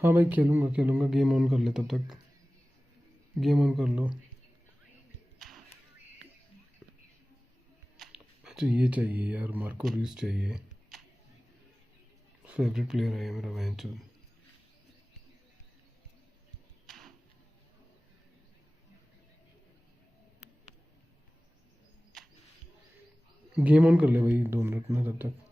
हाँ भाई, खेलूँगा खेलूँगा, game on कर ले तब तक। गेम ऑन कर लो। मुझे ये चाहिए यार, मार्को रीस चाहिए। फेवरेट प्लेयर है मेरा वेंचर। गेम ऑन कर ले भाई 2 मिनट में तब तक।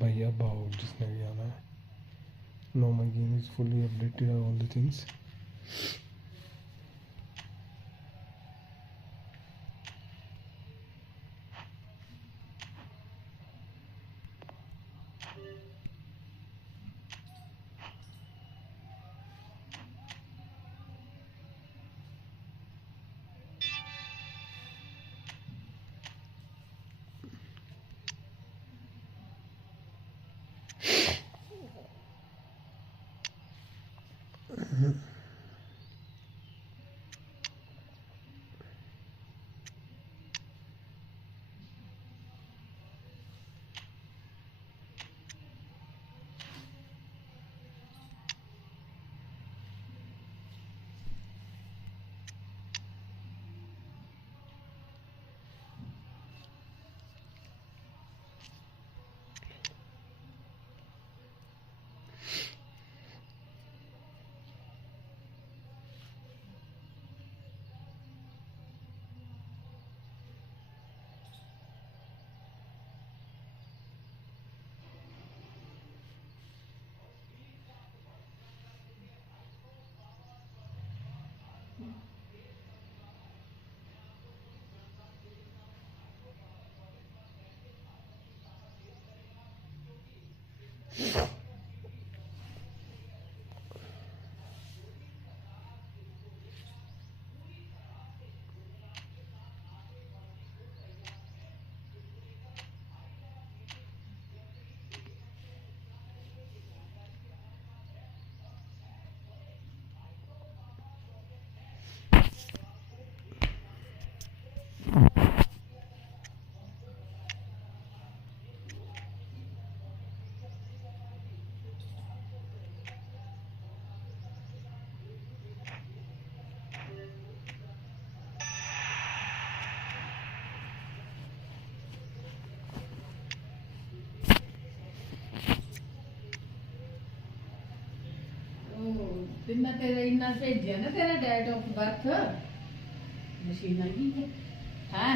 भैया भाव जिसने भी आना है. No, my game is fully updated on all the things. तिन्ना तेरा इन्ना भेजिया ना तेरा डेट ऑफ बर्थ मशीन की है हाँ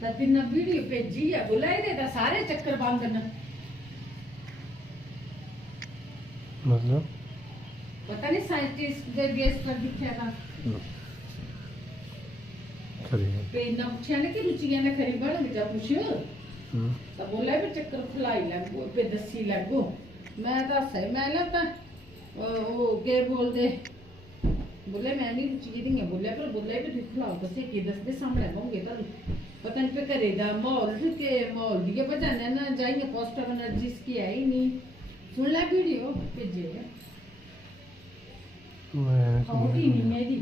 तो तिन्ना वीडियो भेजी है बुलाई दे तो सारे चक्कर बंद न मतलब पता नहीं साइंटिस्ट के बेस पर दिखा था पे ना पूछा ना कि रुचिया ने खरी बन जा पूछ तो बोला भी चक्कर खुलाई लगो पे दसी लगो मैं तो सही मैं लगता वो के बोलते बोले मैं नहीं रुचि दी बोले पर बोले भी दिखलाओ तो से दस दे सामने होंगे तो पता नहीं पे करेगा माहौल के माहौल दिए बजाने ना जाएंगे पोस्टर एनर्जीज की है ही नहीं सुन ला वीडियो भेजे होती नहीं मेरी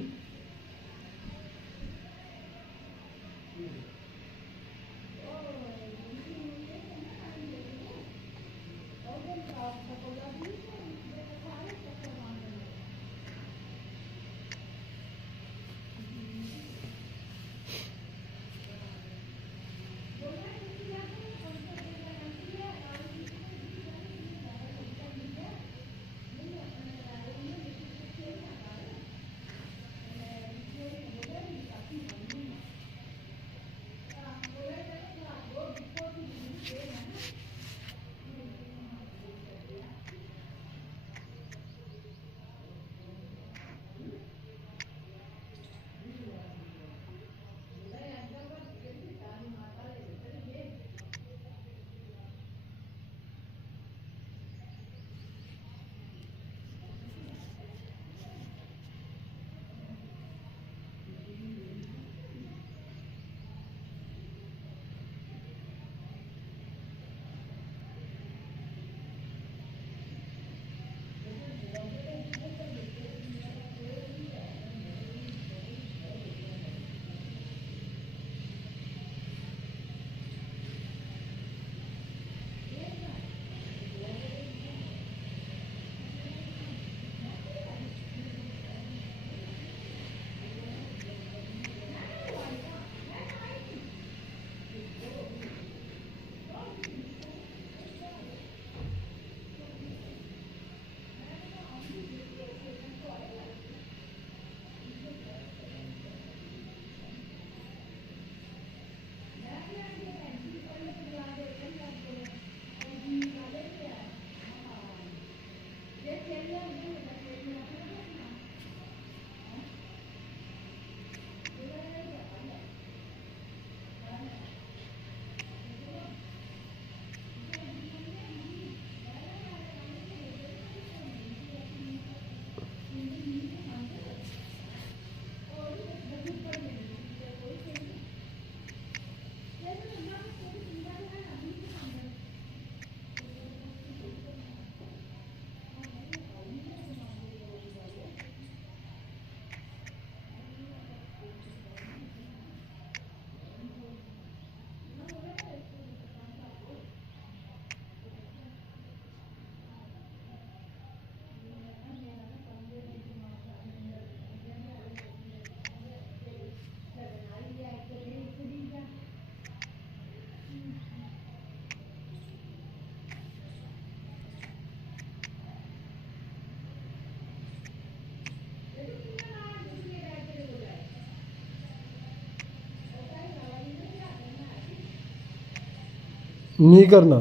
नहीं करना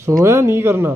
सुनो या नहीं करना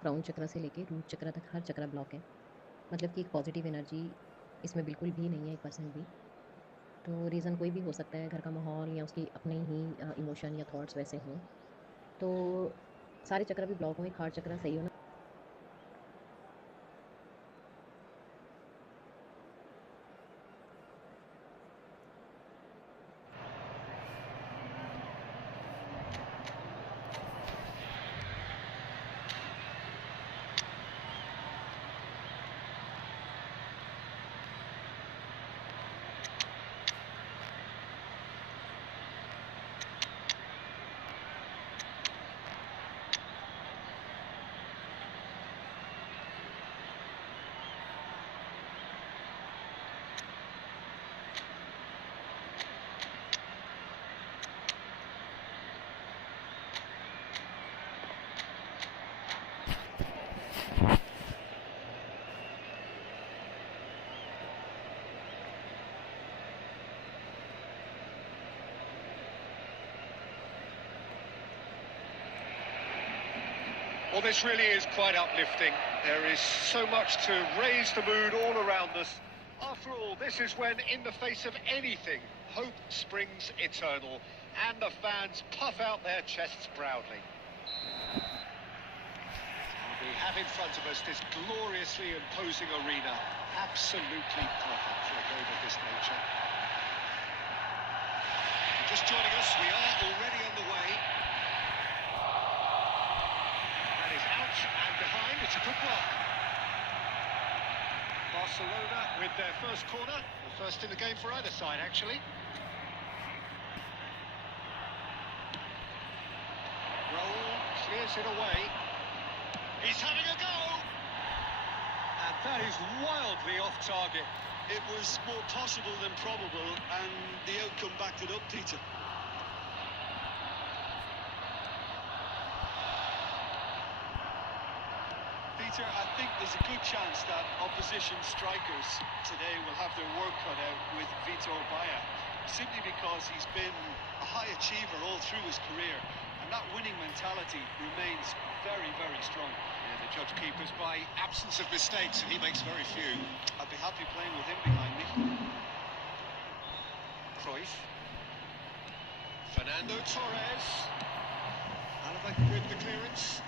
क्राउन चक्र से लेके रूट चक्र तक हर चक्र ब्लॉक है, मतलब कि एक पॉजिटिव एनर्जी इसमें बिल्कुल भी नहीं है, 1% भी। तो रीज़न कोई भी हो सकता है, घर का माहौल या उसकी अपने ही इमोशन या थॉट्स वैसे हों, तो सारे चक्र भी ब्लॉक हों, एक हार्ट चक्र सही हो ना। Well, this really is quite uplifting. There is so much to raise the mood all around us. After all, this is when, in the face of anything, hope springs eternal, and the fans puff out their chests proudly. We have in front of us this gloriously imposing arena, absolutely perfect for a game of this nature. Just joining us, we are already underway. That is out and behind, it's a good block. Barcelona with their first corner, the first in the game for either side, actually. Raul clears it away. He's having a go! And that is wildly off target. It was more possible than probable, and the outcome backed it up, Peter. Peter, I think there's a good chance that opposition strikers today will have their work cut out with Vitor Baia, simply because he's been a high achiever all through his career, and that winning mentality remains very, very strong. Yeah, the judge keepers by absence of mistakes, and he makes very few. I'd be happy playing with him behind me. Cruyff. Fernando Torres. Alaba with the clearance.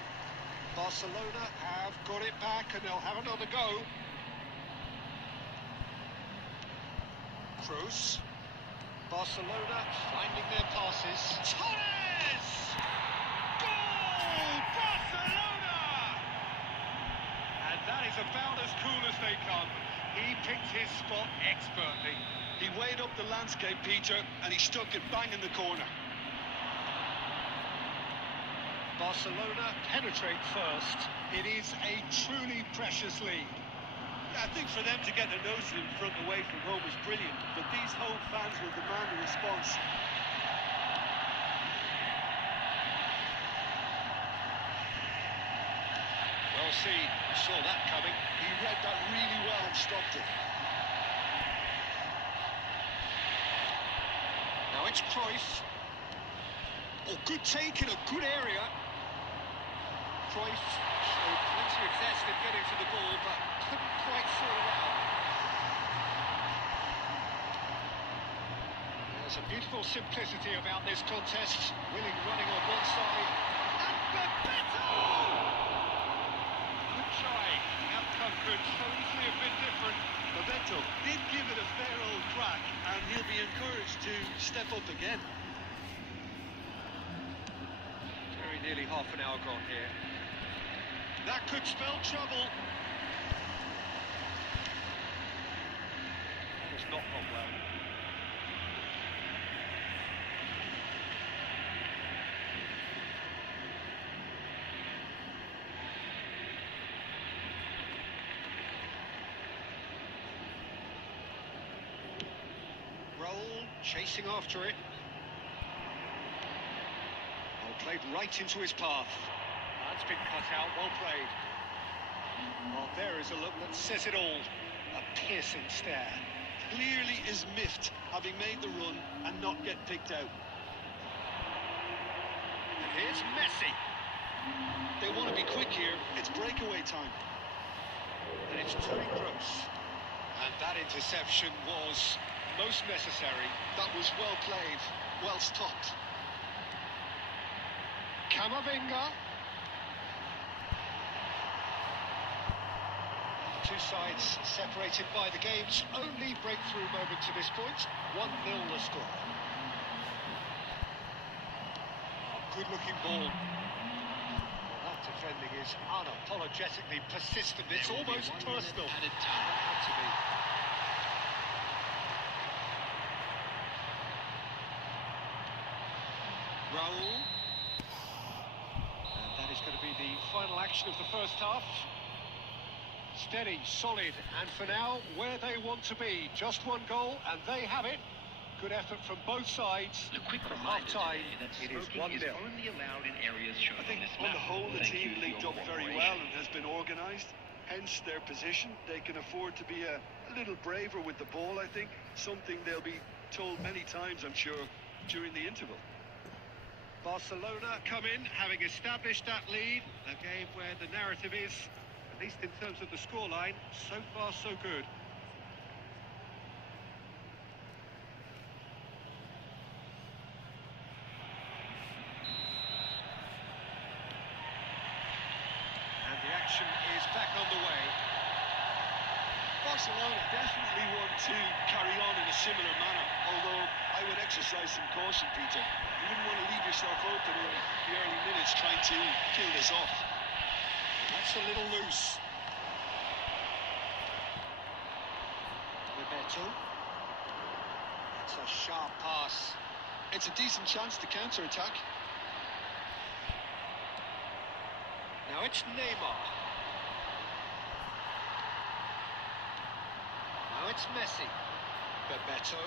Barcelona have got it back, and they'll have another go. Kroos. Barcelona finding their passes. Torres! Goal! Barcelona! And that is about as cool as they come. He picked his spot expertly. He weighed up the landscape, Peter, and he stuck it bang in the corner. Barcelona penetrate first. It is a truly precious lead. I think for them to get their noses in front away from home was brilliant, but these home fans will demand a response. Well seen, saw that coming. He read that really well and stopped it. Now it's Cruyff. Oh, good take in a good area. Cruyff showed plenty of zest in getting to the ball, but couldn't quite sort it out. There's a beautiful simplicity about this contest. Willing running on one side. And Bebeto! Good try. The outcome could so easily have been different. Bebeto did give it a fair old crack, and he'll be encouraged to step up again. Very nearly half an hour gone here. That could spell trouble. That has not gone well. Raul chasing after it. Well played right into his path. That's been cut out, well played. Well, there is a look that says it all. A piercing stare. Clearly is miffed, having made the run and not get picked out. And here's Messi. They want to be quick here. It's breakaway time. And it's Tony Kroos. And that interception was most necessary. That was well played, well stopped. Camavinga. Two sides separated by the game's only breakthrough moment to this point. 1-0 the score. Good looking ball. Well, that defending is unapologetically persistent. It's almost personal. Added time had to be. Raul. And that is going to be the final action of the first half. Steady, solid, and for now, where they want to be. Just one goal, and they have it. Good effort from both sides. A quick From reminder half-time, today that it is smoking 1-0. is only allowed in areas shown I think on this on map. the whole, the Thank team you for linked your up very cooperation. well and has been organised. Hence their position. They can afford to be a little braver with the ball, I think. Something they'll be told many times, I'm sure, during the interval. Barcelona come in, having established that lead. A game where the narrative is, at least in terms of the scoreline, so far so good. And the action is back on the way. Barcelona definitely want to carry on in a similar manner, although I would exercise some caution, Peter. You wouldn't want to leave yourself open in the early minutes trying to kill this off. That's a little loose. Roberto. That's a sharp pass. It's a decent chance to counter-attack. Now it's Neymar. Now it's Messi. Bebeto.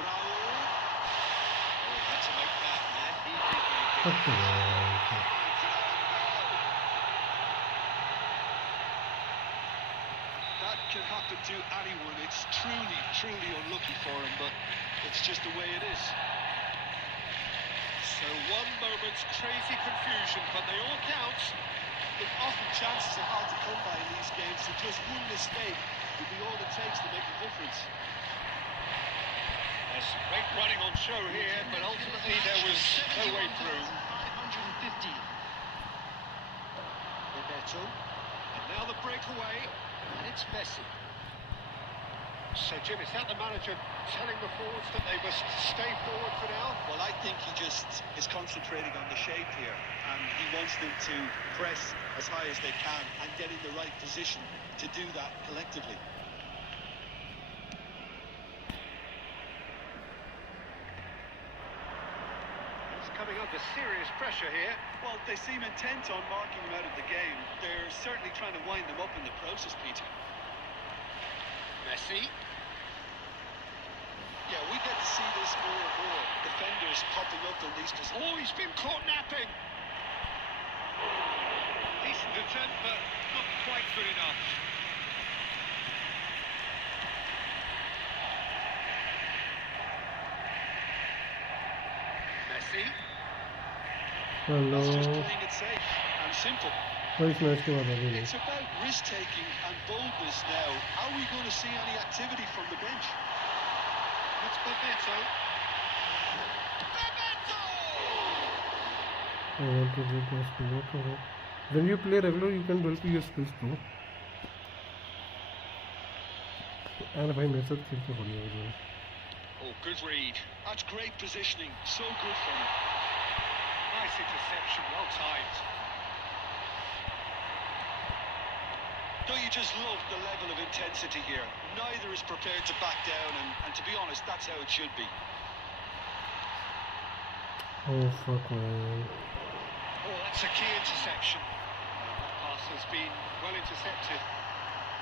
Raul. Oh, he had to make that, and he did make it. Okay. That can happen to anyone. It's truly, truly unlucky for him, but it's just the way it is. So one moment's crazy confusion, but they all count. Look, often chances are hard to come by in these games, so just one mistake would be all it takes to make a difference. There's some great running on show here, but ultimately there was no way through. 550. Roberto. And now the breakaway, and it's Messi. So, Jim, is that the manager telling the forwards that they must stay forward for now? Well, I think he just is concentrating on the shape here, and he wants them to press as high as they can and get in the right position to do that collectively. He's coming under serious pressure here. Well, they seem intent on marking him out of the game. They're certainly trying to wind them up in the process, Peter. Messi. Yeah, we get to see this more and more. Defenders popping up in these positions. Oh, he's been caught napping. Decent attempt, but not quite good enough. Messi. Hello That's just playing it safe and simple. तो इस match के बाद आगे गए It's about risk-taking and boldness now. Are we going to see any activity from the bench? It's Bebeto. Bebeto! I want to get my skill okay. When you play regular you can develop your skills too. And भाई मेरे साथ खेल के बढ़िया हो गया. Oh, good read. That's great positioning. So good for him. Nice interception, well timed. Don't you just love the level of intensity here? Neither is prepared to back down, and to be honest, that's how it should be. Oh fuck man. Oh, that's a key interception. That pass has been well intercepted.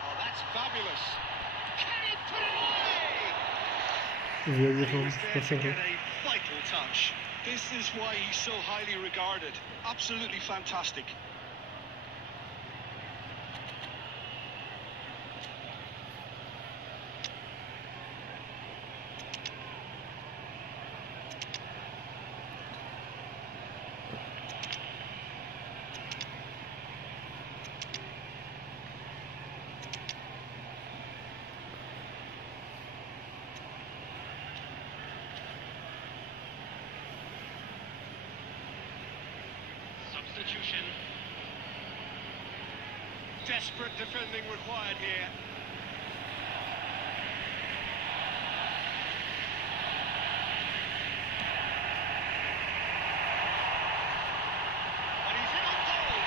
Oh, that's fabulous. Can he put it away? Where you He from? was there to get a vital touch. This is why he's so highly regarded. Absolutely fantastic. substitution. Desperate defending required here. And he's in on goal.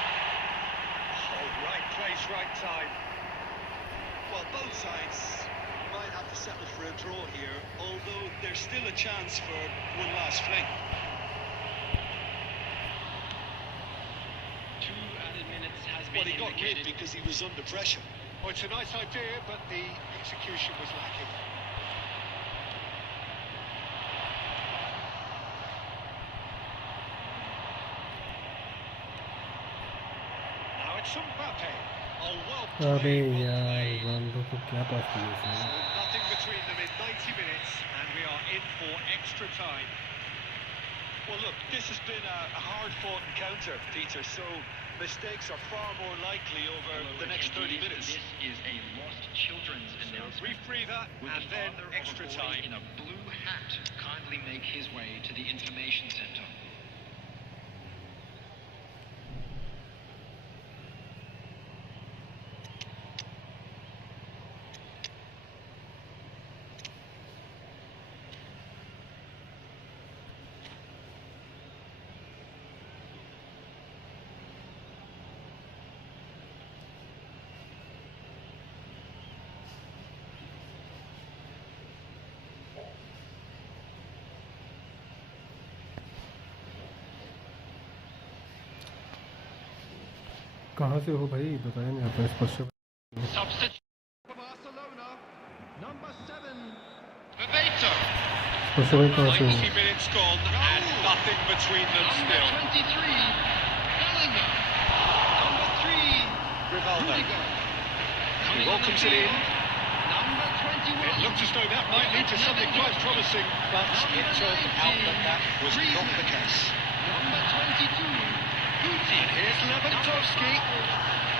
Oh, right place, right time. Well, both sides might have to settle for a draw here, although there's still a chance for one last fling. 2 added minutes has Well, been he got rid indicated. because he was under pressure. Well, it's a nice idea, but the execution was lacking. Now it's Mbappe. Oh, well अबे played, well यार played. Ronaldo को क्या पास किया So इसने? nothing between them in 90 minutes, and we are in for extra time. Well, look, this has been a hard-fought encounter, Peter, so mistakes are far more likely over the next 30 minutes. This is a lost children's announcement. Brief breather, Would and the then father of a extra boy time. in a blue hat kindly make his way to the information center? कहाँ से हो भाई बताया नहीं आपने स्पष्ट Substitute. For Barcelona, number 7. Bebeto. स्पष्ट भाई कहाँ से 90 हो? minutes gone, and nothing between them Number still. 23. Bellingham. Number 3. Rivaldo. Rudiger. He Coming on welcomes the it in. field. Number 21. It looked as though that might lead to something quite promising, but it turned out that that was not the case. Number 22. Guti. And here's Lewandowski,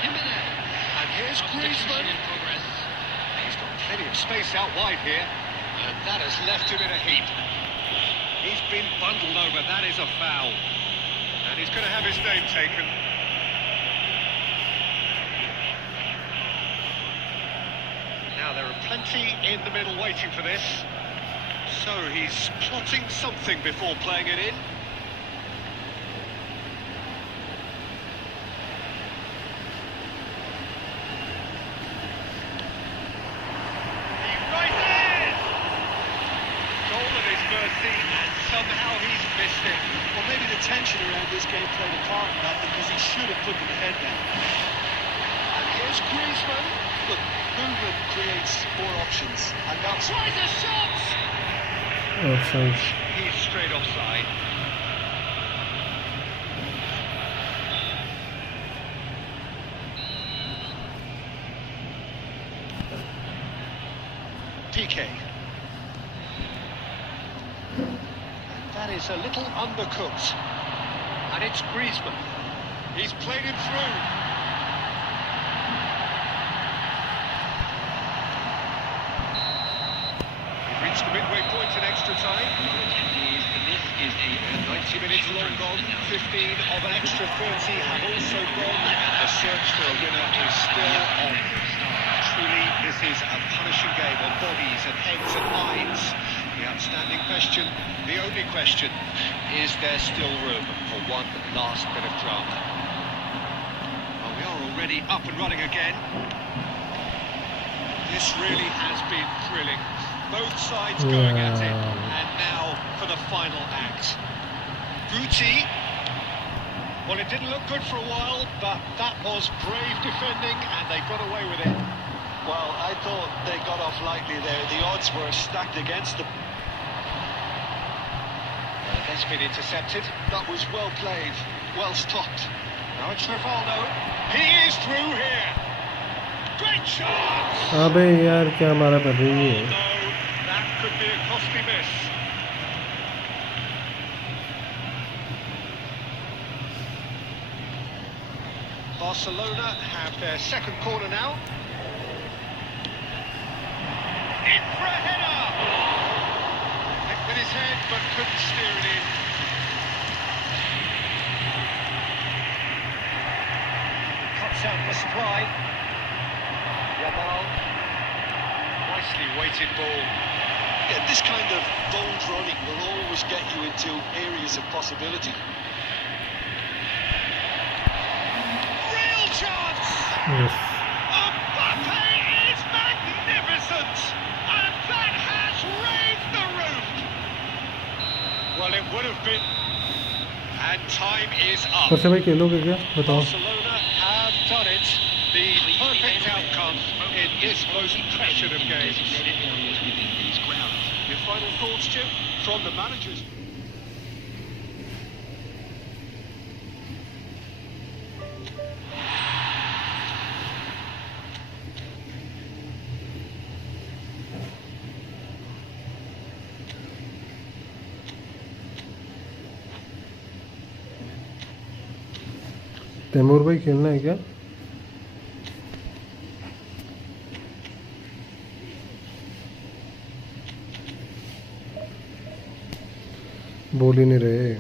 Jimenez. and here's Griezmann. In progress. He's got plenty of space out wide here, and that has left him in a heap. He's been bundled over, that is a foul. And he's going to have his name taken. Now there are plenty in the middle waiting for this. So he's plotting something before playing it in. He right in! Goal at his mercy, and somehow he's missed it. Well, maybe the tension around this game played a part in that because he should have put the head down. And here's Griezmann. Look, movement creates more options, and that's Tries a shot. Offside. He's straight offside. PK. That is a little undercooked. And it's Griezmann. He's played him through. We've reached the midway point in extra time. Attendees, this is a 90 minutes long gone, 15 of an extra 30 have also gone. The search for a winner is still on. Truly, this is a punishing game on bodies and heads and minds. The outstanding question, the only question, is there still room for one last bit of drama? Well, we are already up and running again. This really has been thrilling. Both sides going at it, and now for the final act. Guti. Well, it didn't look good for a while, but that was brave defending, and they got away with it. well, I thought they got off lightly there. The odds were stacked against them. That's been intercepted. That was well played, well stopped. Now it's Rivaldo. He is through here. Great chance! अबे यार क्या मारा कर रही Oh, है? no, that could be a costly miss. Barcelona have their second corner now. In for a header! Hit with his head, but couldn't steer it in. sets out the supply. Yamal. Nicely weighted ball. Yeah, this kind of bold running will always get you into areas of possibility. Real chance! Yes. Mbappe is magnificent! And that has raised the roof! Well, it would have been... And time is up. परसे भाई खेलोगे क्या बताओ? Barcelona have done it. The perfect outcome in this most pressured of games. Your final thoughts, Jim, from the managers? Taimur भाई खेलना है क्या? बोल ही नहीं रहे।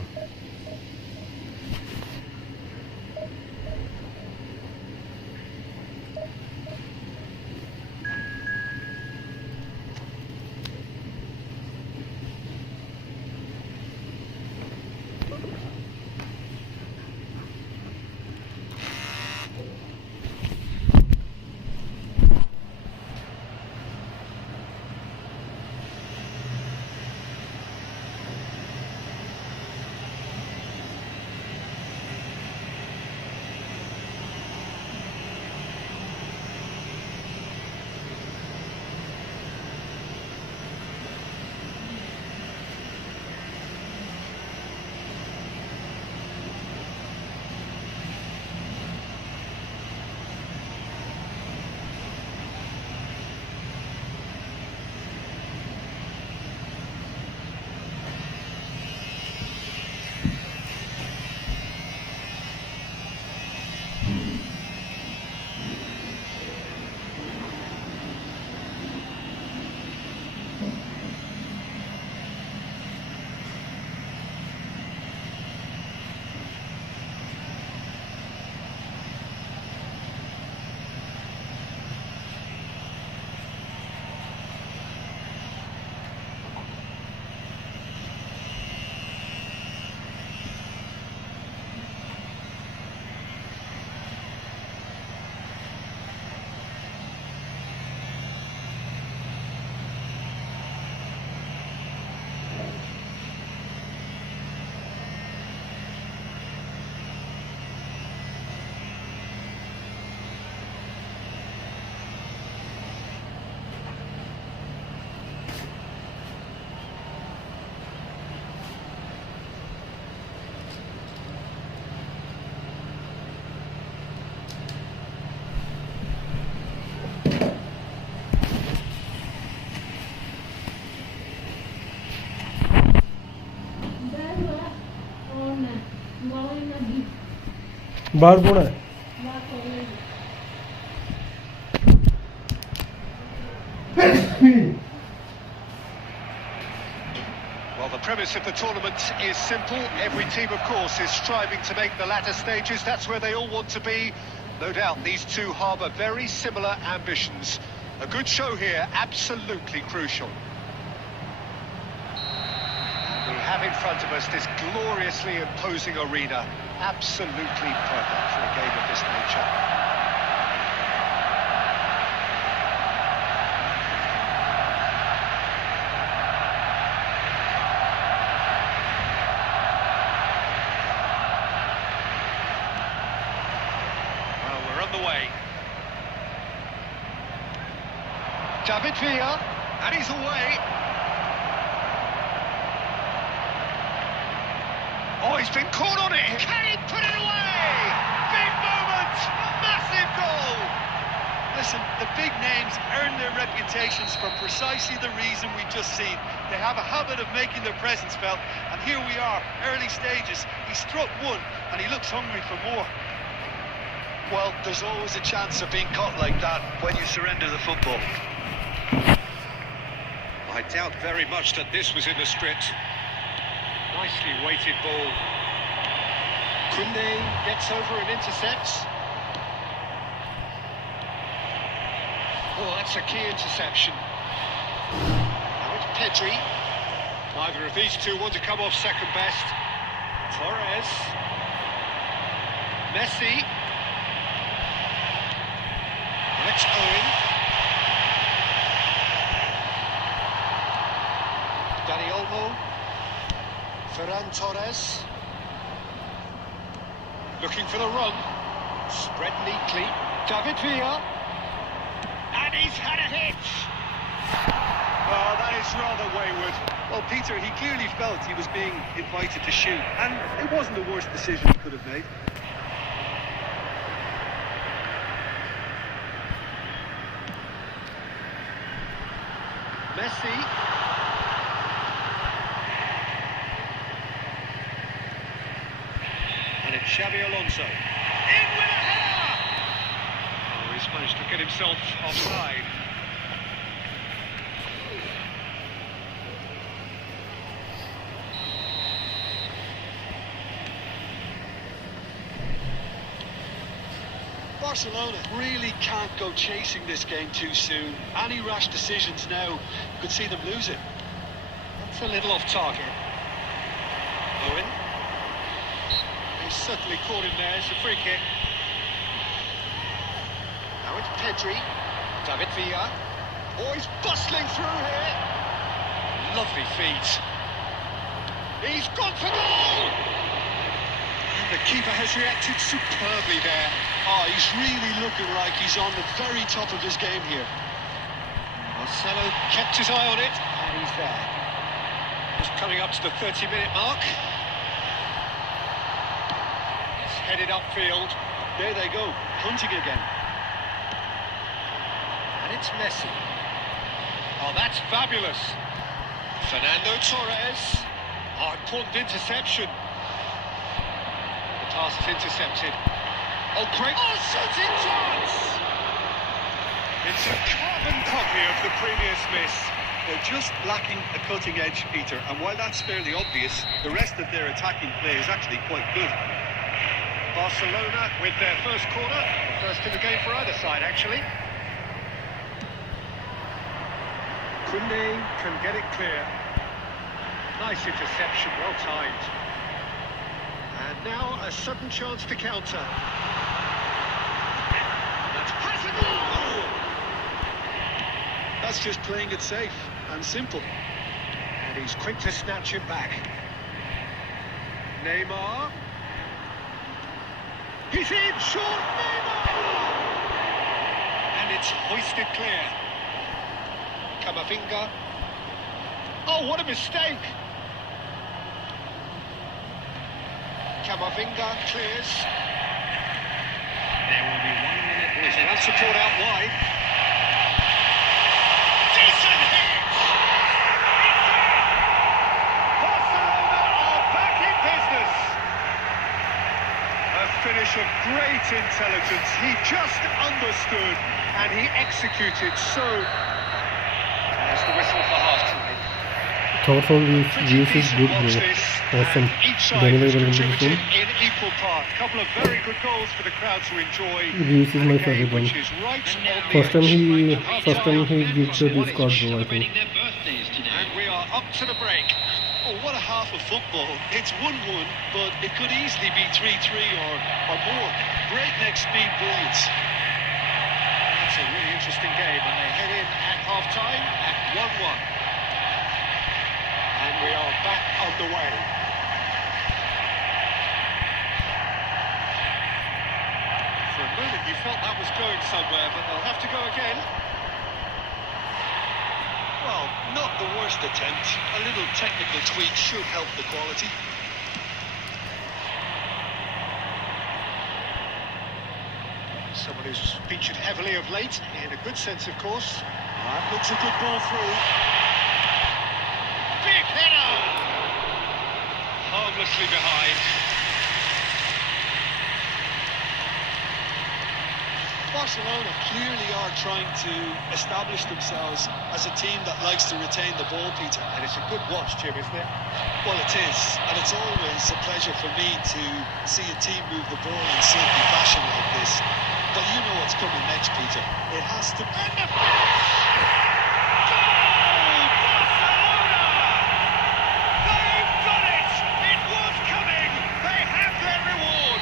बाहर कौन है? Well, the premise of the tournament is simple. Every team, of course, is striving to make the latter stages. That's where they all want to be. No doubt these two harbour very similar ambitions. A good show here, absolutely crucial. And we have in front of us this gloriously imposing arena. Absolutely perfect for a game of this nature. Way. David Villa, and he's away. Oh, he's been caught on it. Can he put it away? Big moment, massive goal. Listen, the big names earn their reputations for precisely the reason we've just seen. They have a habit of making their presence felt, and here we are, early stages. He struck one, and he looks hungry for more. Well, there's always a chance of being caught like that when you surrender the football. I doubt very much that this was in the script. Nicely weighted ball. Kunde gets over and intercepts. Oh, that's a key interception. Now it's Pedri. Neither of these two want to come off second best. Torres. Messi. It's Owen. Dani Olmo. Ferran Torres. Looking for the run. Spread neatly. David Villa. And he's had a hit. Oh, that is rather wayward. Well, Peter, he clearly felt he was being invited to shoot, and it wasn't the worst decision he could have made. Messi. And it's Xabi Alonso. In with a header! Oh, he's managed to get himself offside. Barcelona really can't go chasing this game too soon. Any rash decisions now could see them lose it. That's a little off target. Owen. He's certainly caught him there. It's a free kick. Now it's Pedri. David Villa. Oh, he's bustling through here. Lovely feet. He's gone for goal! And the keeper has reacted superbly there. Oh, he's really looking like he's on the very top of his game here. Marcelo kept his eye on it, and he's there. Just coming up to the 30-minute mark. It's headed upfield. There they go, hunting again. And it's Messi. Oh, that's fabulous. Fernando Torres. Oh, important interception. The pass is intercepted. Oh, great. Oh, shooting chance! It's a carbon copy of the previous miss. They're just lacking a cutting edge, Peter, and while that's fairly obvious, the rest of their attacking play is actually quite good. Barcelona with their first corner. The first in the game for either side, actually. Koundé can get it clear. Nice interception, well timed. And now a sudden chance to counter. Has a goal! That's just playing it safe and simple. And he's quick to snatch it back. Neymar. He's in, short Neymar! And it's hoisted clear. Camavinga. Oh, what a mistake! Camavinga clears. There will be 1 minute. There's an support out wide. Decent hit! Barcelona are back in business. A finish of great intelligence. He just understood and he executed so. There's the whistle for half-time. Thoughts on these views is good, bro. Awesome. Each side Daniel, has welcome to the contributed show. in equal part. A couple of very good goals for the crowd to enjoy. Views is my A game favorite one. which is right on the First time edge. he gives the this card, bro, I think. Celebrating their birthdays today. And we are up to the break. Oh, what a half of football. It's 1-1, but it could easily be 3-3 or more. Breakneck speed brilliance. That's a really interesting game, and they head in at half-time at 1-1. And we are back underway. For a moment you felt that was going somewhere, but they'll have to go again. Well, not the worst attempt. A little technical tweak should help the quality. Someone who's featured heavily of late, in a good sense, of course. That looks a good ball through. Big header! Harmlessly behind. Barcelona clearly are trying to establish themselves as a team that likes to retain the ball, Peter. And it's a good watch, Jim, isn't it? Well, it is, and it's always a pleasure for me to see a team move the ball in silky fashion like this. But you know what's coming next, Peter. It has to... And the finish! Goal! Barcelona! They've done it! It was coming! They have their reward!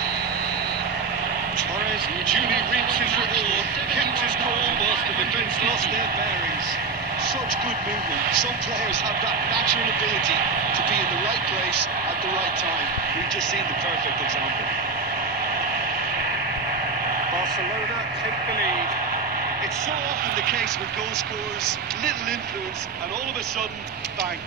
Torres duly reaps his reward, kept his cool whilst the defence lost their bearings. Such good movement. Some players have that natural ability to be in the right place at the right time. We've just seen the perfect example. Barcelona take the lead. It's so often the case with goal scorers, little influence, and all of a sudden, bang.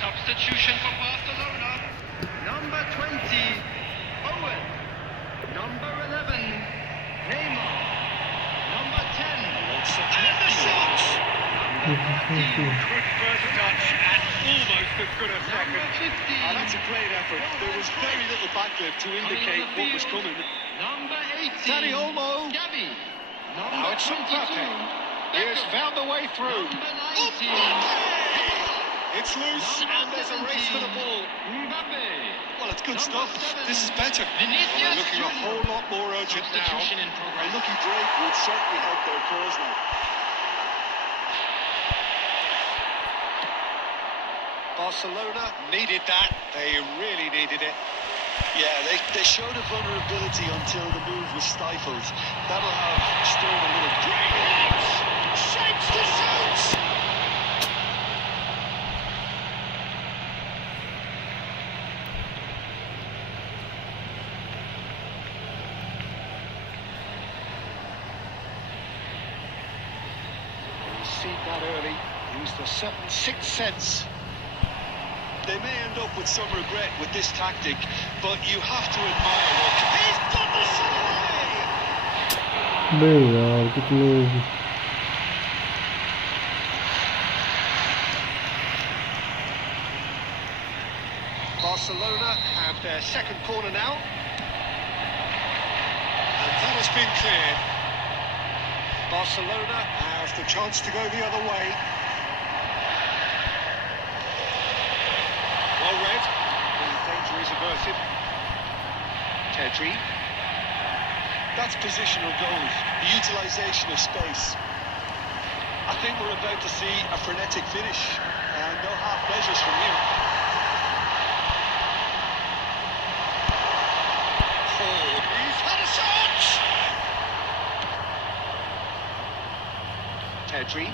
Substitution for Barcelona. Number 20, Owen. Number 11, Neymar. Number 10, And the shot! Good first touch and almost as good a second. number 15. Oh, that's a great effort. There was very little backlip to indicate what was coming. Number 18, Dani Olmo. Gavi. Now it's Mbappe. He has found the way through. Number 19, It's loose, and there's a race for the ball. Mbappe. Well, it's good Number stuff. 7, This is better. Vinicius Looking a Junior. whole lot more urgent now. Substitution in A progress. lucky break would certainly help their cause now. Barcelona needed that. They really needed it. Yeah, they showed a vulnerability until the move was stifled. That'll have stirred a little. Great hit! Shapes to shoot! See that early. Use the sixth sense. They may end up with some regret with this tactic, but you have to admire what... He's got the shot away! बे यार कितने Barcelona have their second corner now. And that has been cleared. Barcelona have the chance to go the other way. Well read. The danger is averted. Tedri. That's positional goals, the utilisation of space. I think we're about to see a frenetic finish, and no half measures from here. Ford. He's had a shot! Tedri.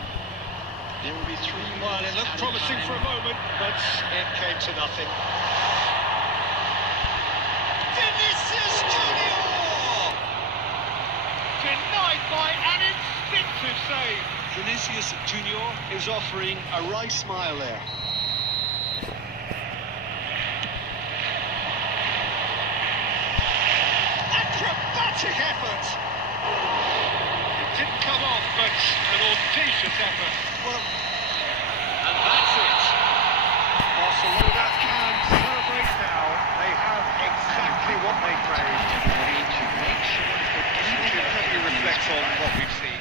There will be 3 Well, minutes it looked added promising time. for a moment, but it came to nothing. Vinicius Junior! Denied by an instinctive save. Vinicius Junior is offering a wry smile there. Acrobatic effort! It didn't come off, but an audacious effort. Well, And that's it. Barcelona can celebrate now. They have exactly what they craved. They need to make sure that each and every reflects on what we've seen.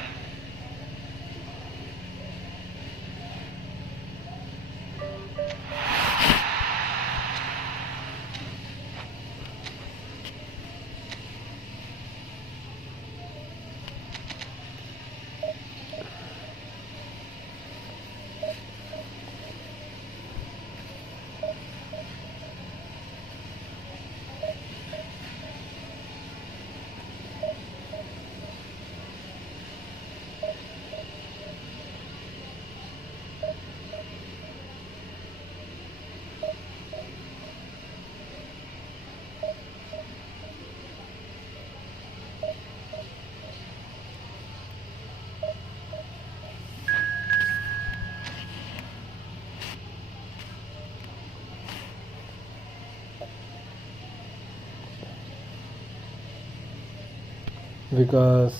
विकास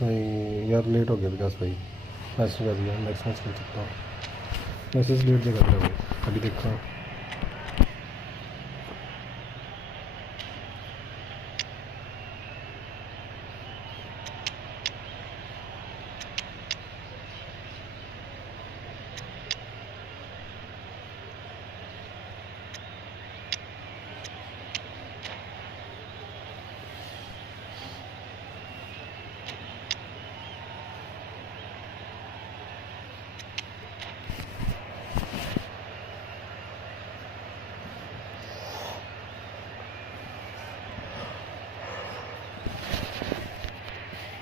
भाई यार late हो गया विकास भाई, match कर दिया, next match खेल सकता हूँ। मैसेज लेट से कर रहा हूँ, अभी देखता हूँ।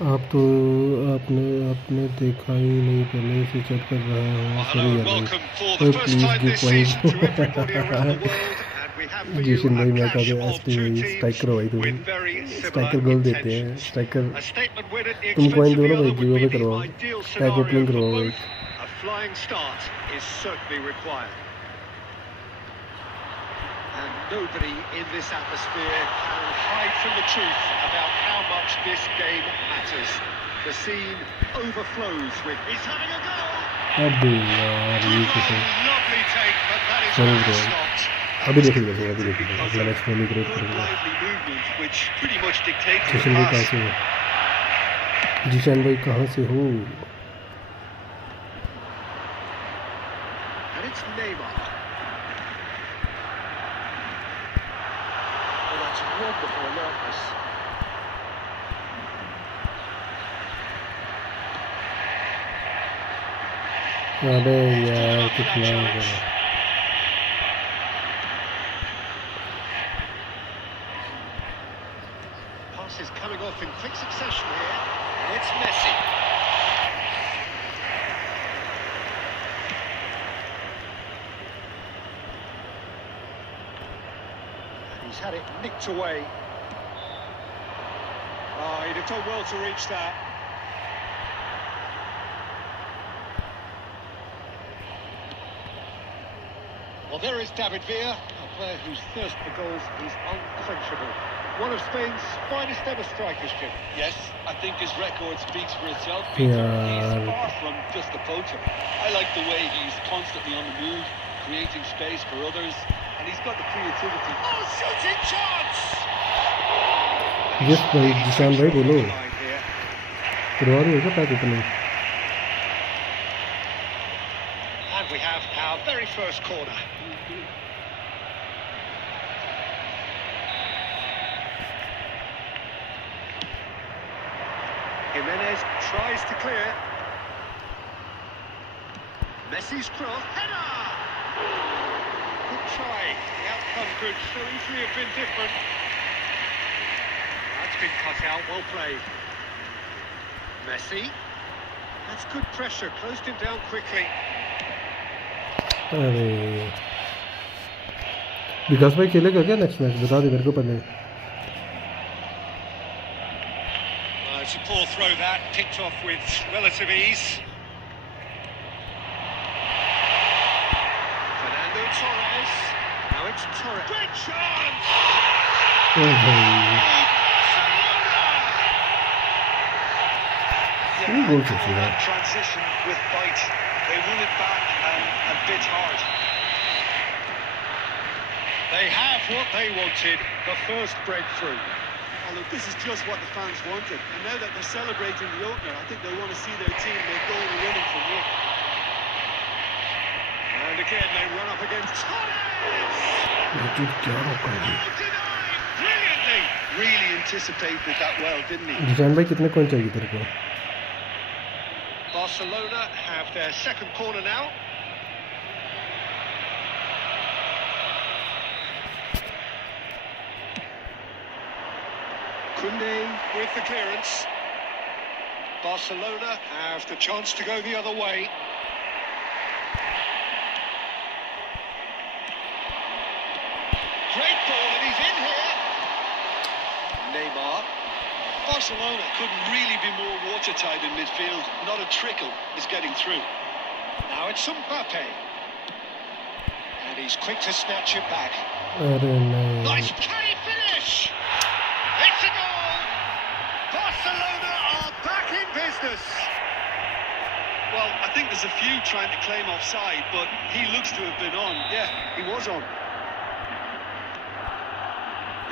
आप तो आपने देखा ही नहीं, पहले से चेक कर रहा हूँ। सॉरी यार भाई, प्लीज़ गिव पॉइंट। जिशन भाई मैं कहा एसपी भाई स्ट्राइकर भाई, तुम स्ट्राइकर गोल देते हैं, स्ट्राइकर तुम कॉइन दो ना भाई, गिव अवे करवाओ, पैक ओपनिंग करवाओ भाई। And nobody in this atmosphere can hide from the truth about how much this game matters. The scene overflows with... He's having a go! अबे यार ये कैसे? Lovely take, but that is Sorry, where bro. it stops. अभी देखेंगे अगला match में भी great करूँगा। Lively movement, which pretty much dictates the जिशन भाई कहाँ pass. से हो? जिशन भाई कहाँ से हो? And it's Neymar. Oh, that's wonderful alertness. अबे यार कितना हो गया? Passes coming off in quick succession here. And it's Messi. And he's had it nicked away. Oh, he'd have done well to reach that. Well, there is David Villa, a player whose thirst for goals is unquenchable. One of Spain's finest ever strikers, Jim. Yes, I think his record speaks for itself, Yeah. Peter. He's far from just a poacher. I like the way he's constantly on the move, creating space for others, and he's got the creativity. Oh, shooting chance! Yes भाई जिशान भाई बोलो, Line here. करवा रही हो क्या pack opening? And we have our very first corner. Jimenez tries to clear. Messi's cross. Header! Good try. The outcome could so easily have been different. That's been cut out. Well played. Messi. That's good pressure. Closed him down quickly. अरे विकास भाई खेलेगा क्या next match? बता दे मेरे को पहले। It's a poor throw that, picked off with relative ease. Fernando Torres. Now it's Torres. Great chance! ओ भाई ये गोल कैसे हुआ? Transition with bite. They won it back and a bit hard. They have what they wanted, the first breakthrough. Oh, look, this is just what the fans wanted. And now that they're celebrating the opener, I think they want to see their team make goal and winning from here. And again, they run up against Torres! ये चीज क्या होगा? Denied brilliantly! Really anticipated that well, didn't he? Zeeshan भाई कितने कौन चाहिए तेरे को? Barcelona have their second corner now. Koundé with the clearance. Barcelona have the chance to go the other way. Great ball and he's in here. Neymar. Barcelona couldn't really be more watertight in midfield. Not a trickle is getting through. Now it's Mbappe. And he's quick to snatch it back. अरे नहीं Nice play finish! It's a goal! Barcelona are back in business. Well, I think there's a few trying to claim offside, but he looks to have been on. Yeah, he was on.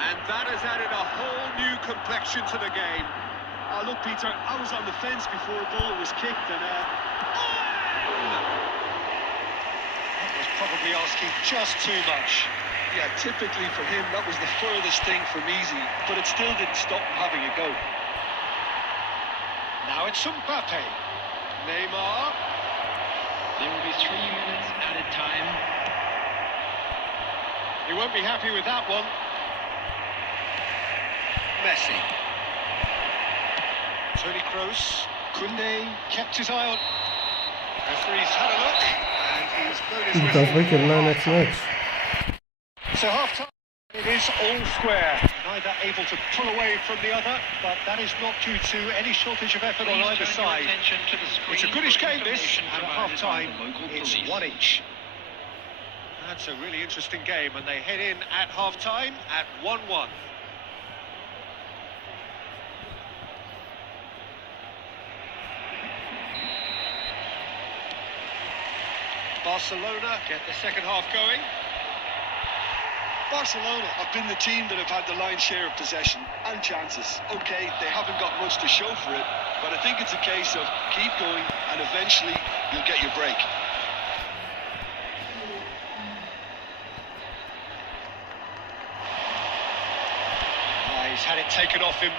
And that has added a whole new complexion to the game. Look, Peter, I was on the fence before a ball was kicked, and That was probably asking just too much. yeah, typically for him, that was the furthest thing from easy, but it still didn't stop him having a go. Now it's Mbappe. Neymar. There will be 3 minutes added time. He won't be happy with that one. Messi. Tony Kroos. Koundé kept his eye on. Referee's had a look, and he's blown his विकास भाई whistle. खेलना है next match. So half-time, it is all square. Neither able to pull away from the other, but that is not due to any shortage of effort on Please either turn your side. attention to the screen It's a goodish for game, this, information and at provided by half-time, the local it's police. 1-1. That's a really interesting game, and they head in at half-time at 1-1. Barcelona get the second half going. Barcelona have been the team that have had the lion's share of possession and chances. Okay, they haven't got much to show for it, but I think it's a case of keep going and eventually you'll get your break. He's had it taken off him.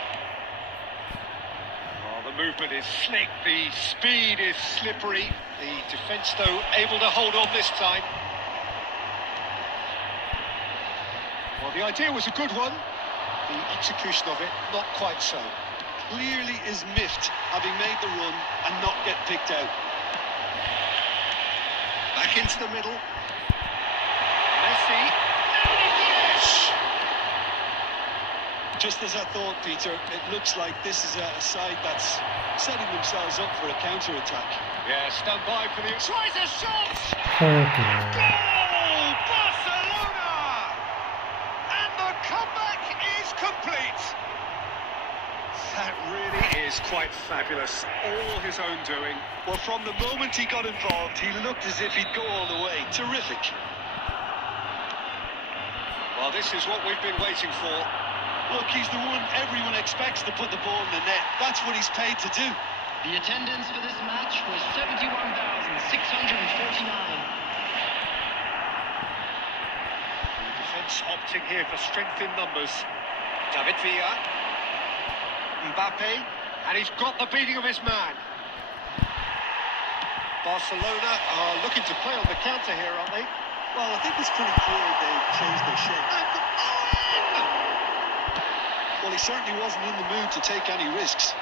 Oh, the movement is slick, the speed is slippery. The defence, though, able to hold on this time. Well, the idea was a good one. The execution of it, not quite so. Clearly is miffed having made the run and not get picked out. Back into the middle. Messi. Yes! Just as I thought, Peter, it looks like this is a side that's setting themselves up for a counter-attack. Yeah, stand by for the... Tries a shot! Okay. Goal! Barcelona! And the comeback is complete! That really is quite fabulous. All his own doing. Well, from the moment he got involved, he looked as if he'd go all the way. Terrific. Well, this is what we've been waiting for. Look, he's the one everyone expects to put the ball in the net. That's what he's paid to do. The attendance for this match was 71,649. Defence opting here for strength in numbers. David Villa. Mbappe. And he's got the beating of his man. Barcelona are looking to play on the counter here, aren't they? Well, I think it's pretty clear they've changed their shape. Well, he certainly wasn't in the mood to take any risks.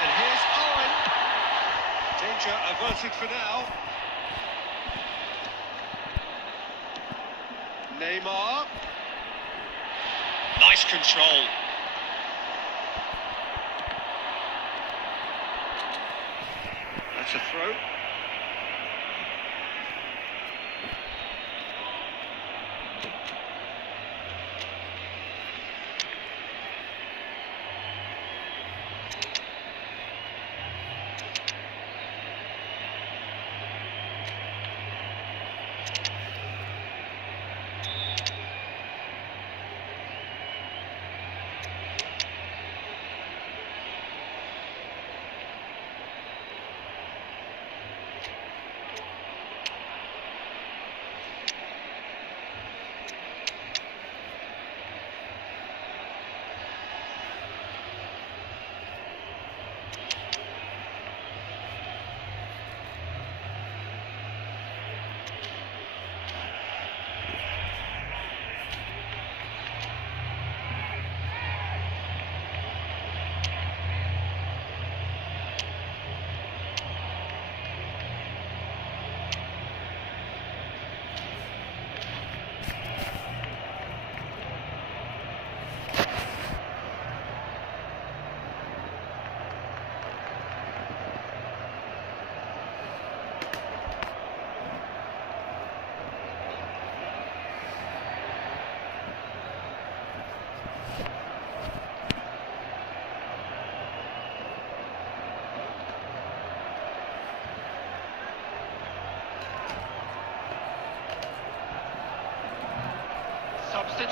And here's Owen. Danger averted for now. Neymar. Nice control. That's a throw.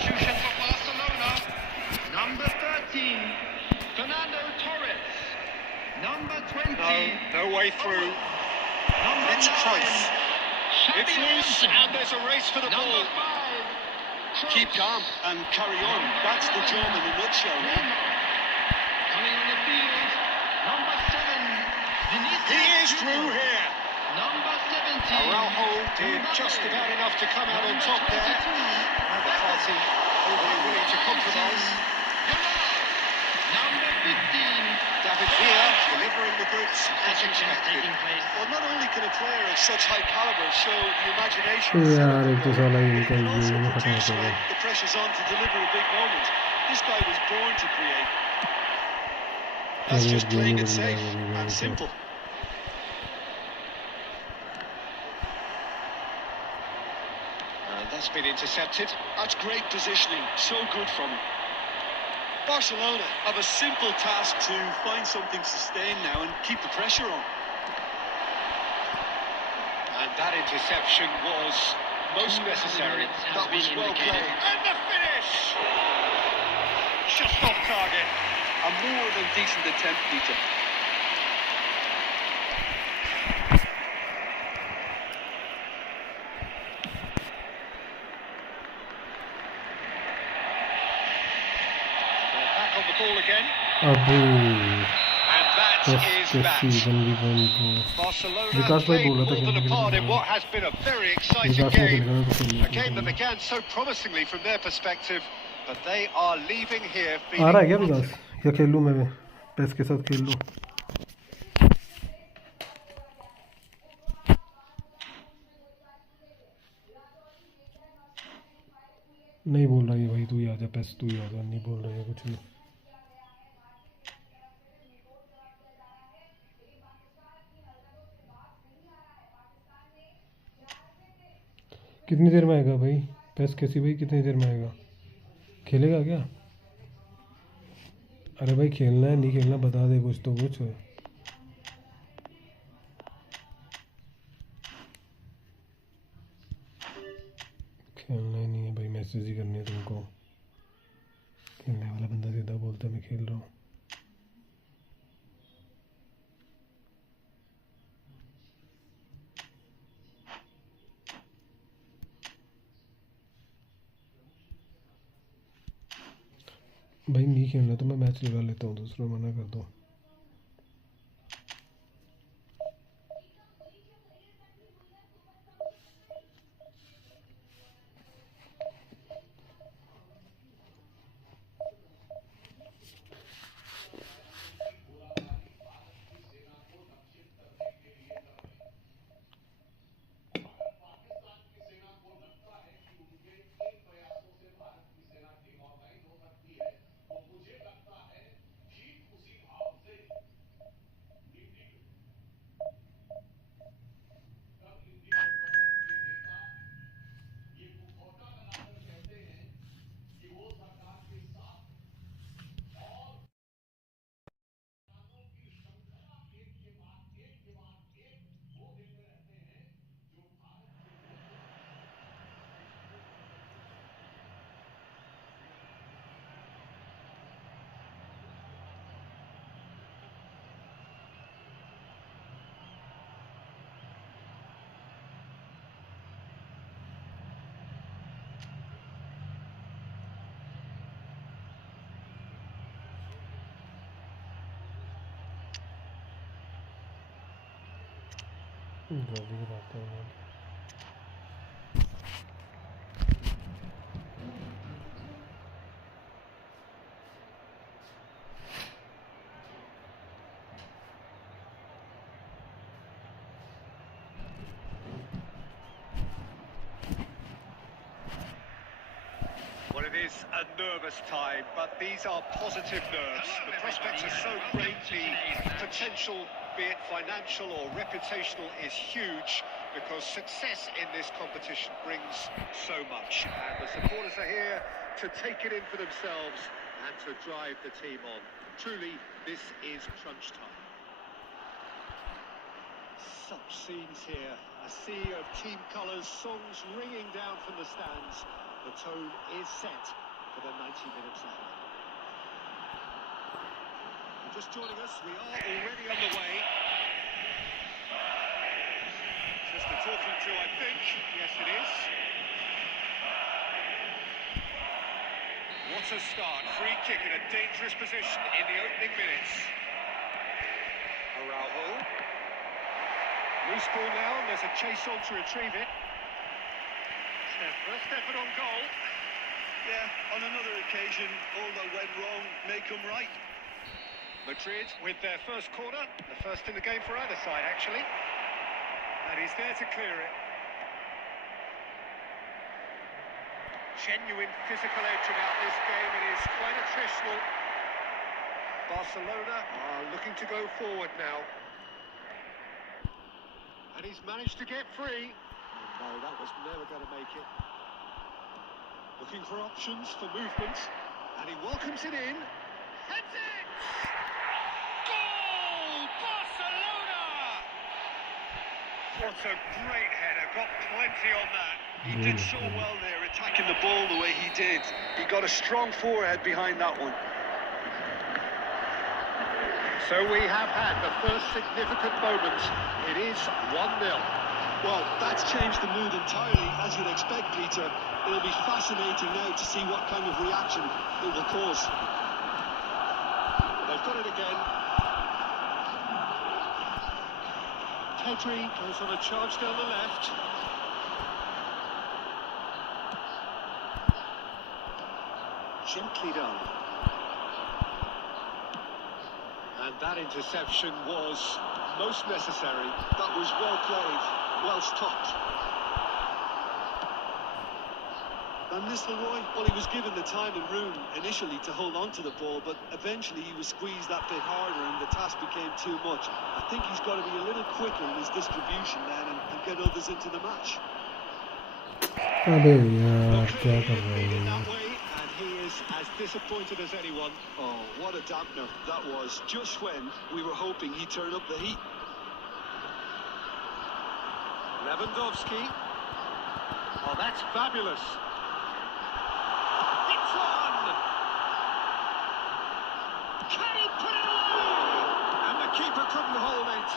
substitution for Barcelona. Number 13, Fernando Torres. Number 20. No way through. Number It's 9, Cruyff. Xabi It's loose, Alonso. and there's a race for the Number ball. 5, Kroos. Keep calm and carry on. That's the job in a nutshell. Coming on the field, number 7, Vinicius. He is through here. Number 17, Araujo did just about enough to come out on top there. Neither party overly willing to compromise. Number 15, David Villa delivering the goods as interceptions expected. taking place. Well, not only can a player of such high caliber show the imagination, यार एक तो साला he इनका can ये also नहीं खत्म produce होता है when the pressure's on to deliver a big moment. This guy was born to create. That's Career just playing it game safe will be and very simple. That's been intercepted. That's great positioning. So good from him. Barcelona have a simple task to find something sustained now and keep the pressure on. And that interception was most necessary. Has That was been well indicated. played. And the finish! Just off target. A more than decent attempt, Peter. They're back on the ball again. Abu And that is that. Season भी बन Barcelona विकास भाई played बोला था more than a कि part in what has been a very exciting विकास ने game. खेलना A game that began so promisingly from their perspective, but they are leaving here uh feeling रहा है क्या विकास या खेल लूँ मैं पैस के साथ खेल लूँ नहीं बोल रहा है भाई तू ही आ जा पैस तू ही आ जा नहीं बोल रहा है कुछ नहीं कितनी देर में आएगा भाई पैस कैसी भाई कितनी देर में आएगा खेलेगा क्या अरे भाई खेलना है नहीं खेलना बता दे कुछ तो कुछ खेलना ही नहीं है भाई मैसेज ही करने है तुमको खेलने वाला बंदा सीधा बोलता है मैं खेल रहा हूँ भाई नहीं खेलना तो मैं मैच लगा लेता हूँ दूसरा मना कर दो जल्दी बताते हैं Well, it is a nervous time, but these are positive nerves. The prospects are so great, the potential, be it financial or reputational, is huge because success in this competition brings so much. And the supporters are here to take it in for themselves and to drive the team on. Truly, this is crunch time. Such scenes here, a sea of team colours, songs ringing down from the stands. The tone is set for the 90 minutes ahead. Just joining us, we are already on the way. Just the talking to, I think. Yes, it is. What a start. Free kick in a dangerous position in the opening minutes. Araujo. Loose ball now, and there's a chase on to retrieve it. Stefan on goal. Yeah, on another occasion, all that went wrong may come right. Madrid with their first corner, the first in the game for either side, actually. And he's there to clear it. Genuine physical edge about this game. It is quite attritional. Barcelona are looking to go forward now. And he's managed to get free. Oh, no, that was never going to make it. Looking for options for movement. And he welcomes it in. Heads it! Goal! Barcelona! What a great header. Got plenty on that. He did so well there, attacking the ball the way he did. He got a strong forehead behind that one. So we have had the first significant moment. It is 1-0. Well, that's changed the mood entirely, as you'd expect, Peter. It'll be fascinating now to see what kind of reaction it will cause. They've got it again. Pedri goes on a charge down the left. Gently done. And that interception was most necessary. That was well played, well stopped. And Nistelrooy, well, he was given the time and room initially to hold on to the ball, but eventually he was squeezed that bit harder and the task became too much. I think he's got to be a little quicker in his distribution then and get others into the match. अबे यार क्या कर रहे Beat it हो that way, and he is as disappointed as anyone. Oh, what a dampener that was, just when we were hoping he'd turn up the heat. Lewandowski. Oh, that's fabulous. It's one! Can he put it away? And the keeper couldn't hold it.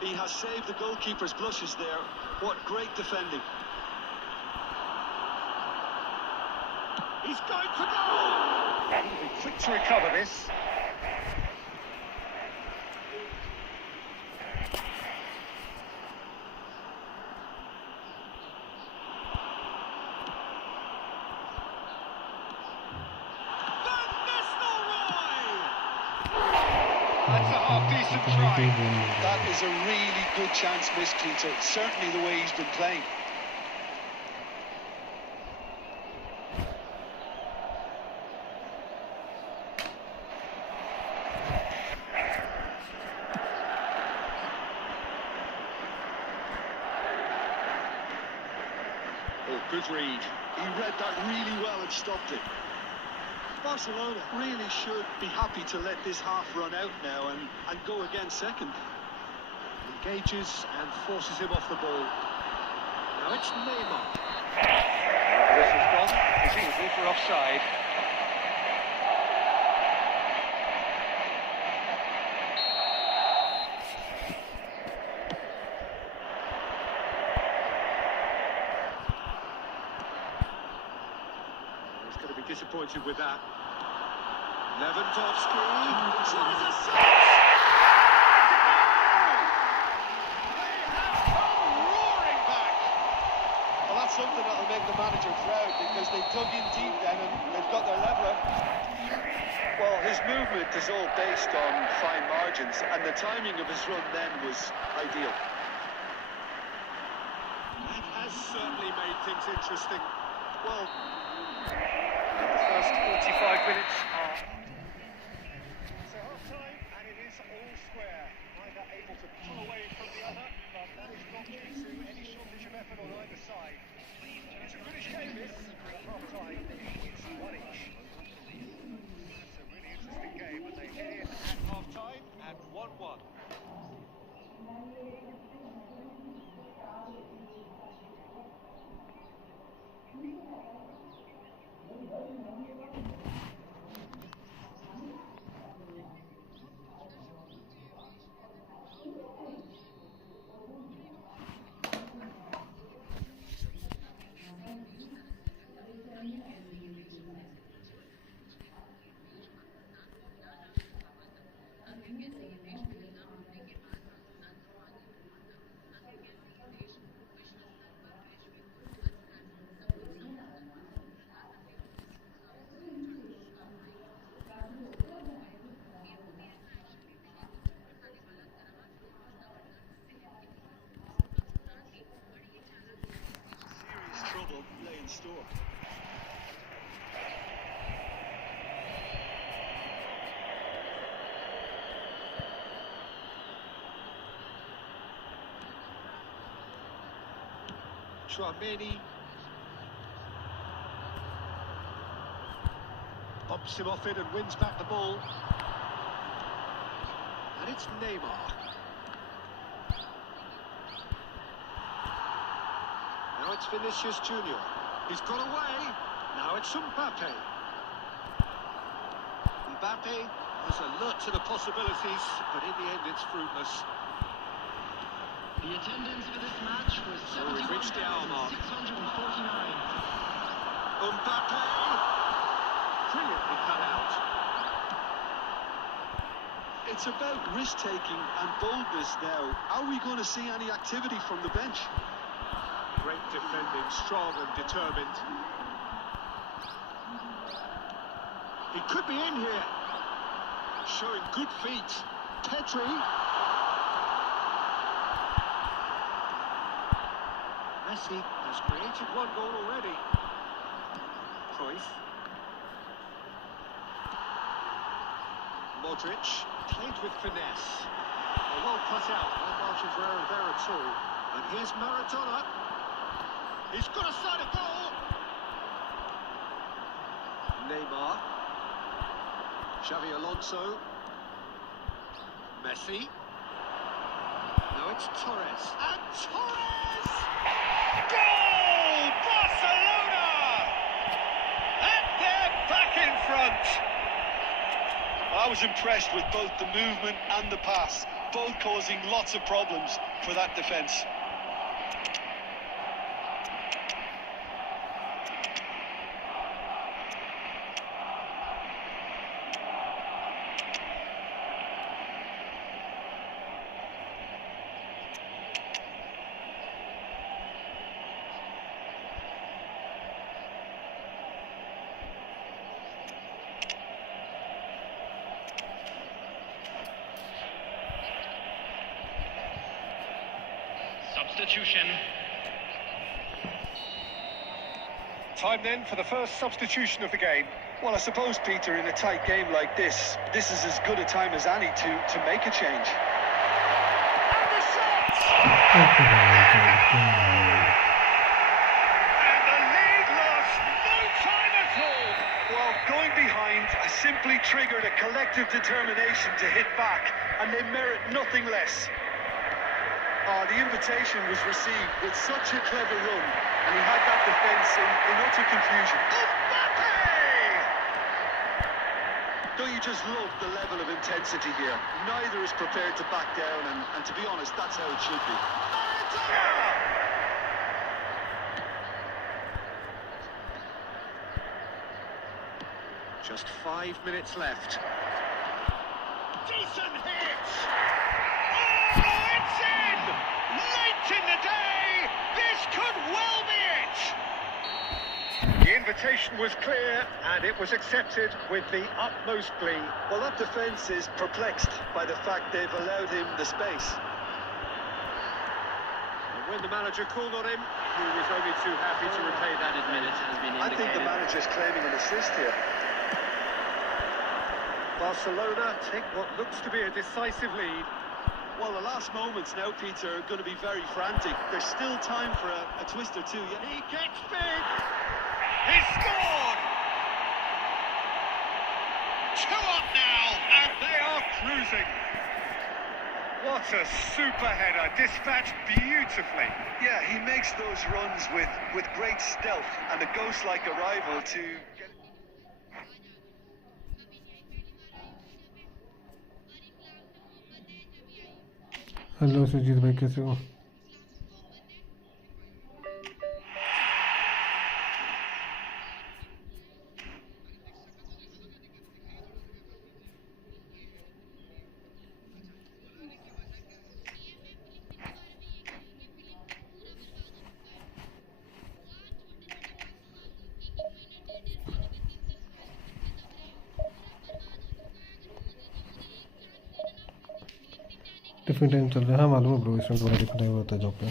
He has saved the goalkeeper's blushes there. What great defending. He's going for goal! He'll be quick to recover this. That's a half-decent try. That is a really good chance missed, Peter. Certainly the way he's been playing. Oh, good read. He read that really well and stopped it. Barcelona really should be happy to let this half run out now and go again second. Engages and forces him off the ball. Now it's Neymar. This has gone, presumably for offside. He's going to be disappointed with that. Lewandowski tries a shot. Well, that's something that'll make the manager proud because they dug in deep then and they've got their leveller. Well, his movement is all based on fine margins and the timing of his run then was ideal. That has certainly made things interesting. Well, The first 45 minutes are... So half-time, and it is all square. Neither able to pull away from the other, but that is not due to any shortage of effort on either side. It's a British game, this. At half-time, it's 1 each. It's a really interesting game, and they head in at half-time at 1-1. store. Tramini bumps him off it and wins back the ball. And it's Neymar. Now it's Vinicius Junior. He's got away. Now it's Mbappe. Mbappe has alert to the possibilities, but in the end it's fruitless. The attendance for this match was So we've reached the hour mark. 71,649. Mbappe! Brilliantly cut out. It's about risk-taking and boldness now. Are we going to see any activity from the bench? Great defending, strong and determined. He could be in here. Showing good feet. Petri. Messi has created one goal already. Cruyff. Modric played with finesse. Well cut out, no margin for error there at all. And here's Maradona. He's got a side of goal. Neymar. Xavi Alonso. Messi. Now it's Torres. And Torres! Goal! Barcelona! And they're back in front. I was impressed with both the movement and the pass, both causing lots of problems for that defence. Substitution. Time then for the first substitution of the game. Well, I suppose, Peter, in a tight game like this is as good a time as any to make a change. And the shot! And the lead lost no time at all. Well, going behind has simply triggered a collective determination to hit back, and they merit nothing less. The invitation was received with such a clever run, and he had that defence in utter confusion. Mbappe! Don't you just love the level of intensity here? Neither is prepared to back down, and to be honest, that's how it should be. Maradona! Just 5 minutes left. Decent hit! Oh, it's in! Late in the day! This could well be it! The invitation was clear, and it was accepted with the utmost glee. Well, that defence is perplexed by the fact they've allowed him the space. And when the manager called on him, he was only too happy to repay that. I think the manager's claiming an assist here. Barcelona take what looks to be a decisive lead. Well, the last moments now, Peter, are going to be very frantic. There's still time for a twist or two. Yeah. He gets big! He scored! 2 up now, and they are cruising. What a super header, dispatched beautifully. Yeah, he makes those runs with great stealth and a ghost-like arrival to get... hello Sujit भाई, कैसे हो? Tiffin time चल रहा है। हाँ मालूम है bro, इसमें थोड़ा टिफिन टाइम होता है जॉब पे।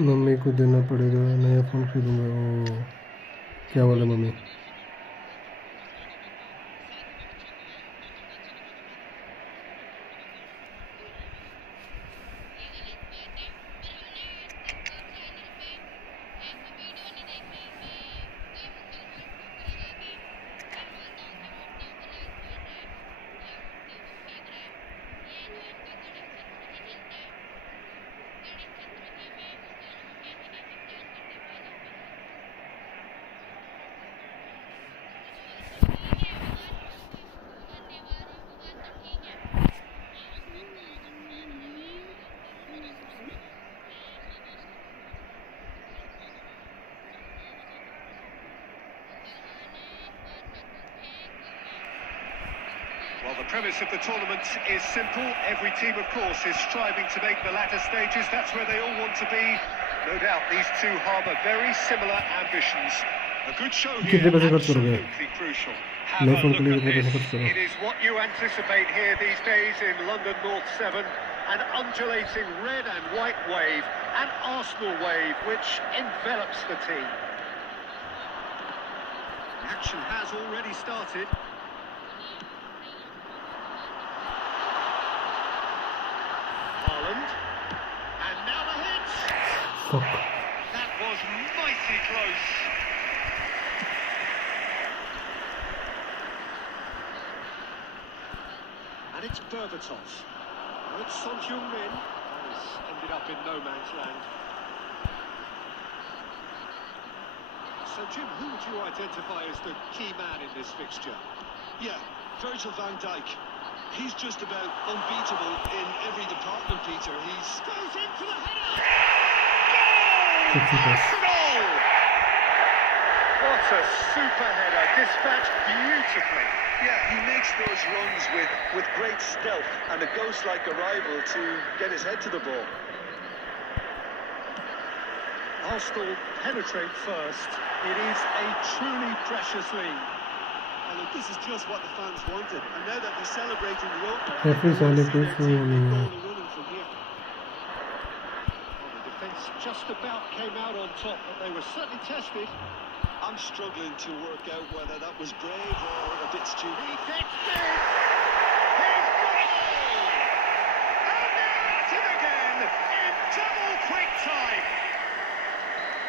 मम्मी को देना पड़ेगा, नया फ़ोन खरीदूँगा। ओ क्या बोले mummy? Well, the premise of the tournament is simple. Every team, of course, is striving to make the latter stages. That's where they all want to be. No doubt these two harbour very similar ambitions. A good show here, कितने पैसे खर्च करोगे? absolutely crucial. नए Have a phone के look लिए at कितने पैसे this. खर्च करो? It is what you anticipate here these days in London North 7. An undulating red and white wave, an Arsenal wave, which envelops the team. The action has already started. And now the hit. Fuck. That was mighty close. And it's Berbatov. Oh, it's Son Heung-min. Has ended up in no man's land. So, Jim, who would you identify as the key man in this fixture? Yeah, Virgil van Dijk. He's just about unbeatable in every department, Peter. He's Goes in for the header! Sexy pass. Goal! What a super header, dispatched beautifully. Yeah, he makes those runs with great stealth and a ghost-like arrival to get his head to the ball. Arsenal penetrate first. It is a truly precious lead. And look, this is just what the fans wanted. And now that they're celebrating the opener, Every Sunday goes for running me. from here. Well, the defence just about came out on top, but they were certainly tested. I'm struggling to work out whether that was brave or a bit stupid. He gets it! He's got it all! And they're at it again in double quick time!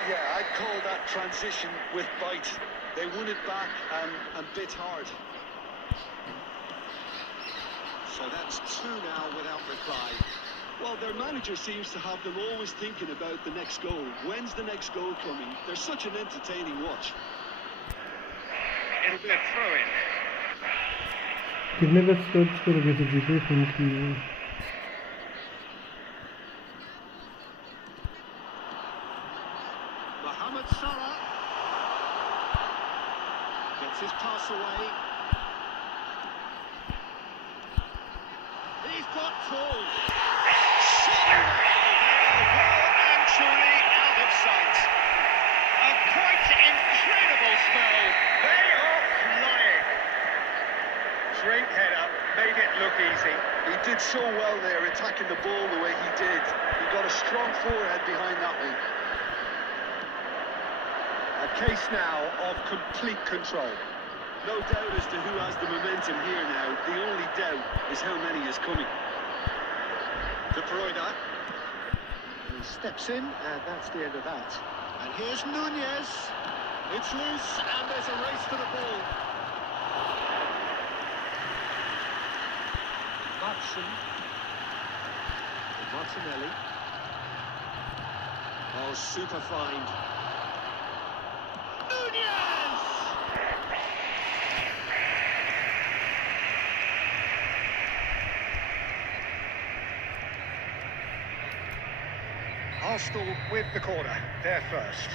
Yeah, I'd call that transition with bite. They won it back and bit hard. So that's two now without reply. Well, their manager seems to have them always thinking about the next goal. When's the next goal coming? They're such an entertaining watch. It'll be a throw-in. कितने पैसे खर्च करोगे तो जीते phone की? Mohamed Salah gets his pass away. He's got full. So well, and truly out of sight. A quite incredible spell. They are flying. Great header, made it look easy. He did so well there, attacking the ball the way he did. He got a strong forehead behind that one. A case now of complete control. No doubt as to who has the momentum here now. The only doubt is how many is coming. De Bruyne. He steps in, and that's the end of that. And here's Nunez. It's loose, and there's a race to the ball. Martinelli. Oh, super find. Nunez! Arsenal with the corner, they're first.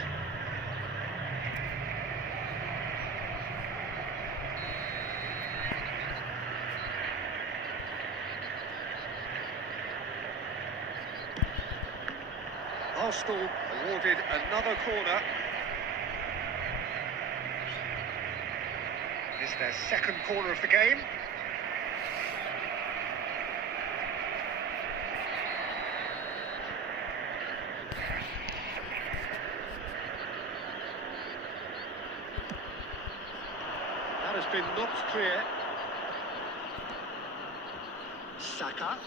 Arsenal awarded another corner. It's their second corner of the game. been knocked clear. Saka.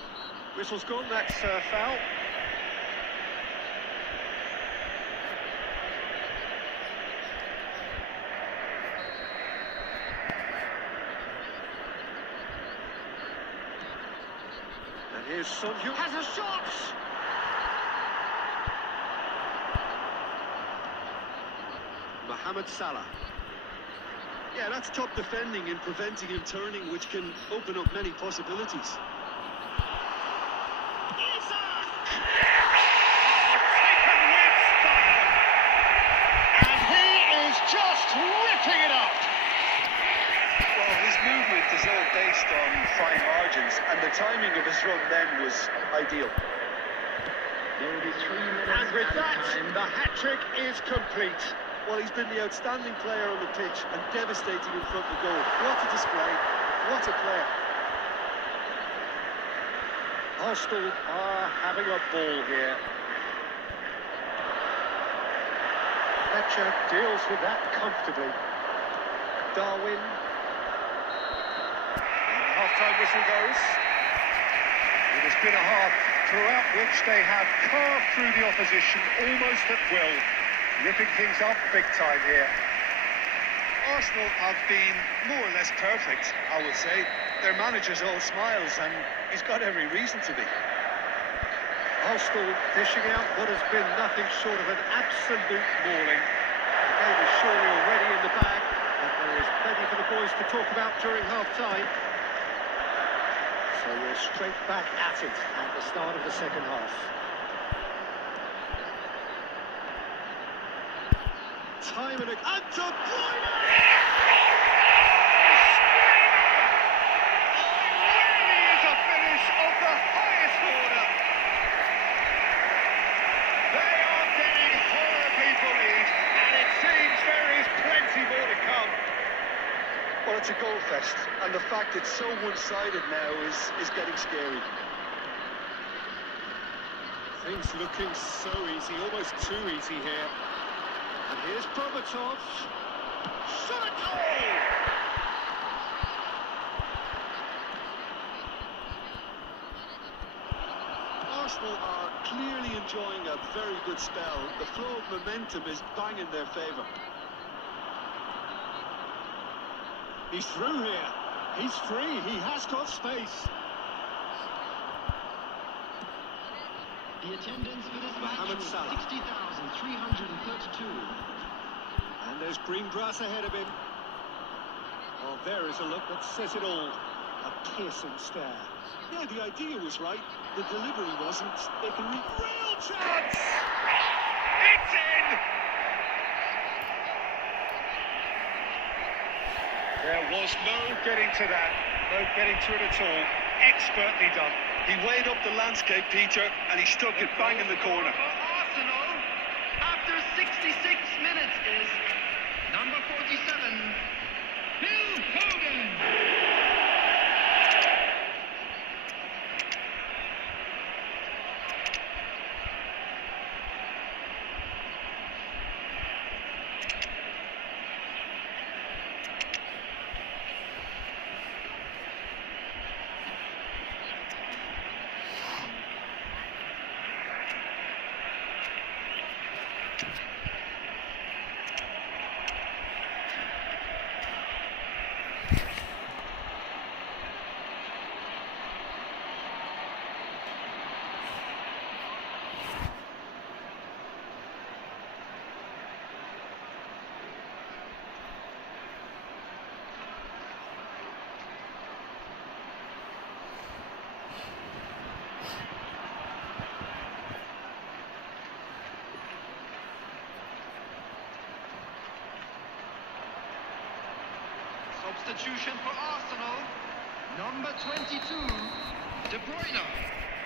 Whistle's gone, that's foul. And here's Son, who has a shot! Mohamed Salah. Yeah, that's top defending and preventing him turning, which can open up many possibilities. Just ripping it up! Well, his movement is all based on fine margins, and the timing of his run then was ideal. There will be 3 minutes And with added that, time. the hat-trick is complete. Well, he's been the outstanding player on the pitch and devastating in front of the goal. What a display, what a player. Arsenal are having a ball here. Fletcher deals with that comfortably. Darwin. And the half-time whistle goes. It has been a half throughout which they have carved through the opposition almost at will, ripping things up big time here. Arsenal have been more or less perfect, I would say. Their manager's all smiles, and he's got every reason to be. Arsenal dishing out what has been nothing short of an absolute mauling. The game is surely already in the bag, but there is plenty for the boys to talk about during half-time. So we're straight back at it at the start of the second half. Time and De Bruyne! Well, it's a goal fest, and the fact it's so one-sided now is getting scary. Things looking so easy, almost too easy here. And here's Berbatov. Shot a goal! Arsenal are clearly enjoying a very good spell. The flow of momentum is bang in their favour. He's through here. He's free. He has got space. The attendance for this match Mohamed was Salah. 60,332. And there's green grass ahead of him. Oh, there is a look that says it all. A piercing stare. Yeah, the idea was right. The delivery wasn't. They can read. Real chance! It's in! There was no getting to that. No getting to it at all. Expertly done. He weighed up the landscape, Peter, and he stuck it bang in the corner. For Arsenal, after 66 minutes, is number 47, Phil Foden. Substitution for Arsenal, number 22, De Bruyne.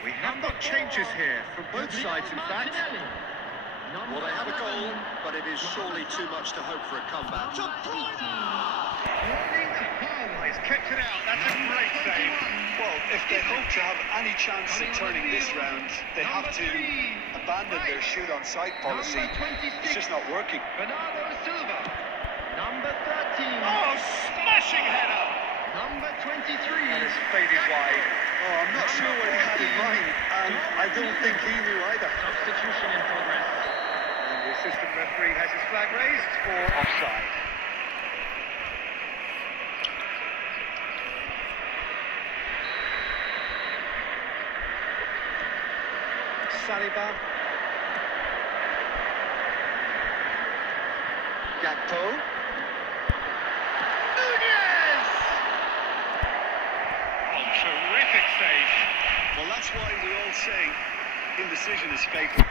We have got changes here from both sides, in fact. Well, they have a goal, but it is surely too much to hope for a comeback. De Bruyne! He's kicked it out. That's a great save. Well, if they hope to have any chance of turning this round, they have to abandon their shoot-on-sight policy. It's just not working. Bernardo Silva. Number 13. Oh, smashing header! Number 23. And it's faded wide. Oh, I'm not sure what he had in mind, and I don't think he knew either. Substitution in progress. And the assistant referee has his flag raised for offside. Saliba. Gakpo. Nunez! Oh, terrific save. Well, that's why we all say indecision is fatal.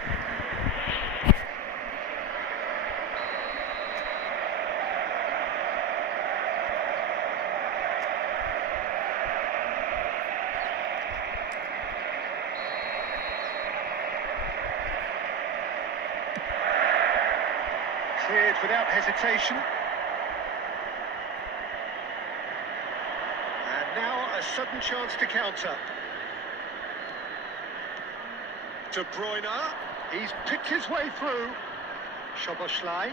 Cleared without hesitation. And now a sudden chance to counter. De Bruyne, he's picked his way through. Szoboszlai.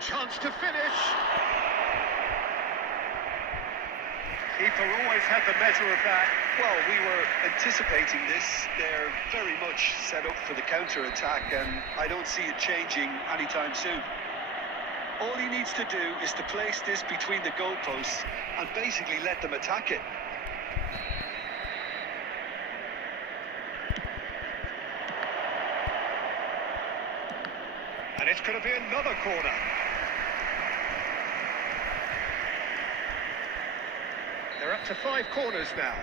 Chance to finish. Keeper always had the measure of that. Well, we were anticipating this. They're very much set up for the counter-attack, and I don't see it changing anytime soon. All he needs to do is to place this between the goalposts and basically let them attack it. And it's going to be another corner. They're up to 5 corners now.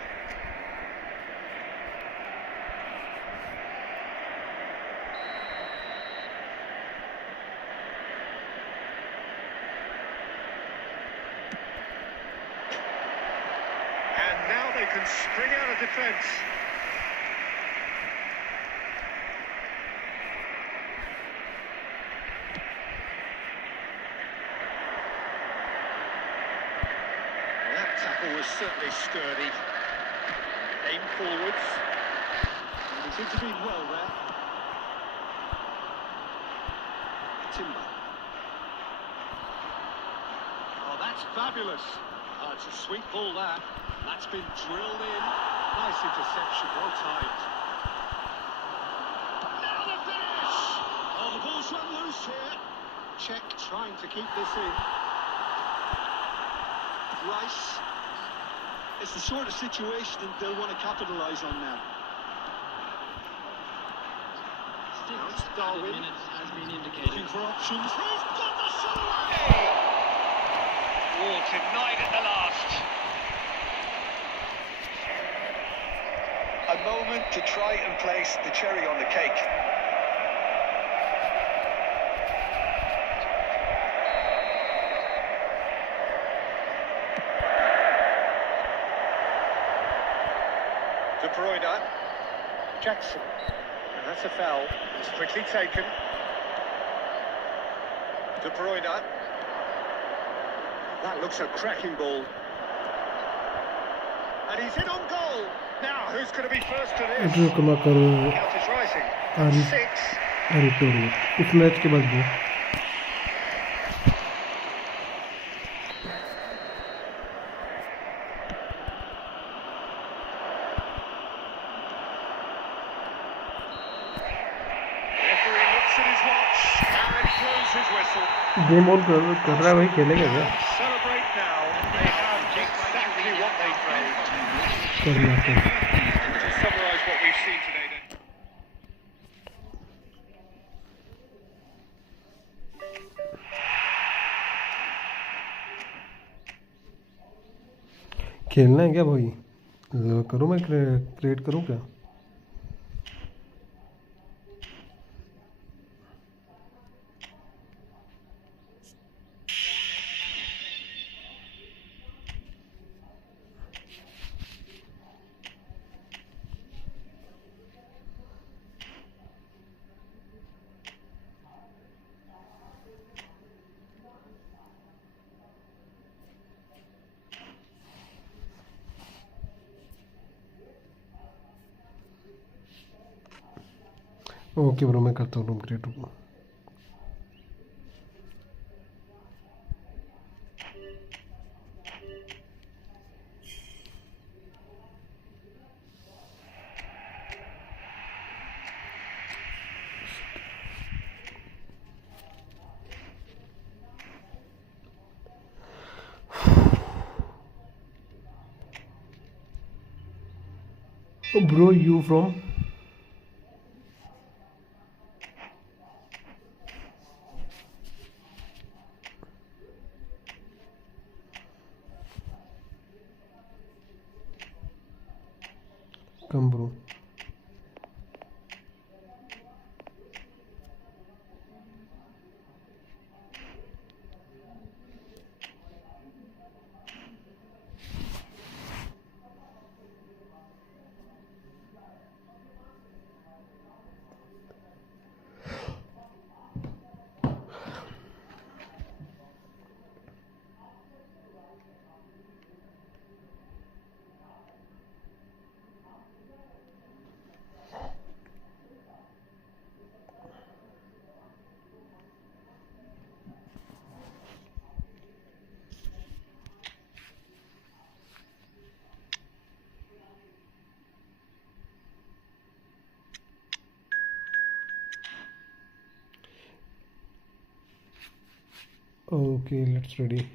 And now they can spring out of defence. That tackle was certainly sturdy. Aim forwards. He's intervened well there. Timber. Oh, that's fabulous. Oh, it's a sweet ball, that. That's been drilled in. Nice interception, well timed. Now the finish! Oh, the ball's run loose here. Czech trying to keep this in. Rice. It's the sort of situation that they'll want to capitalise on now. Still, It's added Darwin. minutes has been indicated. Looking for options. He's got the shot away! Oh, denied at the last. A moment to try and place the cherry on the cake. De Bruyne. Jackson. And that's a foul. It's quickly taken. De Bruyne. That looks a cracking ball. And he's in on goal. Now, who's going to be first to this? जो कमा करो Count is rising. आरी 6. आरी तोड़ी इस match के बाद वो Referee looks at his watch and blows his whistle. Game on कर रहा है भाई खेलेगा क्या Celebrate now. They have exactly what they craved. करना To summarise what we've seen today then. खेलना है क्या भाई करूँ मैं क्रिएट करूँ क्या ओके ब्रो मैं करता हूँ room create Oh, bro, you from? Come, bro. Okay, let's ready.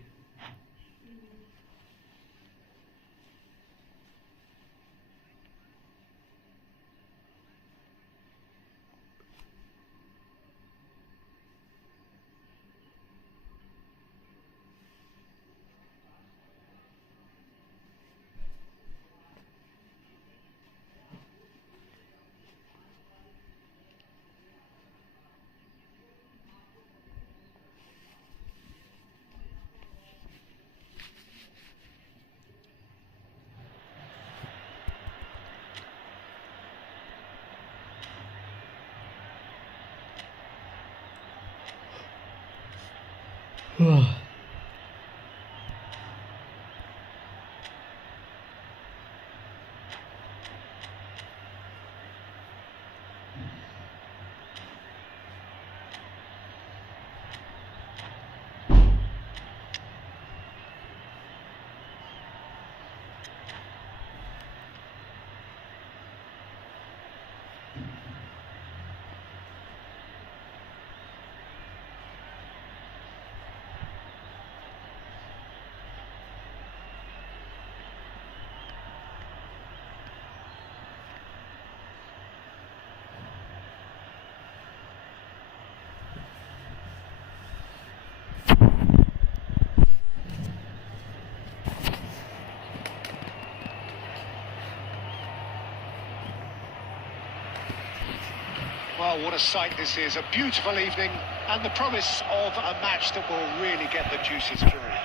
Well, what a sight this is. A beautiful evening and the promise of a match that will really get the juices flowing.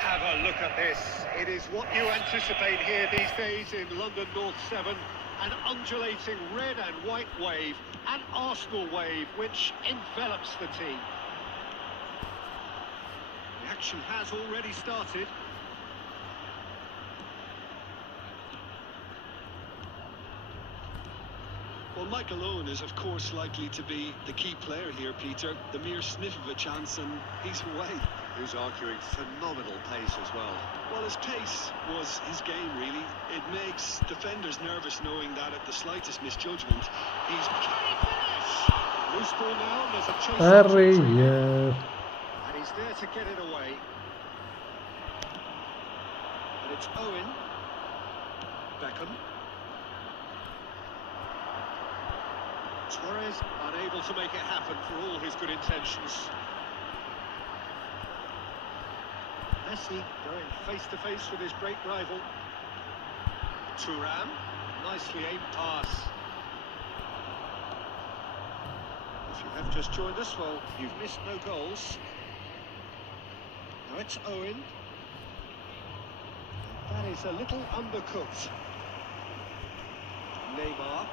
Have a look at this. It is what you anticipate here these days in London North 7. An undulating red and white wave, an Arsenal wave which envelops the team. The action has already started. Well, Michael Owen is, of course, likely to be the key player here, Peter. The mere sniff of a chance and he's away. Who's arguing phenomenal pace as well. Well, his pace was his game, really. It makes defenders nervous knowing that at the slightest misjudgment, he's... Can he finish? Loose ball now, and there's a chase. Hurry, yeah. And he's there to get it away. And it's Owen. Beckham. Torres unable to make it happen for all his good intentions. Messi going face to face with his great rival. Thuram, nicely aimed pass. If you have just joined us, well, you've missed no goals. Now it's Owen. And that is a little undercooked. Neymar.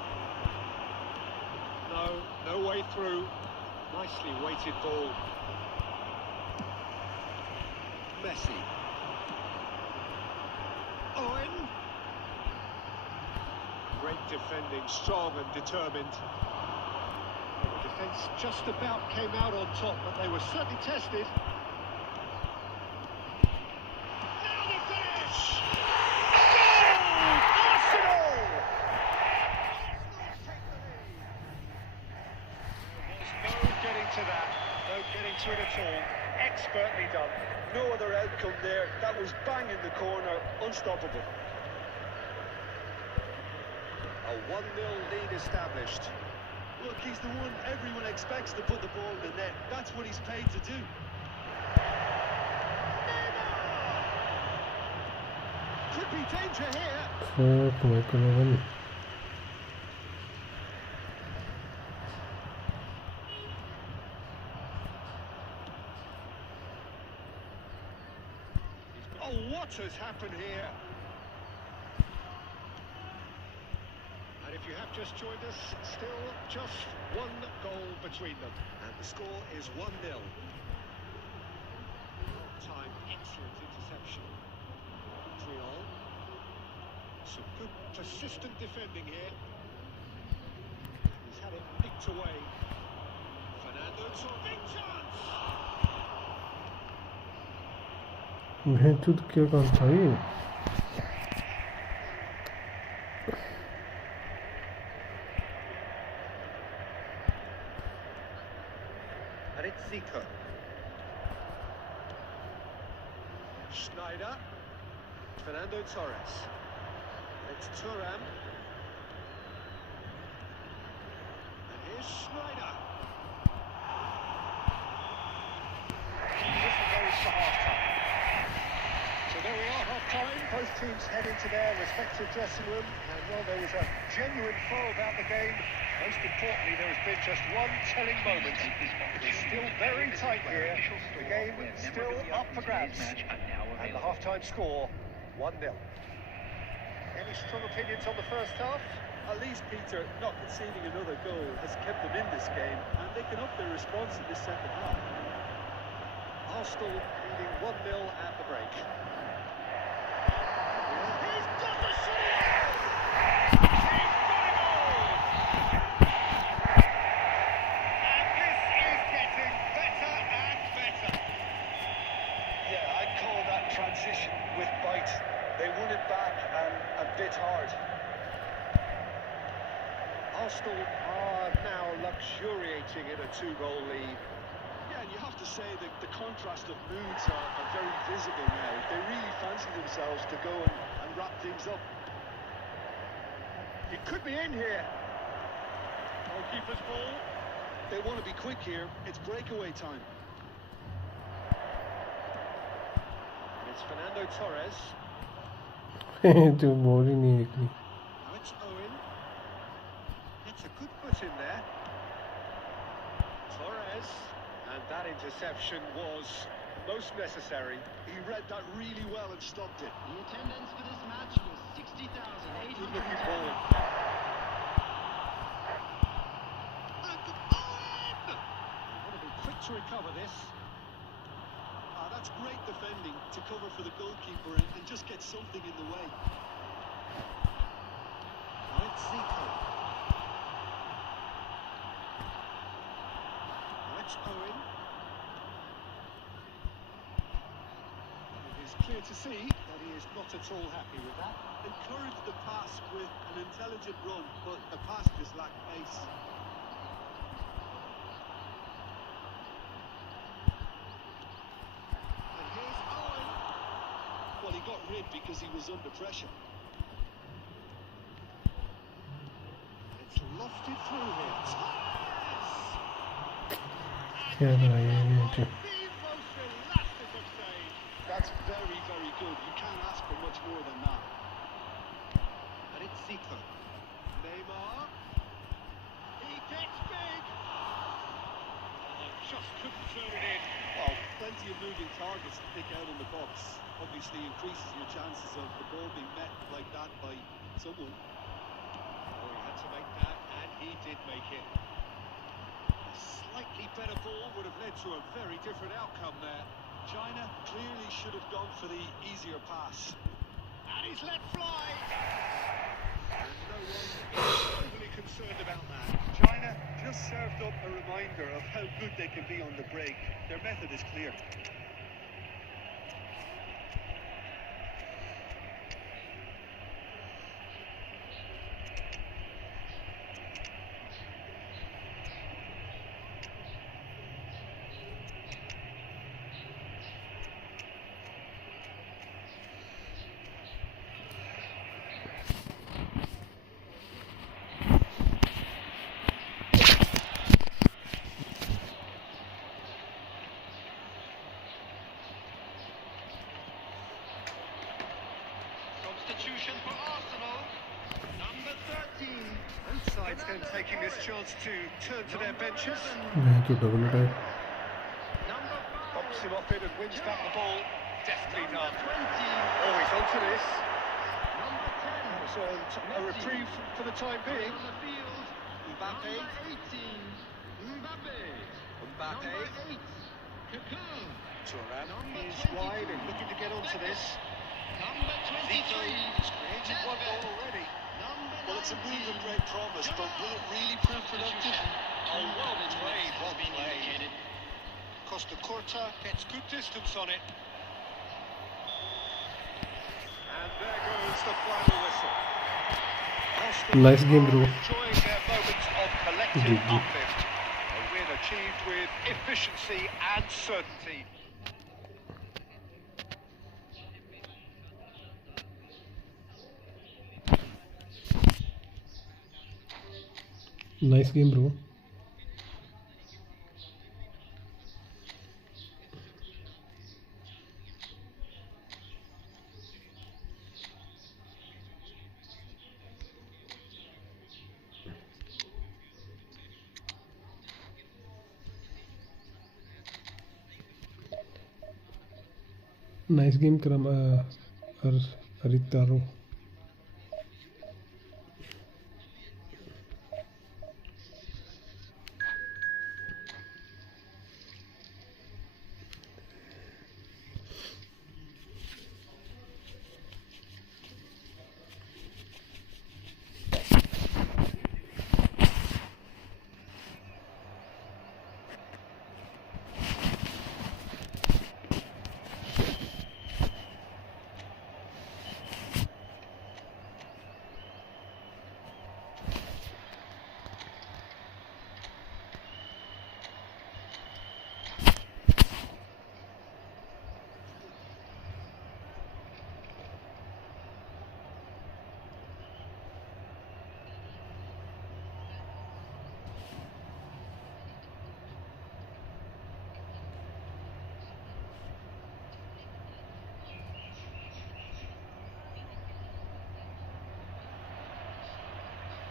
No way through. Nicely weighted ball. Messi. Owen. Great defending, strong and determined. Well, the defence just about came out on top, but they were certainly tested. Now the finish! Goal! Arsenal! To that, no getting to it at all. Expertly done. No other outcome there. That was bang in the corner, unstoppable. A 1-0 lead established. Look, he's the one everyone expects to put the ball in the net. That's what he's paid to do. Could be danger here. Fuck, Michael Owen. Oh, what has happened here? And if you have just joined us, still just one goal between them. And the score is 1-0. Time, excellent interception. 3-all. Some good persistent defending here. He's had it nicked away. Fernando to a big chance! भेंचुद क्या काम था ये? And it's Zico. Schneider. Fernando Torres. It's Turam. And here's Schneider. This goes for half-time. So there we are, half-time. Both teams head into their respective dressing room. And well, there was a genuine flow about the game. Most importantly, there has been just one telling moment. It's still very tight here. The game still up for grabs. And the half-time score, 1-0. Any strong opinions on the first half? At least, Peter, not conceding another goal has kept them in this game, and they can up their response in this second half. Arsenal leading 1-0 at the break. He's got the shot! He's got a goal! And this is getting better and better. Yeah, I'd call that transition with bite. They won it back and a bit hard. Arsenal are now luxuriating in a 2-goal lead. Yeah, and you have to say that the contrast of moods are very visible now. They really fancy themselves to go and wrap things up. It could be in here. Goalkeeper's ball. They want to be quick here. It's breakaway time. And it's Fernando Torres. जो ball ही नहीं निकली. Now it's Owen. It's a good foot in there. Torres. And that interception was most necessary. He read that really well and stopped it. The attendance for this match was 60,800. Good looking ball. And Owen! Want to be quick to recover this. That's great defending to cover for the goalkeeper and just get something in the way. Now it's Zico. Now it's Owen. It is clear to see that he is not at all happy with that. Encourage the pass with an intelligent run, but the pass just lacked pace. And here's Owen. Well, he got rid because he was under pressure. It's lofted through here. क्या बनाया ये The जो? most elastic of saves. That's very, very good. You can't ask for much more than that. And it's Zico. Neymar. He gets big. Oh, just couldn't turn it in. Well, plenty of moving targets to pick out in the box. Obviously increases your chances of the ball being met like that by someone. Oh, he had to make that, and he did make it. A slightly better ball would have led to a very different outcome there. China clearly should have gone for the easier pass. And he's let fly. And no one is overly concerned about that. China just served up a reminder of how good they can be on the break. Their method is clear. sides then taking this chance to turn to their benches. जो double attack Pops him off it and wins back the ball. Deftly done. Oh, he's onto this. So a reprieve for the time being. Mbappe. Turnip is wide and looking to get onto this. Vito has created one goal already. Well, it's a move of great promise, but will it really prove productive? Oh, well played, well played. Costa Curta gets good distance on it. And there goes the final whistle. Nice game, bro. Enjoying their moments of collective uplift. A win achieved with efficiency and certainty. Nice game, bro. Nice game, Aritaro.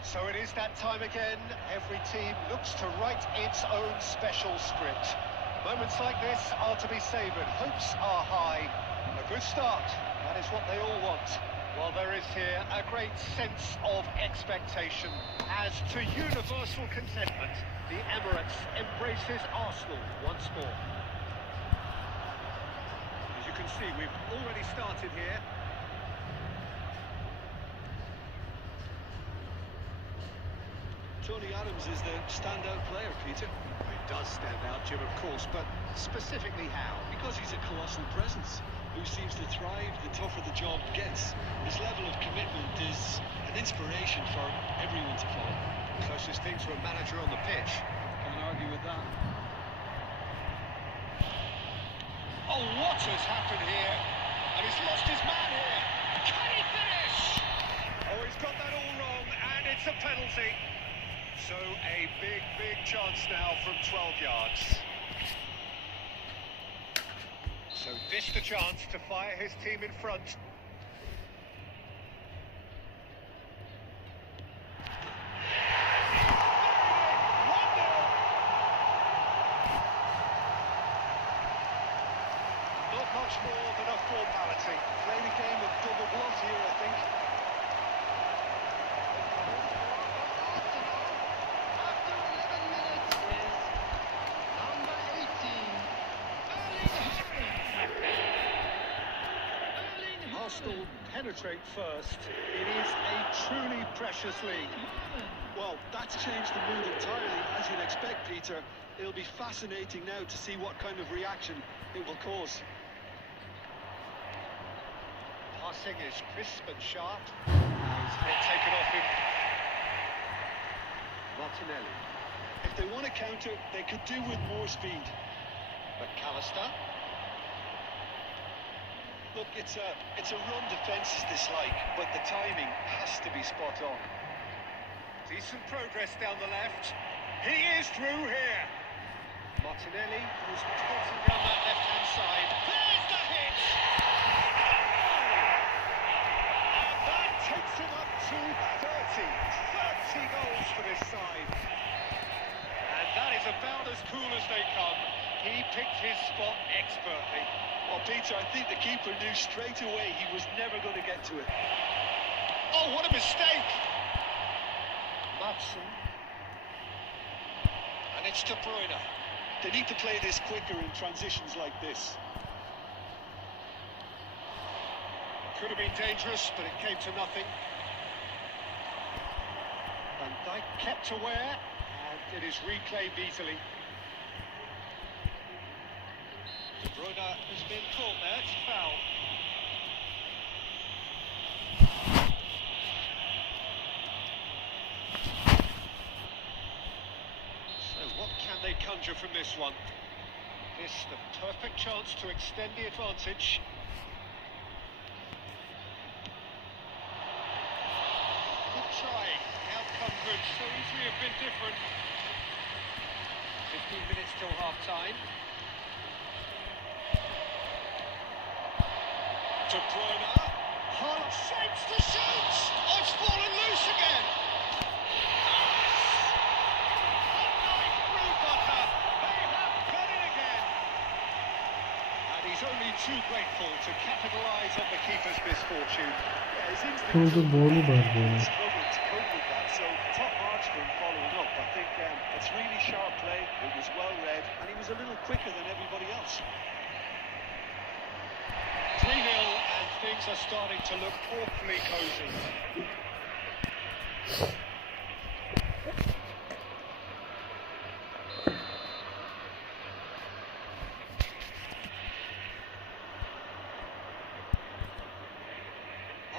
So it is that time again. Every team looks to write its own special script. Moments like this are to be savoured. Hopes are high. A good start. That is what they all want. While there is here a great sense of expectation. As to universal contentment, the Emirates embraces Arsenal once more. As you can see, we've already started here. Tony Adams is the standout player, Peter. He does stand out, Jim, of course, but specifically how? Because he's a colossal presence who seems to thrive the tougher the job gets. His level of commitment is an inspiration for everyone to follow. Closest thing to a manager on the pitch. Can't argue with that. Oh, what has happened here? And he's lost his man here. Can he finish? Oh, he's got that all wrong, and it's a penalty. So a big chance now from 12 yards. So this the chance to fire his team in front. Not much more than a formality. Played a game of double bluff here, I think. Arsenal penetrate first. It is a truly precious league. Well, that's changed the mood entirely, as you'd expect, Peter. It'll be fascinating now to see what kind of reaction it will cause. Passing is crisp and sharp. He's had it taken off him. Martinelli. If they want to counter, they could do with more speed. McAllister. Look, it's a run defence's dislike, but the timing has to be spot on. Decent progress down the left. He is through here. Martinelli was tossing down that left-hand side. There's the hit! And that takes him up to 30. 20 goals for this side. And that is about as cool as they come. He picked his spot expertly. Well, Peter, I think the keeper knew straight away he was never going to get to it. Oh, what a mistake! Matson. And it's De Bruyne. They need to play this quicker in transitions like this. Could have been dangerous, but it came to nothing. Van Dijk kept aware, and it is reclaimed easily. De Bruyne has been caught there, it's a foul. So what can they conjure from this one? This the perfect chance to extend the advantage. Good try, the outcome could so easily have been different. 15 minutes till half-time. De Bruyne, Haaland shapes the shoot! Oh, it's fallen loose again! Through butter, they have done it again! And he's only too grateful to capitalise on the keeper's misfortune. Yeah, his वो instinct तो ball ही बाहर गया struggled to cope with that, so top marks for him following up. I think it's really sharp play, it was well read, and he was a little quicker than everybody else. 3-0 and things are starting to look awfully cosy.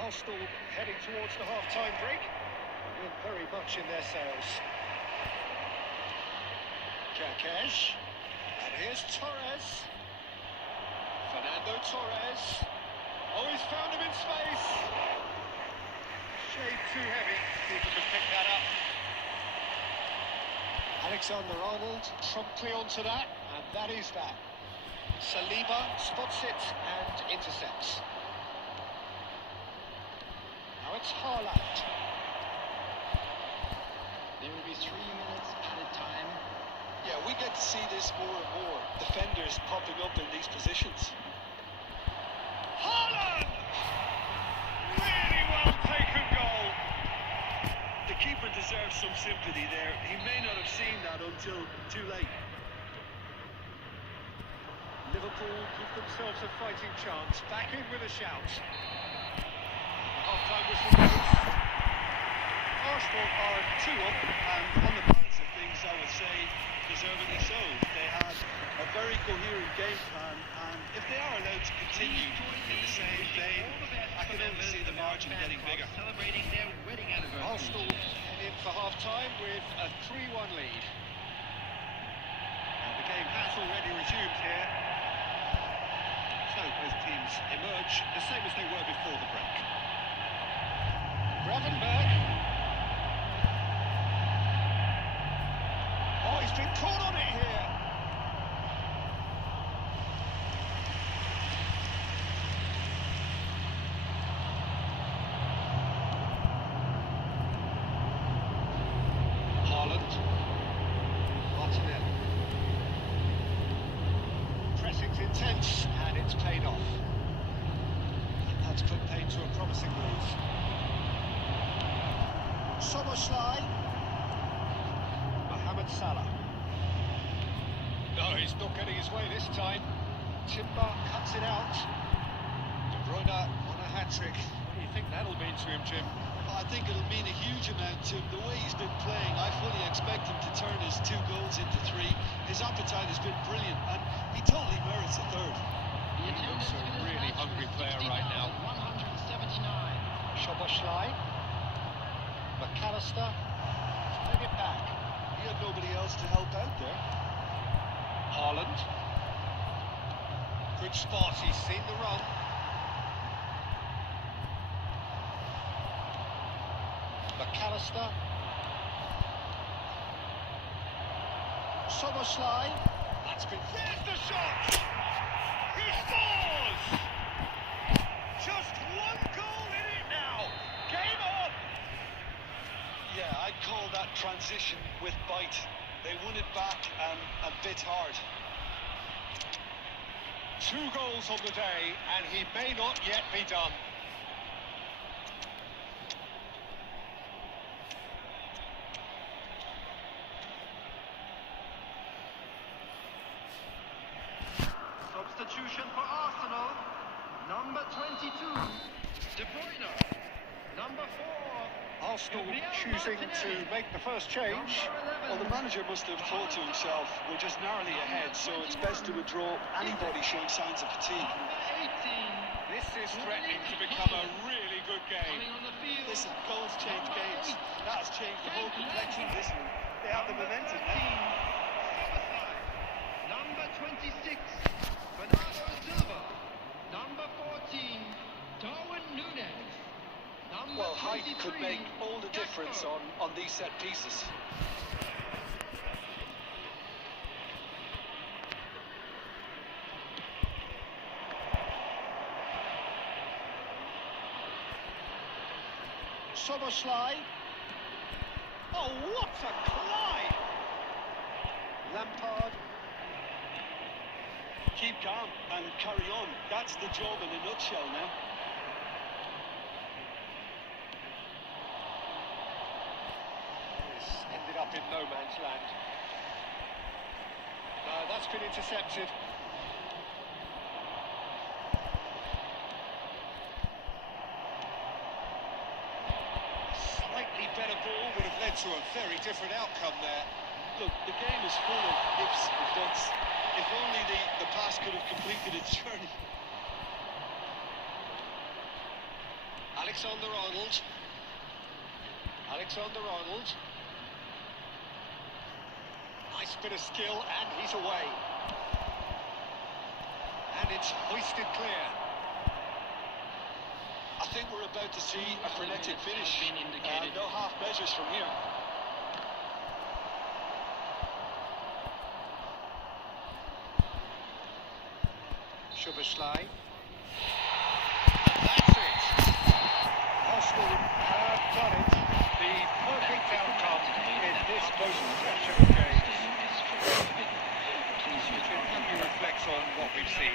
Arsenal heading towards the half-time break, with very much in their sails. Cacash, and here's Torres. Fernando Torres. Oh, he's found him in space. Shade too heavy. Keeper could pick that up. Alexander-Arnold promptly onto that, and that is that. Saliba spots it and intercepts. Now it's Haaland. There will be 3 minutes added time. Yeah, we get to see this more and more. Defenders popping up in these positions. Haaland! Really well taken goal. The keeper deserves some sympathy there. He may not have seen that until too late. Liverpool give themselves a fighting chance. Back in with a shout. The half-time whistle goes. Arsenal are 2 up, and on the balance of things, I would say, deservedly so. They had a very coherent game plan, and if they are allowed to continue in the same vein, I can only see the margin getting bigger. Celebrating their wedding anniversary. Arsenal head in for half-time with a 3-1 lead. And the game has already resumed here. So both teams emerge the same as they were before the break. Gravenberg. Oh, he's been caught on it here. Haaland. Martinelli. Pressing's intense, and it's paid off. And that's put paid to a promising move. Soboslai. Mohamed Salah. No, he's not getting his way this time. Timber cuts it out. De Bruyne on a hat-trick. What do you think that'll mean to him, Jim? I think it'll mean a huge amount to him. The way he's been playing, I fully expect him to turn his 2 goals into 3. His appetite has been brilliant, and he totally merits a 3rd. The He looks attendance a for this really match hungry was player right now. 60,179. Soboslai. McAllister. Bring it back. He had nobody else to help out there. Haaland. Good spot, he's seen the run. McAllister. Soboslai. That's been... There's the shot! He scores! Just 1 goal in it now. Game on! Yeah, I'd call that transition with bite. They won it back and a bit hard. 2 goals on the day, and he may not yet be done. Substitution for Arsenal. Number 22. De Bruyne. Number 4. Arsenal choosing to make the first change. Well, the manager must have thought to himself, we're just narrowly ahead, so it's best to withdraw anybody showing signs of fatigue. Number 18. This is threatening to become a really good game. Coming on the field. Listen, goals change games. That has changed the whole complexion of this one. They have the momentum now. Number 26. Bernardo Silva. Number 14. Darwin Núñez. Number Well, height could 23, make all the difference Gakpo. on these set pieces. Soboslai. Oh, what a climb! Lampard. Keep calm and carry on. That's the job in a nutshell now. It's ended up in no man's land. No, that's been intercepted. Slightly better ball would have led to a very different outcome there. Look, the game is full of ifs and buts. If only the pass could have completed its journey. Alexander-Arnold. Alexander-Arnold. Nice bit of skill, and he's away. And it's hoisted clear. I think we're about to see a frenetic finish. No half measures from here. Soboslai. That's it. Arsenal have done it. The perfect outcome in this most pressure game. You reflect on what we've seen.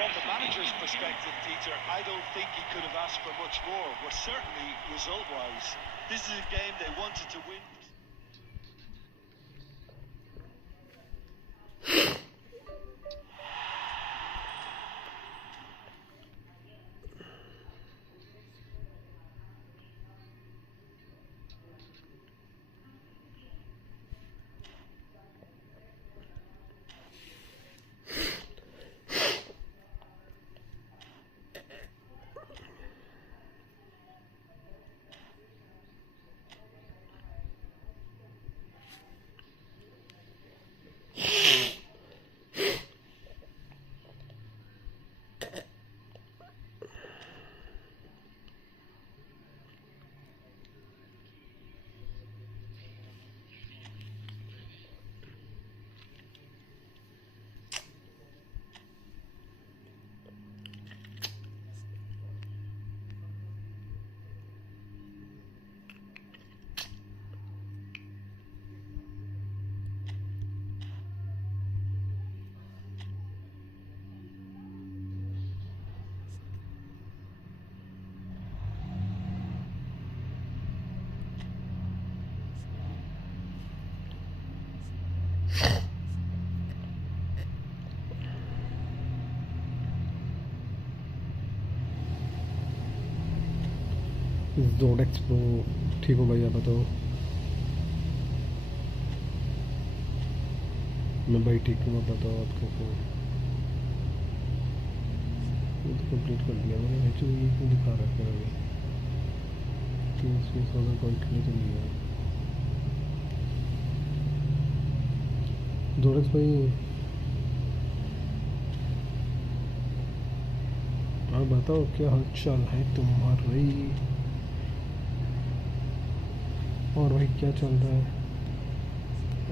From the manager's perspective, Peter, I don't think he could have asked for much more. But certainly, result-wise, this is a game they wanted to win. जोडेक्स pro ठीक हो भाई, आप बताओ। मैं भाई ठीक हूँ, आप बताओ आप कैसे हो। ये तो कंप्लीट कर दिया मैंने। बच्चों ये क्यों दिखा रखा है अभी? 3,000 पॉइंट के लिए तो नहीं है। जोडेक्स भाई आप बताओ क्या हाल चाल है तुम्हारी? और भाई क्या चल रहा है?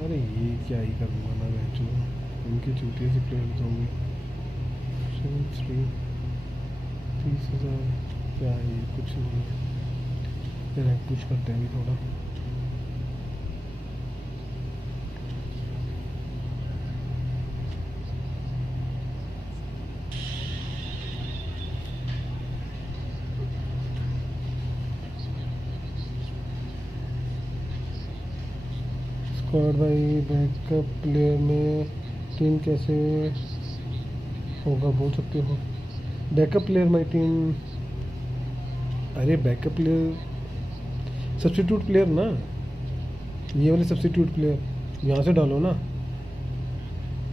अरे ये क्या ही करूँगा ना मैं, जो उनके चूतिया से प्लेयर होंगे। 30,000 क्या है ये? कुछ नहीं है। रैंक पुश करते हैं अभी थोड़ा। स्क्वाड भाई, बैकअप प्लेयर में टीम कैसे होगा बोल सकते हो? बैकअप प्लेयर माई टीम, अरे बैकअप प्लेयर सब्स्टिट्यूट प्लेयर ना, ये वाले सब्स्टिट्यूट प्लेयर यहाँ से डालो ना,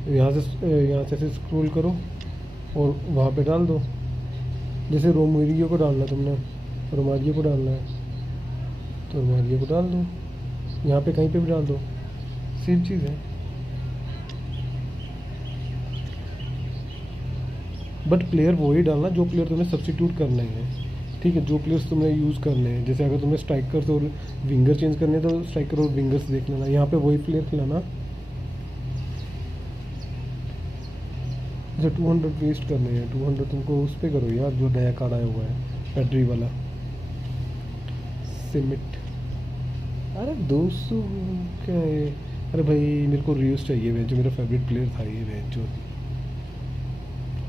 यहाँ से ऐसे स्क्रॉल करो और वहाँ पे डाल दो। जैसे रोमारियो को डालना है तुमने, रोमारियो को डालना है तो रोमारियो को डाल दो, यहाँ पे कहीं पे भी डाल दो, सेम चीज़ है। बट प्लेयर वही डालना जो प्लेयर तुम्हें सब्स्टिट्यूट करने हैं, ठीक है? जो प्लेयर्स तुम्हें यूज़ करने हैं, जैसे अगर तुम्हें स्ट्राइकर्स और विंगर चेंज करने हैं तो स्ट्राइकर और विंगर्स देख लेना, यहाँ पे वही प्लेयर खिलाना। जैसे 200 वेस्ट करने हैं, 200 तुमको उस पर करो यार, जो नया कार्ड आया हुआ है पैड्री वाला सिमिट। अरे 200 क्या है? अरे भाई मेरे को रियूज चाहिए वे, जो मेरा फेवरेट प्लेयर था ये वे, जो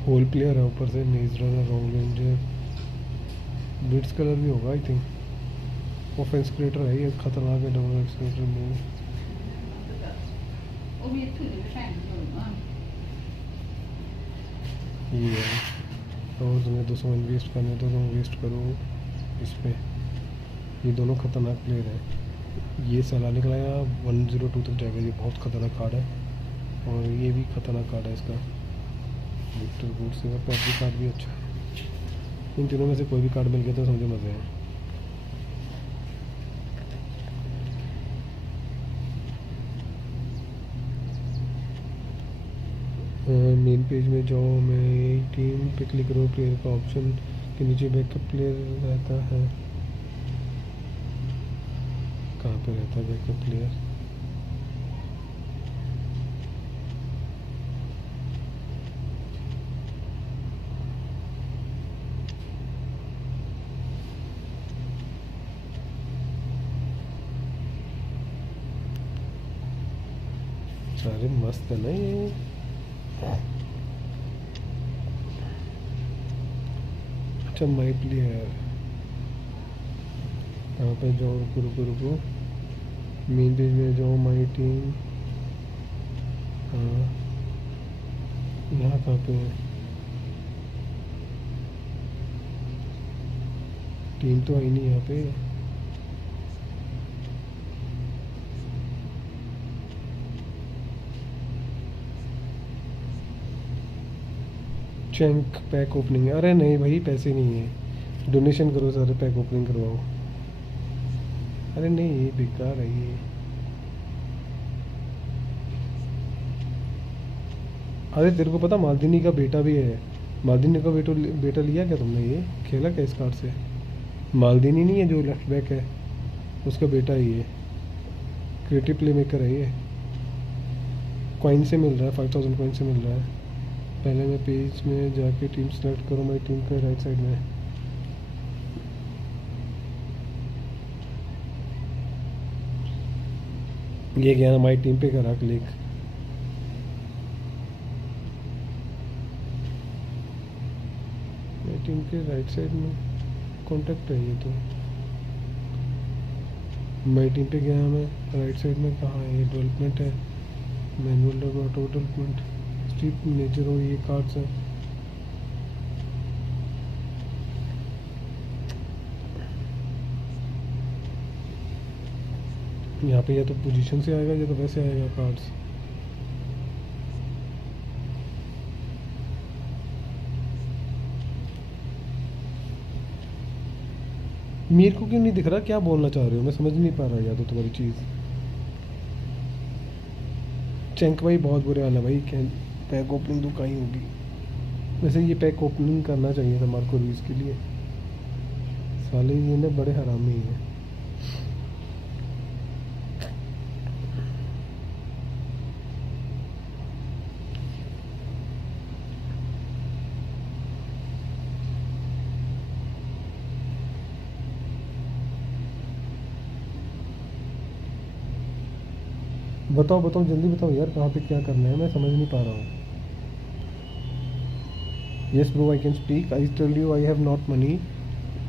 होल प्लेयर है, ऊपर से मेज runner, wrong ranger, bits colour भी होगा आई थिंक। ऑफेंस क्रिएटर है ये, खतरनाक है, डबल एक्सक्रेटर में ये है। और तुम्हें 200 इन्वेस्ट करने तो तुम वेस्ट करो इस पे। ये दोनों खतरनाक प्लेयर हैं। ये सलाह निकला या 102 तक जाएगा, ये बहुत खतरनाक कार्ड है। और ये भी खतरनाक कार्ड है इसका, विक्टर बूट से पैट्री कार्ड भी अच्छा है। इन तीनों में से कोई भी कार्ड मिल गया तो समझो मज़े हैं। मेन पेज में जाओ, मैं टीम पे क्लिक करो, प्लेयर का ऑप्शन के नीचे बैकअप प्लेयर रहता है। कहाँ पे रहता है बैकअप प्लेयर? अरे मस्त है ना ये। अच्छा माई प्लेयर, यहाँ पे जाओ, रुको मेन पेज में जाओ, माई टीम। हाँ यहाँ कहाँ पे है? टीम तो आई नहीं यहाँ पे। चैंक पैक ओपनिंग है। अरे नहीं भाई पैसे नहीं है, डोनेशन करो सारे, पैक ओपनिंग करवाओ। अरे नहीं ये बेकार है ये। अरे तेरे को पता मालदीनी का बेटा भी है? मालदीनी का बेटा लिया क्या तुमने? ये खेला क्या इस कार्ड से? मालदीनी नहीं है जो लेफ्ट बैक है, उसका बेटा ही है, क्रिएटिव प्ले मेकर है ये। कॉइन से मिल रहा है, 5000 कॉइन से मिल रहा है। पहले मैं पेज में जाके टीम सेलेक्ट करूँ, मेरी टीम के राइट साइड में ये गया ना, माई टीम पे करा क्लिक। मेरी टीम के राइट साइड में कॉन्टेक्ट है ये, तो माई टीम पे गया मैं, राइट साइड में कहाँ है? ये डेवलपमेंट है, manual auto development, street nature और ये कार्ड्स हैं। यहाँ पे या तो पोजीशन से आएगा या तो वैसे आएगा कार्ड्स। मेरे को क्यों नहीं दिख रहा क्या बोलना चाह रहे हो? मैं समझ नहीं पा रहा या तो तुम्हारी चीज़। चैंक भाई बहुत बुरे हाल है भाई, पैक ओपनिंग तो कहीं होगी। वैसे ये पैक ओपनिंग करना चाहिए था मार्को रूइस के लिए, साले ये ना बड़े हरामी हैं। बताओ जल्दी बताओ यार, कहाँ पे क्या करना है, मैं समझ नहीं पा रहा हूँ। Yes bro, I can speak. I tell you I have not money.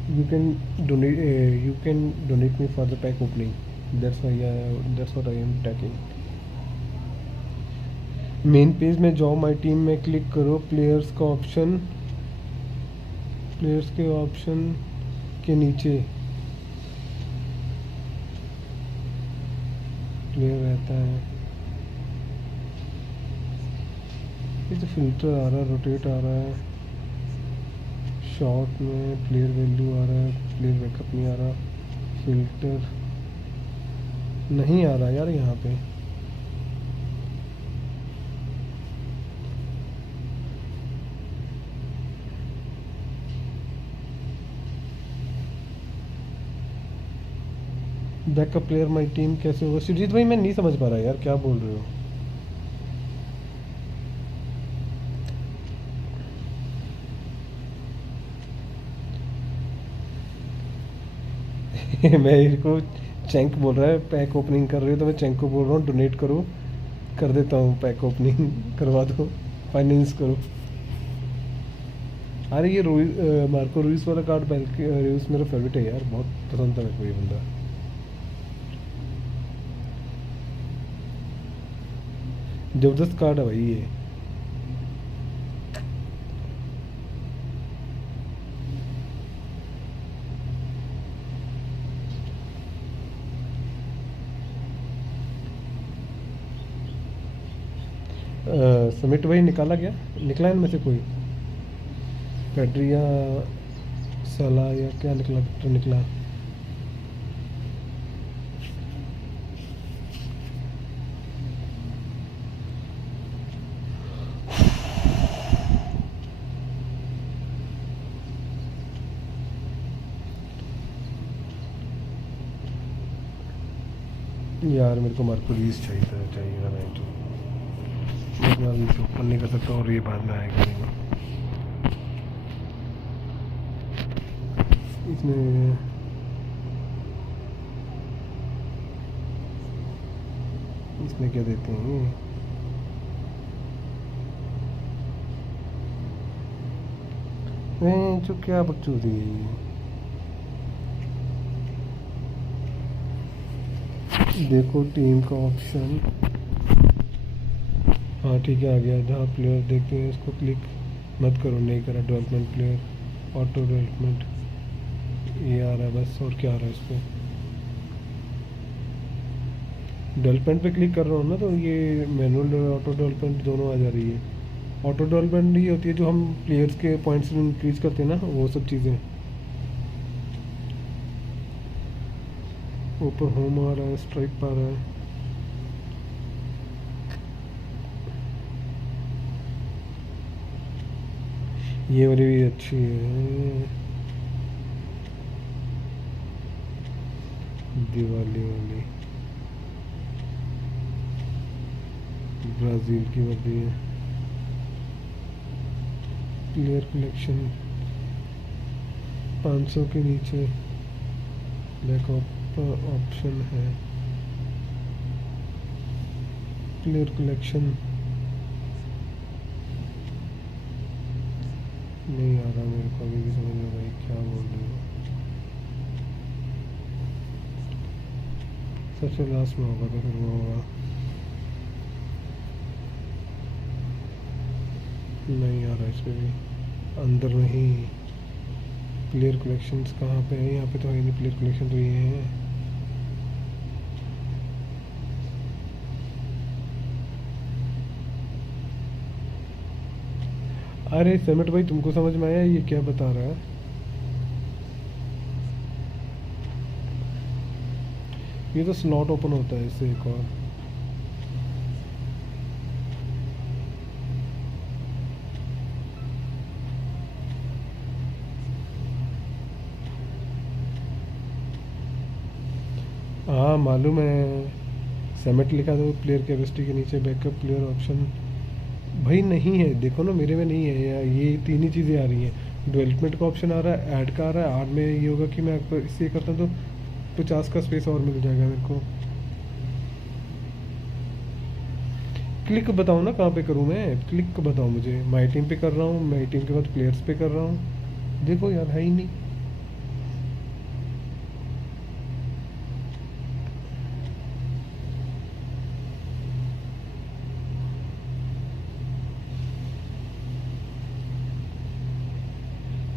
You can donate me for the pack opening. That's what I am tacking. Main page में जाओ, माई टीम में क्लिक करो, प्लेयर्स के option के नीचे player रहता है। ये तो फिल्टर आ रहा है, रोटेट आ रहा है, शॉट में प्लेयर वैल्यू आ रहा है, प्लेयर बैकअप नहीं आ रहा, फिल्टर नहीं आ रहा यार यहाँ पे। बैकअप प्लेयर माई टीम कैसे होगा? सुजीत भाई मैं नहीं समझ पा रहा यार, क्या बोल रहे हो? मेरे को चैंक बोल रहा है पैक ओपनिंग कर रही हो, तो मैं चैंक को बोल रहा हूँ डोनेट करो, कर देता हूँ, पैक ओपनिंग करवा दो, फाइनेंस करो। अरे ये मार्को रूइस वाला कार्ड रूइस मेरा फेवरेट है यार, बहुत पसंद था मेरे को ये बंदा। जबरदस्त कार्ड है भाई ये। समिट भाई निकाला गया, निकला इनमें से कोई पेड्री या सला या क्या निकला? विक्टर निकला। यार मेरे को मार्को रूइस चाहिए था मैं तो अभी ओपन नहीं कर सकता, और ये बाद में आएगा नहीं। इसमें क्या देते हैं? जो क्या बकचोदी। देखो टीम का ऑप्शन, हाँ ठीक है आ गया। जहाँ प्लेयर देखते हैं इसको क्लिक मत करो, नहीं करा। डेवलपमेंट प्लेयर, ऑटो डेवलपमेंट, ये आ रहा है बस, और क्या आ रहा है इस पर? डेवलपमेंट पे क्लिक कर रहा हूँ ना, तो ये मैनुअल और ऑटो डेवलपमेंट दोनों आ जा रही है। ऑटो डेवलपमेंट ये होती है जो हम प्लेयर्स के पॉइंट्स इंक्रीज करते हैं ना, वो सब चीज़ें। ऊपर होम आ रहा है, स्ट्राइक आ रहा है। ये वाली भी अच्छी है, दिवाली वाली, ब्राज़ील की वर्दी है। प्लेयर कलेक्शन 500 के नीचे बैकअप ऑप्शन है। प्लेयर कलेक्शन नहीं आ रहा मेरे को अभी भी समझ में भाई क्या बोल रहे हो। सबसे लास्ट में होगा तो फिर वो होगा, नहीं आ रहा इसमें भी। अंदर नहीं, प्लेयर कलेक्शंस कहाँ पे है? यहाँ पे तो है नहीं प्लेयर कलेक्शन, तो ये है। अरे समिट भाई तुमको समझ में आया ये क्या बता रहा है? ये तो स्लॉट ओपन होता है इससे एक और। हाँ मालूम है, समिट लिखा था प्लेयर कैपेसिटी के नीचे बैकअप प्लेयर ऑप्शन भाई नहीं है। देखो ना मेरे में नहीं है यार, ये तीन ही चीज़ें आ रही हैं। डेवलपमेंट का ऑप्शन आ रहा है, ऐड का आ रहा है, ऐड में ये होगा कि मैं आपको इससे करता हूँ तो 50 का स्पेस और मिल जाएगा मेरे को। क्लिक बताओ ना कहाँ पे करूँ मैं, क्लिक बताओ मुझे। माई टीम पे कर रहा हूँ, माई टीम के बाद प्लेयर्स पे कर रहा हूँ। देखो यार है ही नहीं।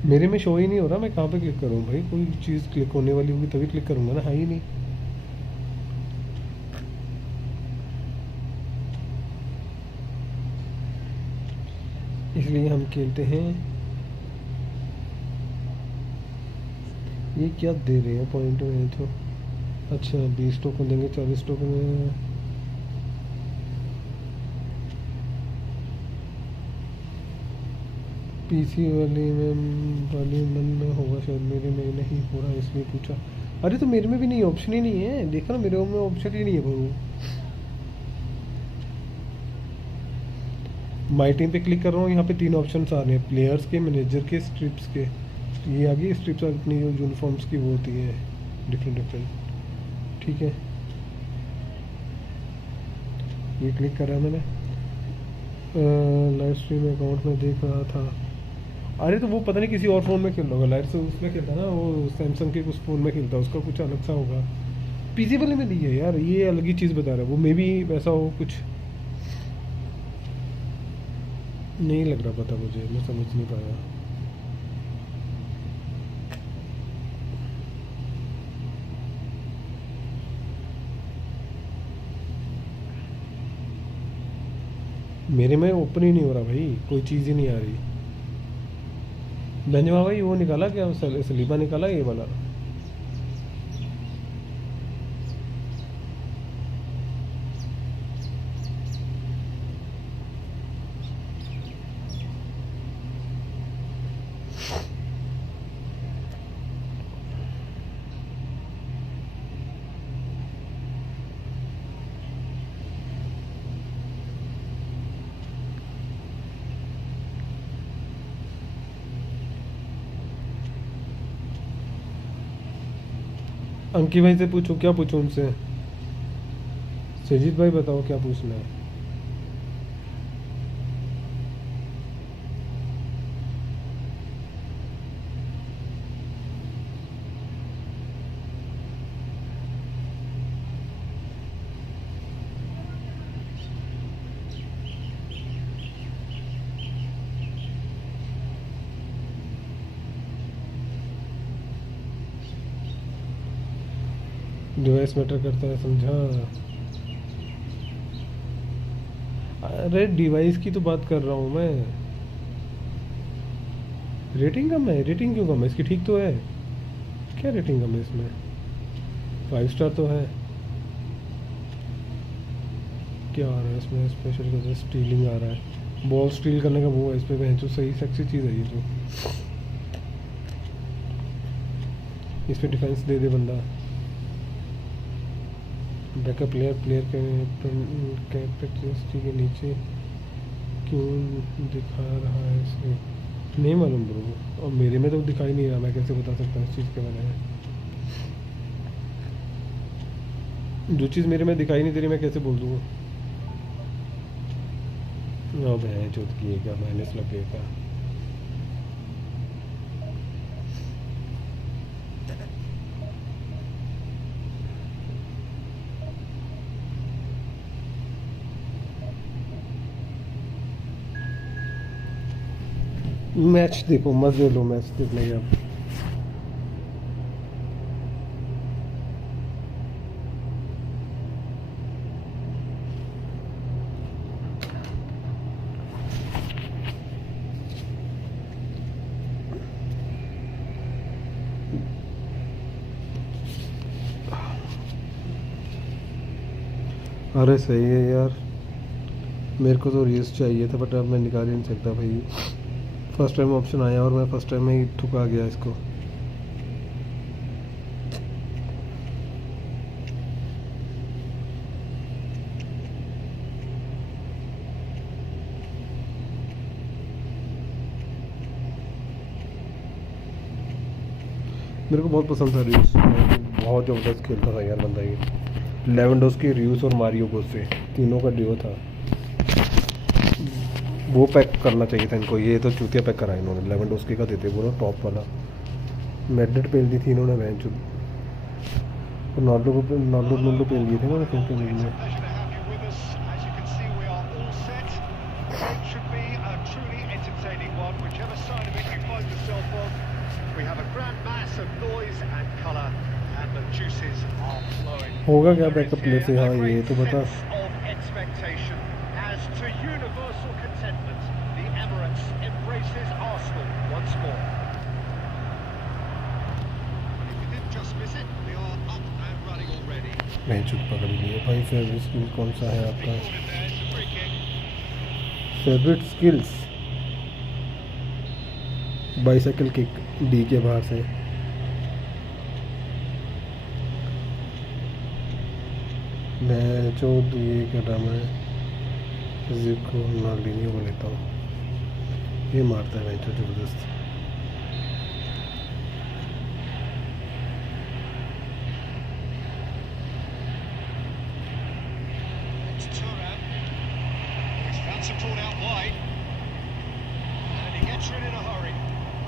मेरे में शो ही नहीं हो रहा, मैं कहाँ पे क्लिक करूँ भाई? कोई चीज़ क्लिक होने वाली होगी तभी क्लिक करूँगा ना, है ही नहीं। इसलिए हम खेलते हैं। ये क्या दे रहे हैं पॉइंट में तो? अच्छा 20 टोकन देंगे, 40 टोकन में। पीसी वाली मन में होगा शायद, मेरे में नहीं हो रहा इसलिए पूछा। अरे तो मेरे में भी नहीं, ऑप्शन ही नहीं है, देखो ना मेरे में ऑप्शन ही नहीं है भाई। माई टीम पे क्लिक कर रहा हूँ, यहाँ पे 3 ऑप्शन आ रहे हैं, प्लेयर्स के, मैनेजर के, स्ट्रिप्स के। ये आ गई स्ट्रिप्स अपनी जो यूनिफॉर्म्स की वो होती है डिफरेंट। ठीक है, ये क्लिक करा मैंने। लाइव स्ट्रीम अकाउंट में देख रहा था। अरे तो वो पता नहीं किसी और फ़ोन में खेल रहा होगा, लाइव से उसमें खेलता ना, वो सैमसंग के कुछ फ़ोन में खेलता, उसका कुछ अलग सा होगा। पीसी वाले में नहीं है यार, ये अलग ही चीज़ बता रहा है वो, मे भी वैसा हो कुछ, नहीं लग रहा पता मुझे, मैं समझ नहीं पाया। मेरे में ओपन ही नहीं हो रहा भाई, कोई चीज़ ही नहीं आ रही। बेंजमा भाई वो निकाला क्या, सलीबा निकाला ये वाला? अंकी भाई से पूछो, क्या पूछूं उनसे? सजीद भाई बताओ क्या पूछना है। डिवाइस मैटर करता है, समझा? अरे डिवाइस की तो बात कर रहा हूँ मैं। रेटिंग कम है? रेटिंग क्यों कम है इसकी? ठीक तो है, क्या रेटिंग कम है इसमें? 5 स्टार तो है। क्या आ रहा है इसमें? स्पेशल का स्टीलिंग आ रहा है, बॉल स्टील करने का वो है इस पर, जो सही सेक्सी चीज़ है ये तो। इस पर डिफेंस दे दे बंदा। बैकअप प्लेयर कैपेसिटी के नीचे क्यों दिखा रहा है इसे? नहीं मालूम ब्रो, और मेरे में तो दिखाई नहीं रहा, मैं कैसे बता सकता हूँ इस चीज़ के बारे में? जो चीज़ मेरे में दिखाई नहीं दे रही मैं कैसे बोल दूँगा? अब है जो किएगा, माइनस लगेगा। मैच देखो, मजे लो मैच देखने के। अब अरे सही है यार, मेरे को तो रील्स चाहिए था बट अब मैं निकाल ही नहीं सकता भाई। फर्स्ट टाइम ऑप्शन आया और मैं फर्स्ट टाइम में ही ठुका गया इसको। मेरे को बहुत पसंद था रील्स, बहुत ज़बरदस्त खेलता था यार बंदा ये। लेवेंडोस्की, रीयूस और मारियो गोसे, तीनों का डिओ था। वो पैक करना चाहिए था इनको, ये तो चूतिया पैक करा इन्होंने। लेवेंडोस्की का देते वो ना टॉप वाला। मैड्रिड पेल दी थी इन्होंने बेंच, और नॉर्डो पेल दिए थे ना कहीं पे में। Should be a truly entertaining one, whichever side of it you find yourself on. grand mass of noise and colour, and the juices are flowing. होगा क्या बैकअप प्लेयर से? हाँ, A ये great तो बता। sense of expectation as to universal contentment. The Emirates embraces Arsenal once more. And if you didn't just miss it, they are up and running already. मैं चुप पकड़ लिया भाई। फेवरेट स्किल कौन सा है आपका? Recorded there, it's a free kick. Favourite skills bicycle kick, D के बाहर से। मैं जो ये क्या नाम है, जिको नालिनी को लेता हूँ, ये मारता है मैं जबरदस्त। It's Turnip. He's found support out wide. And he gets rid in a hurry.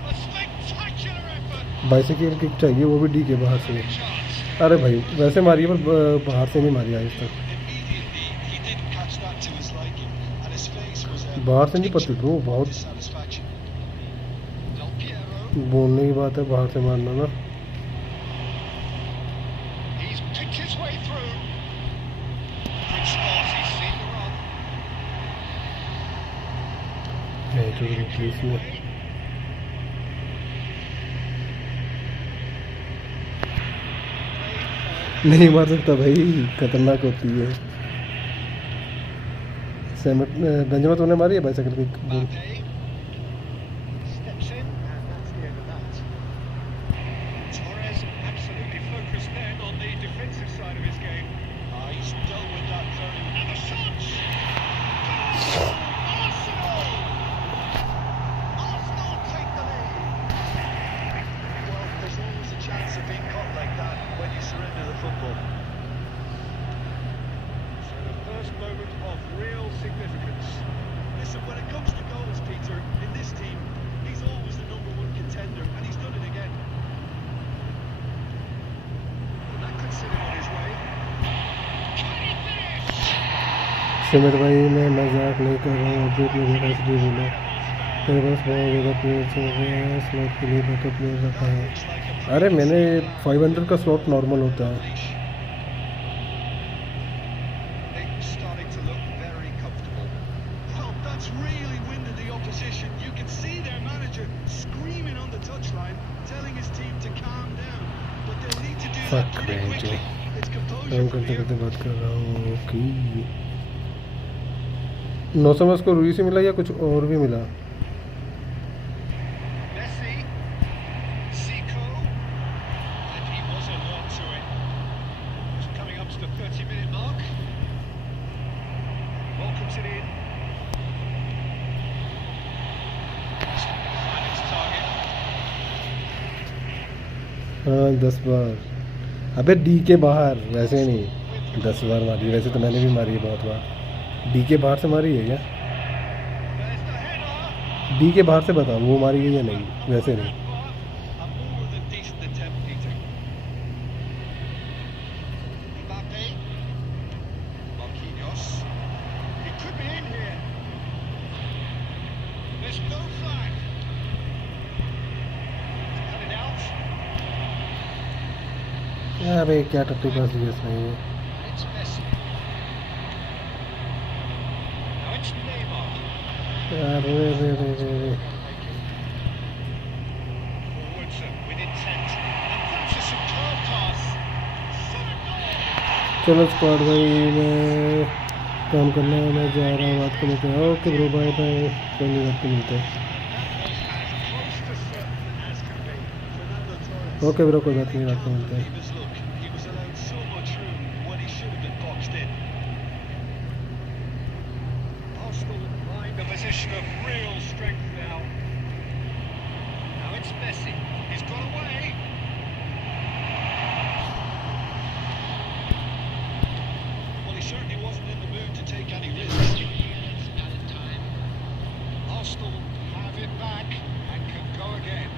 A spectacular effort. Bicycle kick चाहिए, वो भी डी के बाहर से। Chance. अरे भाई वैसे मारी है, पर बाहर से नहीं मारी आज तक। Immediately, he didn't catch that to his liking, and his face was a बाहर से नहीं पड़ती picture वो, of बहुत dissatisfaction. Del Piero, बोलने की बात है बाहर से मारना ना। He's picked his way through. Good spot, he's seen the run. मैं जो रिप्लेस में नहीं मार सकता भाई, खतरनाक होती है। बेंजामिन तूने मारी है bicycle kick? Mbappe steps in, and that's the end of that. Torres absolutely focused then on the defensive side of his game. he's dealt with that very well. And the shot! Goal! Arsenal! Arsenal take the lead. Well, there's always a chance of being caught like that when you surrender the football. So the first moment of real significance. Listen, when it comes to goals, Peter, in this team, he's always the #1 contender, and he's done it again. And that could sit him on his way. Can he finish? सिमर भाई मैं मजाक नहीं कर रहा हूँ, update में मेरा इसलिए बोला। मेरे पास बहुत ज़्यादा प्लेयर्स हो गए हैं, स्लॉट के लिए बैकअप प्लेयर रखा है। अरे मैंने 500 का स्लॉट नॉर्मल होता है। Things starting to look very comfortable. Well, that's really winded the opposition. You can see their manager screaming on the touchline, telling his team to calm down. But they'll need to do that Fuck, pretty man, quickly. Joe. It's composure काम from करते here. करते बात कर रहा हूँ कि 900 में उसको रूई से मिला या कुछ और भी मिला? Messi, Zico, and he was alert to it. Just coming up to the 30-minute mark. Welcomes it in. Find its target. हाँ 10 बार। अबे डी के बाहर, वैसे नहीं 10 बार मारी। वैसे तो मैंने भी मारी है बहुत बार। डी के बाहर से मारी है क्या? There's the header. डी के बाहर से बता, वो मारी है या नहीं? वैसे नहीं। A more than decent attempt, Peter. Mbappe. Marquinhos. He could be in here. There's no flag. Cut it out. अरे क्या टट्टी पास दिया इसने ये। It's Messi. Now it's Neymar. अरे रे रे रे रे। Forwards with intent. And that's a superb pass. What a goal! चलो स्क्वाड भाई, मैं काम करना है, मैं जा रहा हूँ, बात को लेते हैं। ओके ब्रो, बाय बाय, कोई नहीं, बात को मिलते हैं। That was as close to certain as can be. Fernando Torres. Okay bro, कोई बात नहीं, बात को मिलते हैं। He was, look, he was allowed so much room when he should have been boxed in. Arsenal find a position of real strength now. Now it's Messi. He's got away. Well, he certainly wasn't in the mood to take any risks. Arsenal have it back and can go again.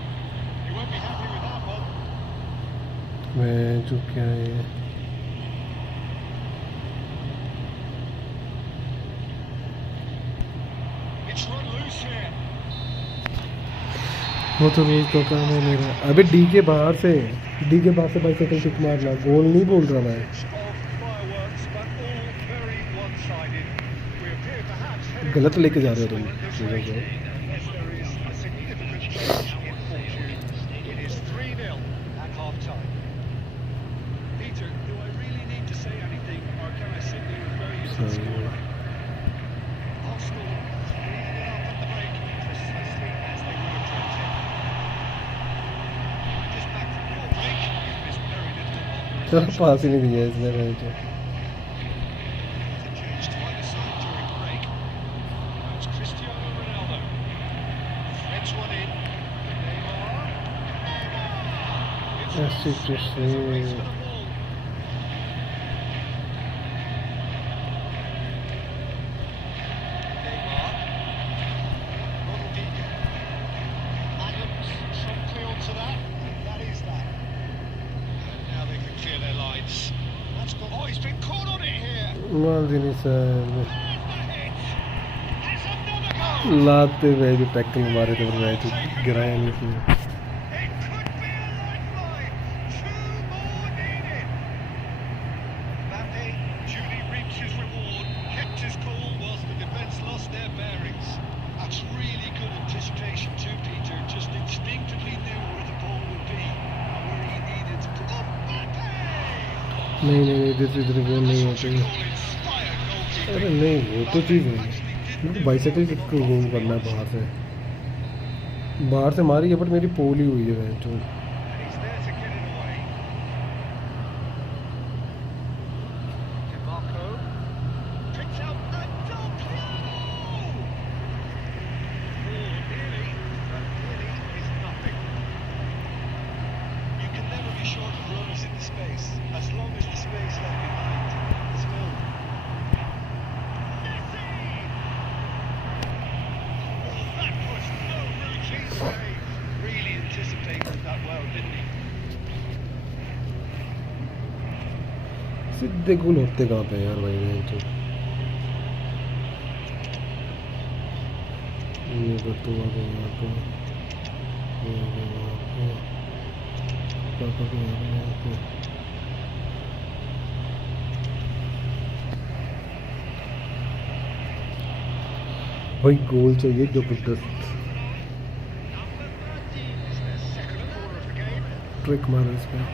You won't be happy with that one. मैं जो क्या है, It's run loose here. वो तो रोज का काम है मेरा। अबे डी के बाहर से बाइसाइकिल किक मारना, गोल नहीं बोल रहा मैं। गलत लेके जा रहे हो तुम चीज़ों को। पास ही नहीं दिया इसने मैंने तो। लाते हुए जो टैकल मारे थे मैच गिराया नहीं उसने। नहीं इधर गोल नहीं होते। अरे नहीं वो तो चीज़ है, मुझे बाइसाइकिल किक को गोल करना है बाहर से मारी है, बट मेरी पोल ही हुई है जो। सीधे गोल होते कहाँ पे यार भाई मैं तो। ये तो आ गया यहाँ पे, ये आ गया यहाँ पे, पापा को आ गया यहाँ पे। भाई गोल चाहिए जबरदस्त। ट्रिक मारा इसमें।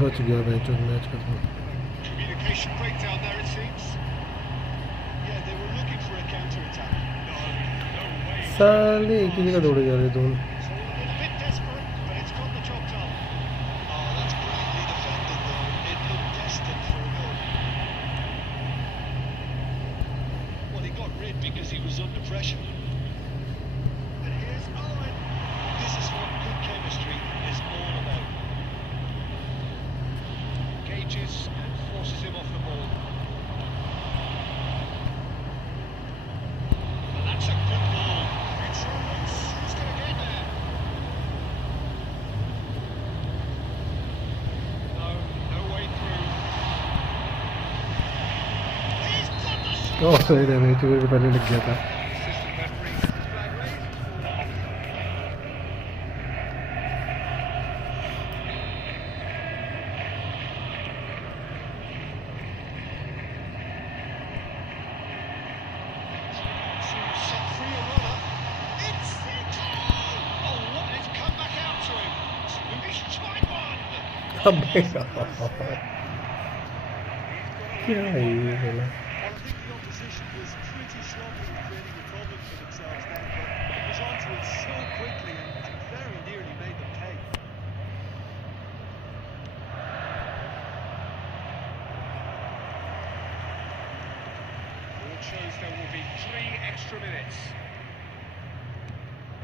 बच गया मैच खत्म। Communication breakdown there, it seems. Yeah, they were looking for a counter attack. No way. साले एक ही जगह दौड़े जा रहे दोनों। It's all a bit desperate, but it's got the job done. Oh, that's brilliantly defended though. It looked destined for a goal. Well, he got rid because he was under pressure. And here's Owen. This is what good chemistry is all about. Cages and forces him off the ball. And that's a good ball. It's who's going to get there? No way through. He's got the shot. ओह सही है, match मेरे को पहले लग गया था। Assistant referee, flag raised. Set free a runner. It's it! Oh, what? It's come back out to him. He's tried one. अबे क्या है ये बोला। Well, I think the opposition was pretty sloppy in creating a problem for themselves then, but it was onto it so quickly and very nearly made them pay. Board shows there will be 3 extra minutes.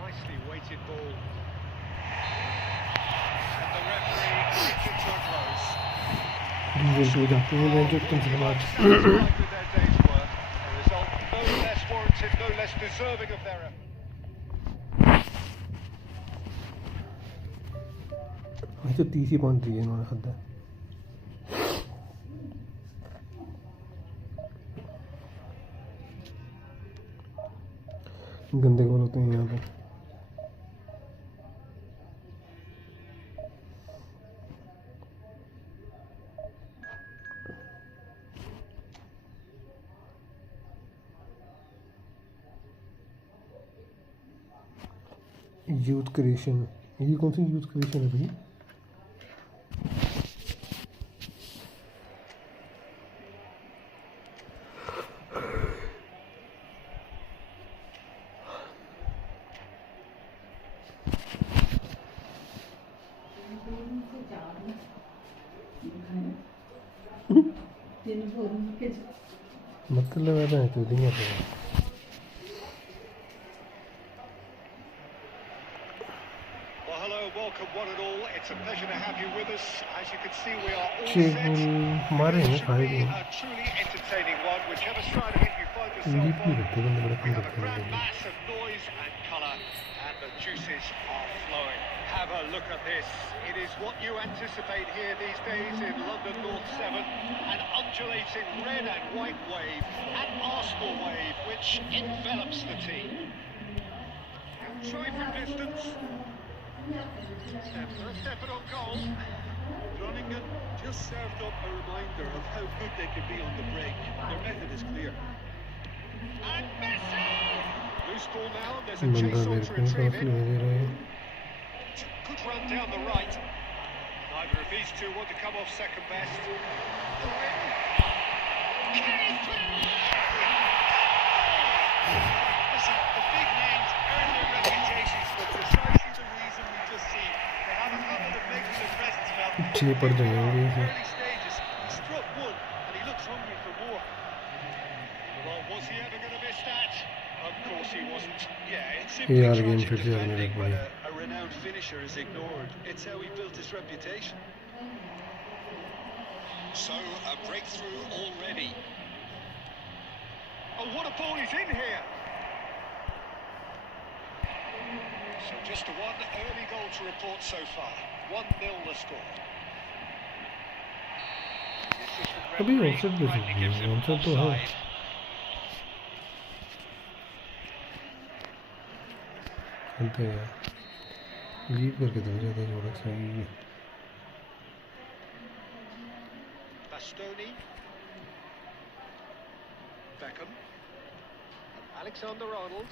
Nicely weighted ball. And the referee brings it to a close. Result हो जाते हैं match कम से कम आज Satisfied with their day's work. A result no less warranted, no less deserving of their effort. आज तो 30 ही point दिए इन्होंने हद है गंदे गोल होते हैं यहाँ पे यूथ क्रिएशन ये कौन सी यूथ क्रिएशन है भाई मतलब है तो दिया तो Well, hello, welcome one and all. It's a pleasure to have you with us. As you can see, we are all छह set. गोल मारे हैं It should खाए be गए a truly entertaining one, whichever side of it you find lead yourself नहीं on. करते बंदे बड़ा We come have a करते grand हैं mass of noise and colour, and the juices are flowing. Have a look at this. It is what you anticipate here these days in London North 7. An undulating red and white wave, an Arsenal wave, which envelops the team. Try from distance. First effort on goal. Groningen just served up a reminder of how good they can be on the break. Their method is clear. And Messi! Loose ball now, there's a बंदा chase on मेरे to को retrieve काफी it. दे रहा है Good run down the right. Neither of these two want to come off second best. Listen, the big names earn their reputations for precisely the reason we just seen. They have a habit of making their presence felt. छह पड़ Here we जाएंगे are, इसे early stages. He struck one, and he looks hungry for more. Well, was he ever going to miss that? Of course he wasn't. Yeah, it's simply यार game tragic फिर से आने defending लग when पड़ी a renowned finisher is ignored. It's how he built his reputation. So, a breakthrough already. Oh, what a ball is in here! So just one early goal to report so far. 1-0 the score. The assistant अभी referee offset भी rightly gives सकती them है offset तो है offside. चलते हैं leave करके दो ज़्यादा जोड़ा सही Bastoni. Beckham. Alexander-Arnold.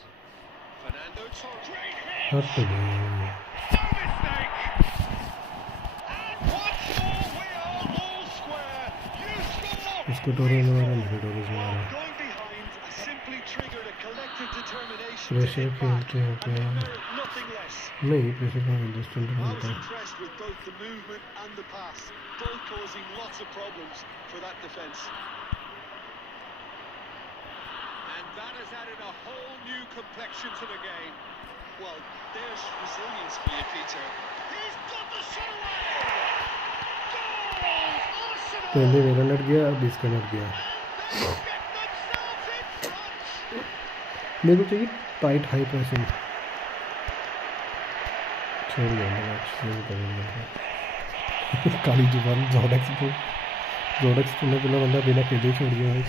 Fernando Torres. Great hit! हट तो नहीं No mistake! And once more we are all square. You score! इसको टोरे ने मारा मुझे टोरे से मारा Going behind has simply triggered a collective determination to pressure hit back, खेलते हैं and क्या they merit nothing less. नहीं प्रेशर का डिस्टेंट I was खेलता है impressed with both the movement and the pass, both causing lots of problems for that defence. And that has added a whole new complexion to the game. Well, there's resilience for you, Peter. He's got the shot away! Goal! Arsenal! पहले मेरा नट गया अब इसका नट गया They get themselves in front! मेरे को चाहिए tight high pressing छोड़ गया मैच नहीं करेंगे काली जुबान जोडेक्स तुमने पहला बंदा बिना खेले ही छोड़ दिया मैच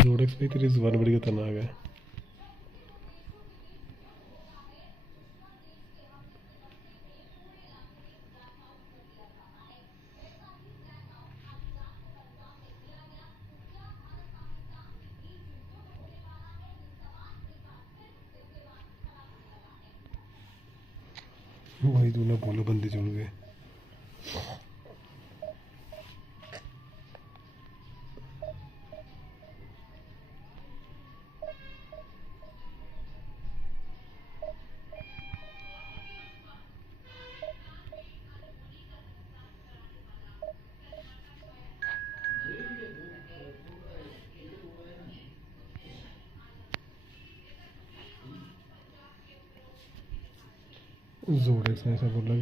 जोडेक्स भी तेरी जुबान बड़ी खतरनाक है वही तूने बोलो बंदे जुड़ गए जोडेक्स ने ऐसा बोला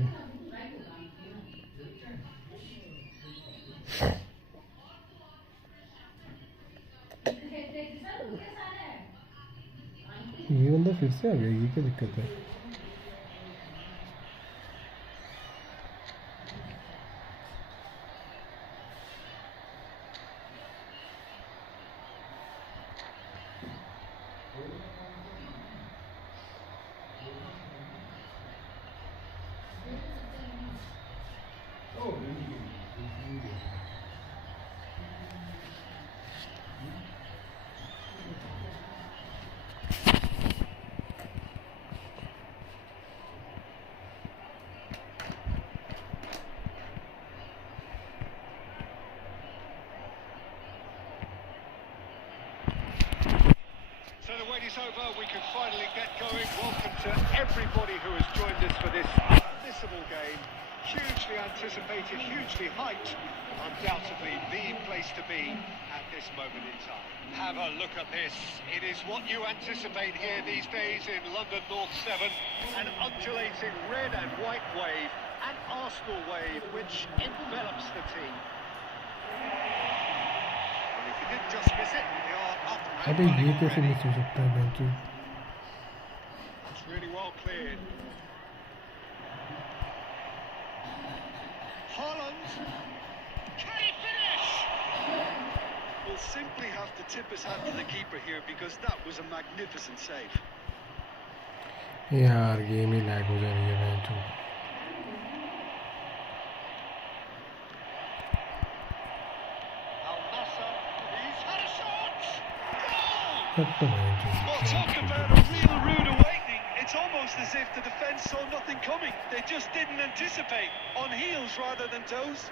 कि ये बंदा फिर से आ गया, ये क्या दिक्कत है? So the wait is over, we can finally get going. Welcome to everybody who has joined us for this unmissable game. Hugely anticipated, hugely hyped. Undoubtedly the place to be at this moment in time. Have a look at this. It is what you anticipate here these days in London North 7. An undulating red and white wave, an Arsenal wave which envelops the team. And if you did just miss it, they are up and अबे ये running कैसे already. Miss हो सकता है match? It's really well cleared. Holland. Can he finish? Will simply have to tip his hat to the keeper here because that was a magnificent save. यार game ही lag हो जा रही है match. Al Nassr. He's had a shot. Goal! अब तो match Well, talk about a real rude awakening. It's almost as if the defence saw nothing coming. They just didn't anticipate. On heels rather than toes.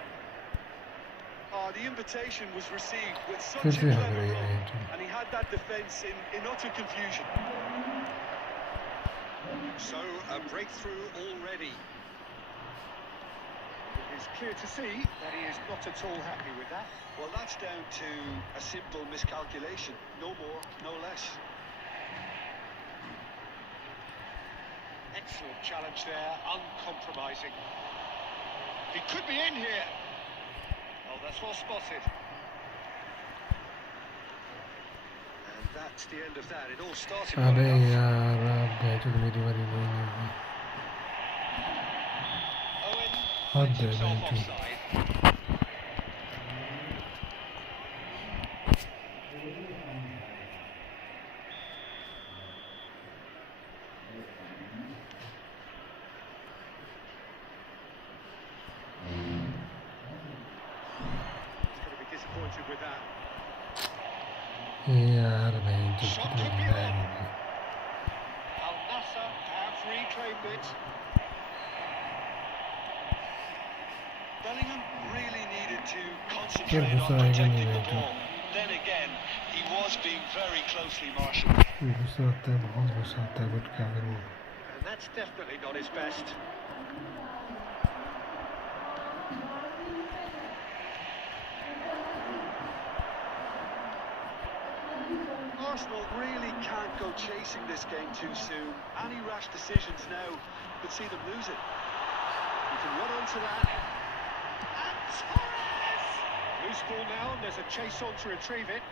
The invitation was received with such फिर a से हार clever गई run, match. and he had that defence in utter confusion. So a breakthrough already. It is clear to see that he is not at all happy with that. Well, that's down to a simple miscalculation. No more, no less. Excellent challenge there, uncompromising. He could be in here. Oh, that's well spotted. And that's the end of that. It all started well अबे enough. यार अब match तो मेरी बारी नहीं होगी। Owen हद finds है himself match. offside. He's going to be disappointed with that. यार मैच तो Shot कितनी could be लैग on. हो गई। Al Nassr have reclaimed it. Bellingham really needed to फिर concentrate गुस्सा on आएगा नहीं protecting the मैच में। ball. Then again, he was being very closely marshalled. गुस्सा आता है, बहुत गुस्सा आता है, बट क्या करूँ? And that's definitely not his best. Arsenal really can't go chasing this game too soon. Any rash decisions now could see them lose it. You can run onto that. And Torres! Loose ball now, and there's a chase on to retrieve it.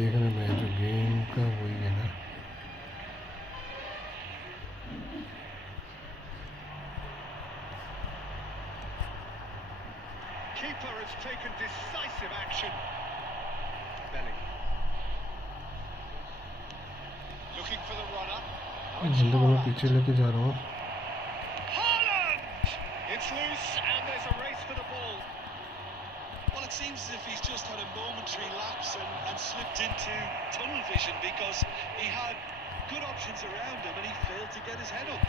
देखना match game का वही है ना। Keeper has taken decisive action. Bellingham. Looking for the runner. Now it's बंदे को मैं Haaland. पीछे लेके जा रहा हूँ। Haaland! It's loose, and there's a race for the ball. Well, it seems as if he's just had a momentary lapse and slipped into tunnel vision because he had good options around him and he failed to get his head up.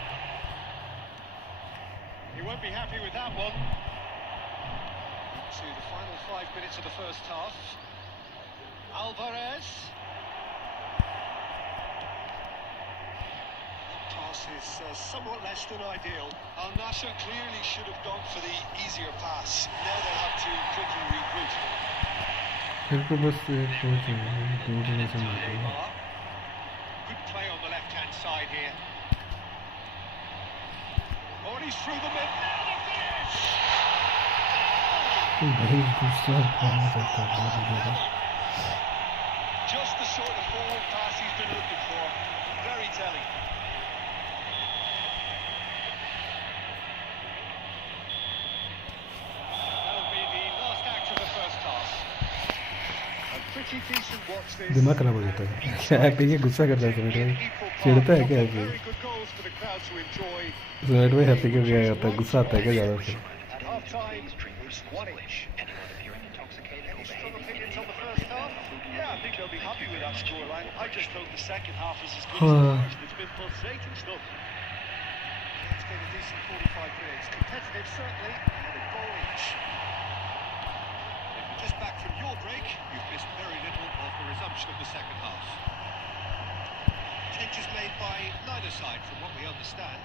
He won't be happy with that one. To the final 5 minutes of the first half. Alvarez. Pass is somewhat less than ideal. Al Nassr clearly should have gone for the easier pass. Now they'll have to quickly regroup. मेरे को बस एक वो चाहिए, 2 जगह से मार दूँगा। Good play on the left-hand side here. Oh, and he's through the mid. Now the finish! बड़ी गुस्सा करता है। Just the sort of forward pass he's been looking for. Very telling. That'll be the last act of the first half. A pretty decent watch this. दिमाग खराब हो जाता है। Happy ये गुस्सा करता है समिट भाई, चिढ़ता है क्या happy? Very good goals for the crowd to enjoy. Summit भाई हैप्पी क्यों क्या आता है, गुस्सा आता है क्या ज़्यादा से? At half-time, it's 1-1. Any strong opinions on the first half? Yeah, I think they'll be happy with that scoreline. I just hope the second half is as good as the first. It's been pulsating stuff. It's been a decent 45 minutes. Competitive, certainly, and a goal each. If you're just back from your break, you've missed very little of the resumption of the second half. Changes made by neither side, from what we understand.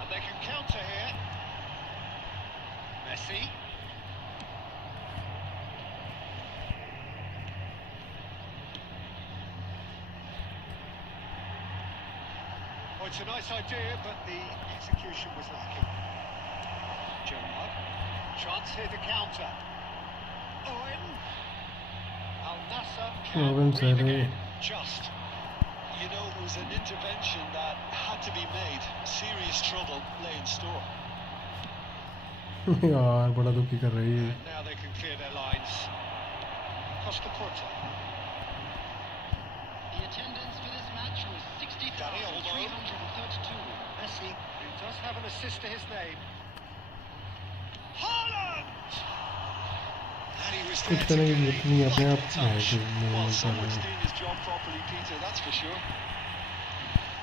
And they can counter here. Messi. Well, it's a nice idea, but the execution was lacking. Gerard. Chance here to counter. Owen. Al Nassr Owen can said read it. again. Just. You know, it was an intervention that had to be made. Serious trouble lay in store. यार बड़ा दुखी कर रही है। And now they can clear their lines. Costa Porta. The attendance for this match was 60,332. Messi, who does have an assist to his name. Haaland! And he was कुछ there to करने की get जरूरत नहीं, a अपने आप vital touch. है कि Well, वो someone's कर doing his job properly, Peter, that's for sure.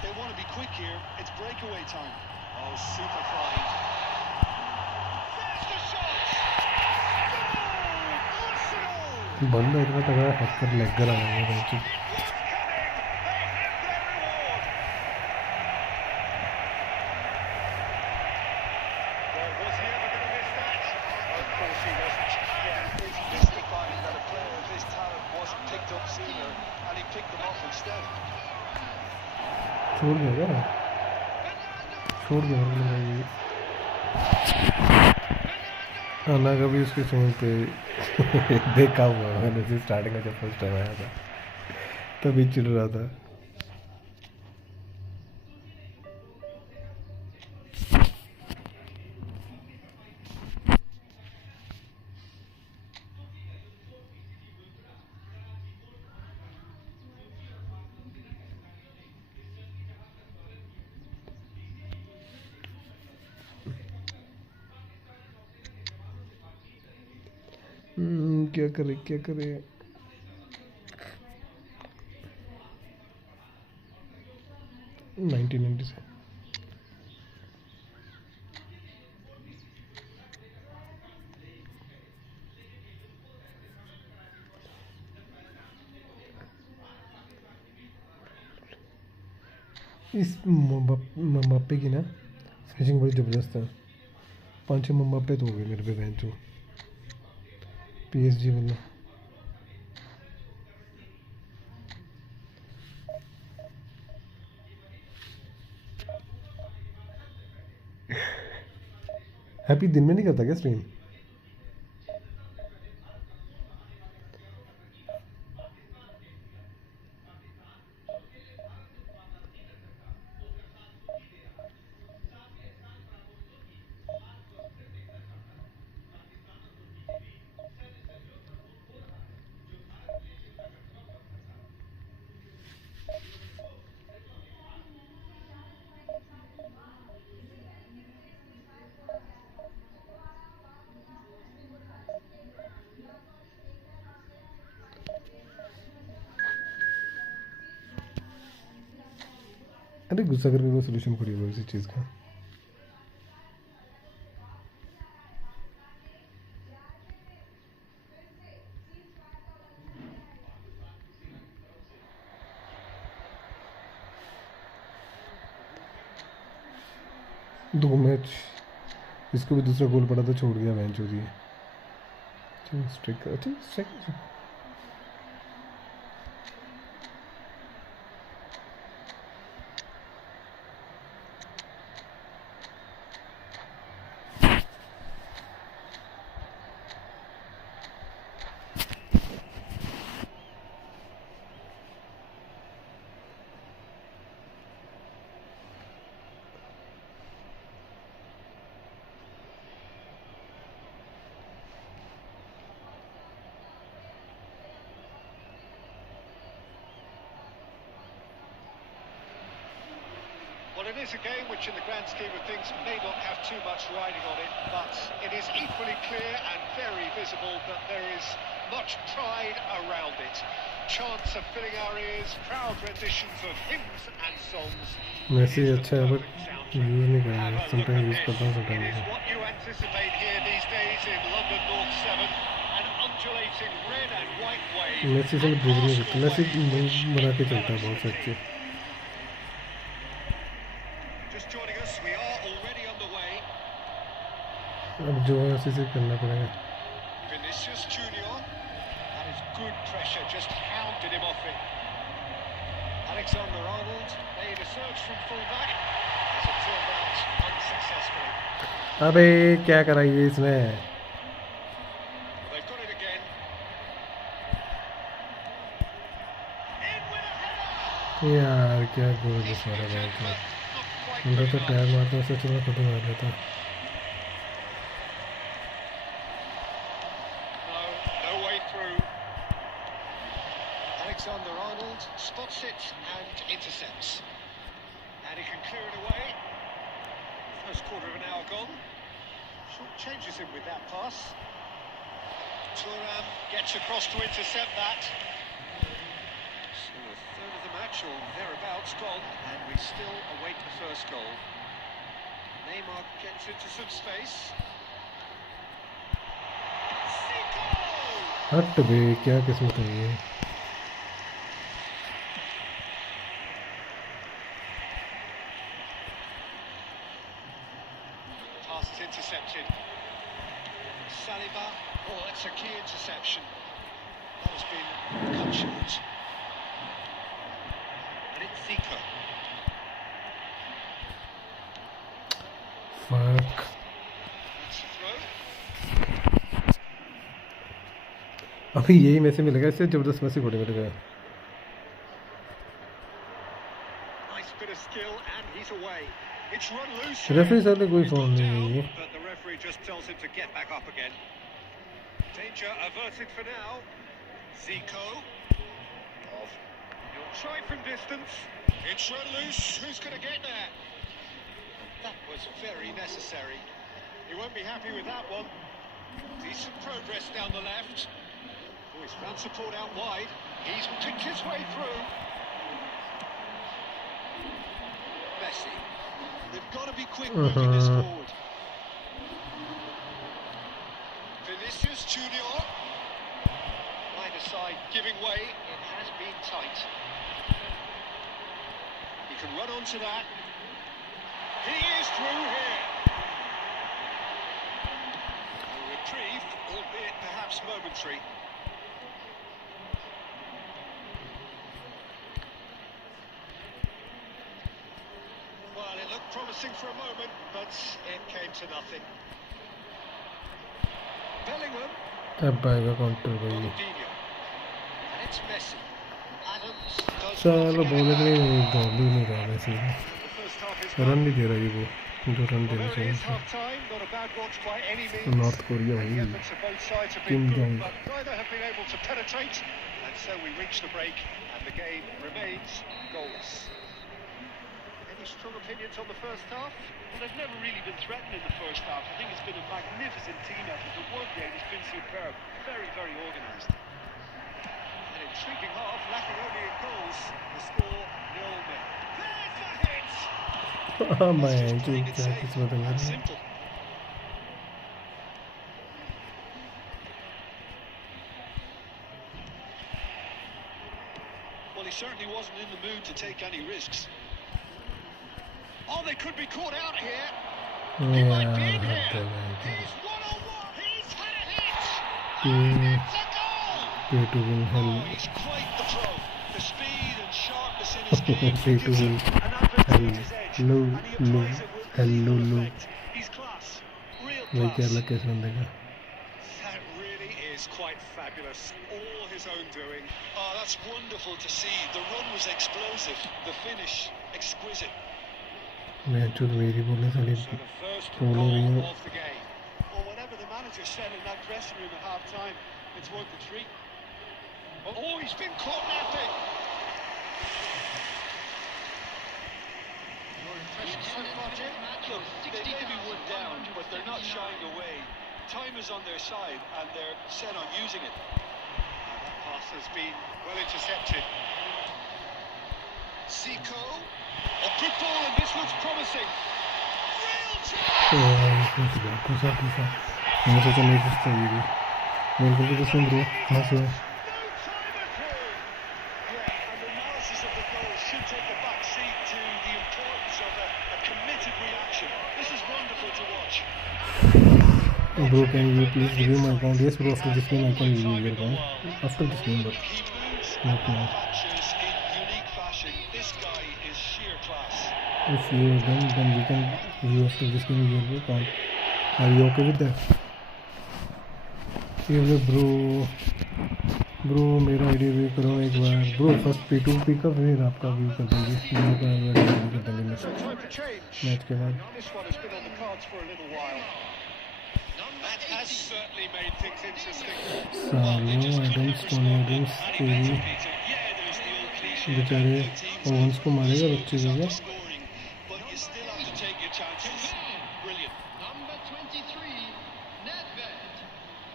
They want to be quick here. It's breakaway time. Oh, super find. There's the shot! Goal! Arsenal! बंदा इतना तगड़ा हैकर लेगर आ गया है It was coming! They get their reward! Well, was he ever going to miss that? Of course he wasn't. Yeah, it's mystifying that a player of his talent wasn't picked up sooner, and he picked them off instead. छोड़ गया क्या? छोड़ गया मतलब ये आना कभी उसके समय पे देखा हुआ मैंने उसे स्टार्टिंग में जब फर्स्ट टाइम आया था तभी चिढ़ रहा था। क्या करे 1990 से इस मम्बापे की ना फिनिशिंग बड़ी ज़बरदस्त है। 5-6 मम्बापे तो हो गए मेरे पे बहन चो PSG वाला। हैप्पी दिन में नहीं करता क्या स्ट्रीम? अरे गुस्सा करके कोई सोल्यूशन खोलिए कोई इसी चीज़ का। दो मैच इसको भी दूसरा गोल पड़ा तो छोड़ गया मैच हो रही है। Striker Well, it is a game which in the grand scheme of things may not have too much riding on it, but it is equally clear and very visible that there is much pride around it. Chants are filling our ears, proud renditions of hymns and songs. Message अच्छा है but use नहीं कर रहा sometime use करता हूँ It sometime is what you anticipate here these days in London North 7, an undulating red and white wave. Message में dribble नहीं करता मैसेज बना के चलता है बहुत अच्छे Just joining us, we are already underway. अब जो है उसी से करना पड़ेगा Vinicius Junior, that is good pressure, just hounded him off it. Alexander-Arnold made a surge from fullback, as it turned out unsuccessfully. अबे क्या कराइए इसने They've got it again. In with a header! यार क्या गोल इस वाला बहुत है Not quite अंदर तो good टायर enough. मारता है सच में खत्म कर लेता No, no way through. Alexander-Arnold spots it and intercepts. And he can clear it away. First quarter of an hour gone. Short changes him with that pass. Turnip gets across to intercept that. So a third of the match or thereabouts gone, and we still await the first goal. Neymar gets into some space. Zico! हट बे क्या किस्मत है ये Pass is intercepted. Saliba. Oh, that's a key interception. That has been cut short. And it's Zico. Fuck That's the throw. अभी यही message मिलेगा इससे जबरदस्त मैसेज कोटे मिलेगा Nice bit of skill, and he's away. It's run loose. Referee here. साहब ने कोई He's फॉर्म not नहीं down, है ये but the referee just tells him to get back up again. Danger averted for now. Zico. He'll try from distance. It's run loose. Who's going to get there? That was very necessary. He won't be happy with that one. Decent progress down the left. Oh, he's found support out wide. He's picked his way through. Messi. They've got to be quick moving this forward. Vinicius Junior. Either side giving way. It has been tight. He can run onto that. He is through here. A reprieve, albeit perhaps momentary. Well, it looked promising for a moment, but it came to nothing. Bellingham. अब आएगा counter भाई Ronaldinho. And it's Messi. Adams does चलो not बोले get कि it. नहीं दौड़ भी नहीं रहा message The first half is run done. नहीं दे रहा ये वो जो रन Well, देना there it चाहिए is, इसे half-time. Not a bad watch by any means. North Korea And the भाई efforts of both sides have Kim been good, Jong. but neither have been able to penetrate, and so we reach the break, and the game remains goalless. Any strong opinions on the first half? Well, they've never really been threatened in the first half. I think it's been a magnificent team effort. The work rate has been superb. Very, very organised. An intriguing half, lacking only in goals. The score 0-0. There's the hit! हाँ मैं That's just जो playing it क्या safe किस्मत है and मेरी simple. Well, he certainly wasn't in the mood to take any risks. Oh, they could be caught out here. He might be in यार here. हद है भाई He's one-on-one. He's had a hit! pay to win hell. It's quite the throw. The speed and sharpness in his game Pay to gives him win an advantageous edge, hello and he applies it with hello lethal hello effect. He's class, real भाई क्या class. लग कैसे बंदेगा That really is quite fabulous. All his own doing. Oh, that's wonderful to see. The run was explosive, the finish exquisite. मैं चुप मेरी बोलने साली So the first Follow goal you. of the game. Well, whatever the manager said in that dressing room at half time, it's worth the treat. Oh, he's been caught napping. Your impressions so far, Jim? Look, they may be one down, but they're not shying away. Time is on their side, and they're set on using it. That pass has been well intercepted. Zico. A good ball, and this looks promising. Real chance. घुसा मैंने सोचा नहीं घुसता ये भी मेरे को तो सुन रहा कहाँ से No time at all. Yeah, and analysis of the goal should take a back seat to the importance of a committed reaction. This is wonderful to watch. bro can you please review my account yes bro after this game I can review your account after this game but He moves and not now manufactures in unique fashion. This guy is sheer class. if you are done then we can review after this game your account are you okay with that ये bro मेरा ID view करो एक बार bro first P2P का फिर आपका view कर देंगे दोनों का व्यू कर देंगे next Time for change. Match के बाद Now this one has been on the cards for a little while. That has certainly made things interesting. सालों एडम्स टोनी एडम्स तेरी Yeah, there's the old cliche. बेचारे Owens को मारेगा बच्चे को क्या Scoring, but you still have to take your chances. Brilliant. Number 23, Nedved.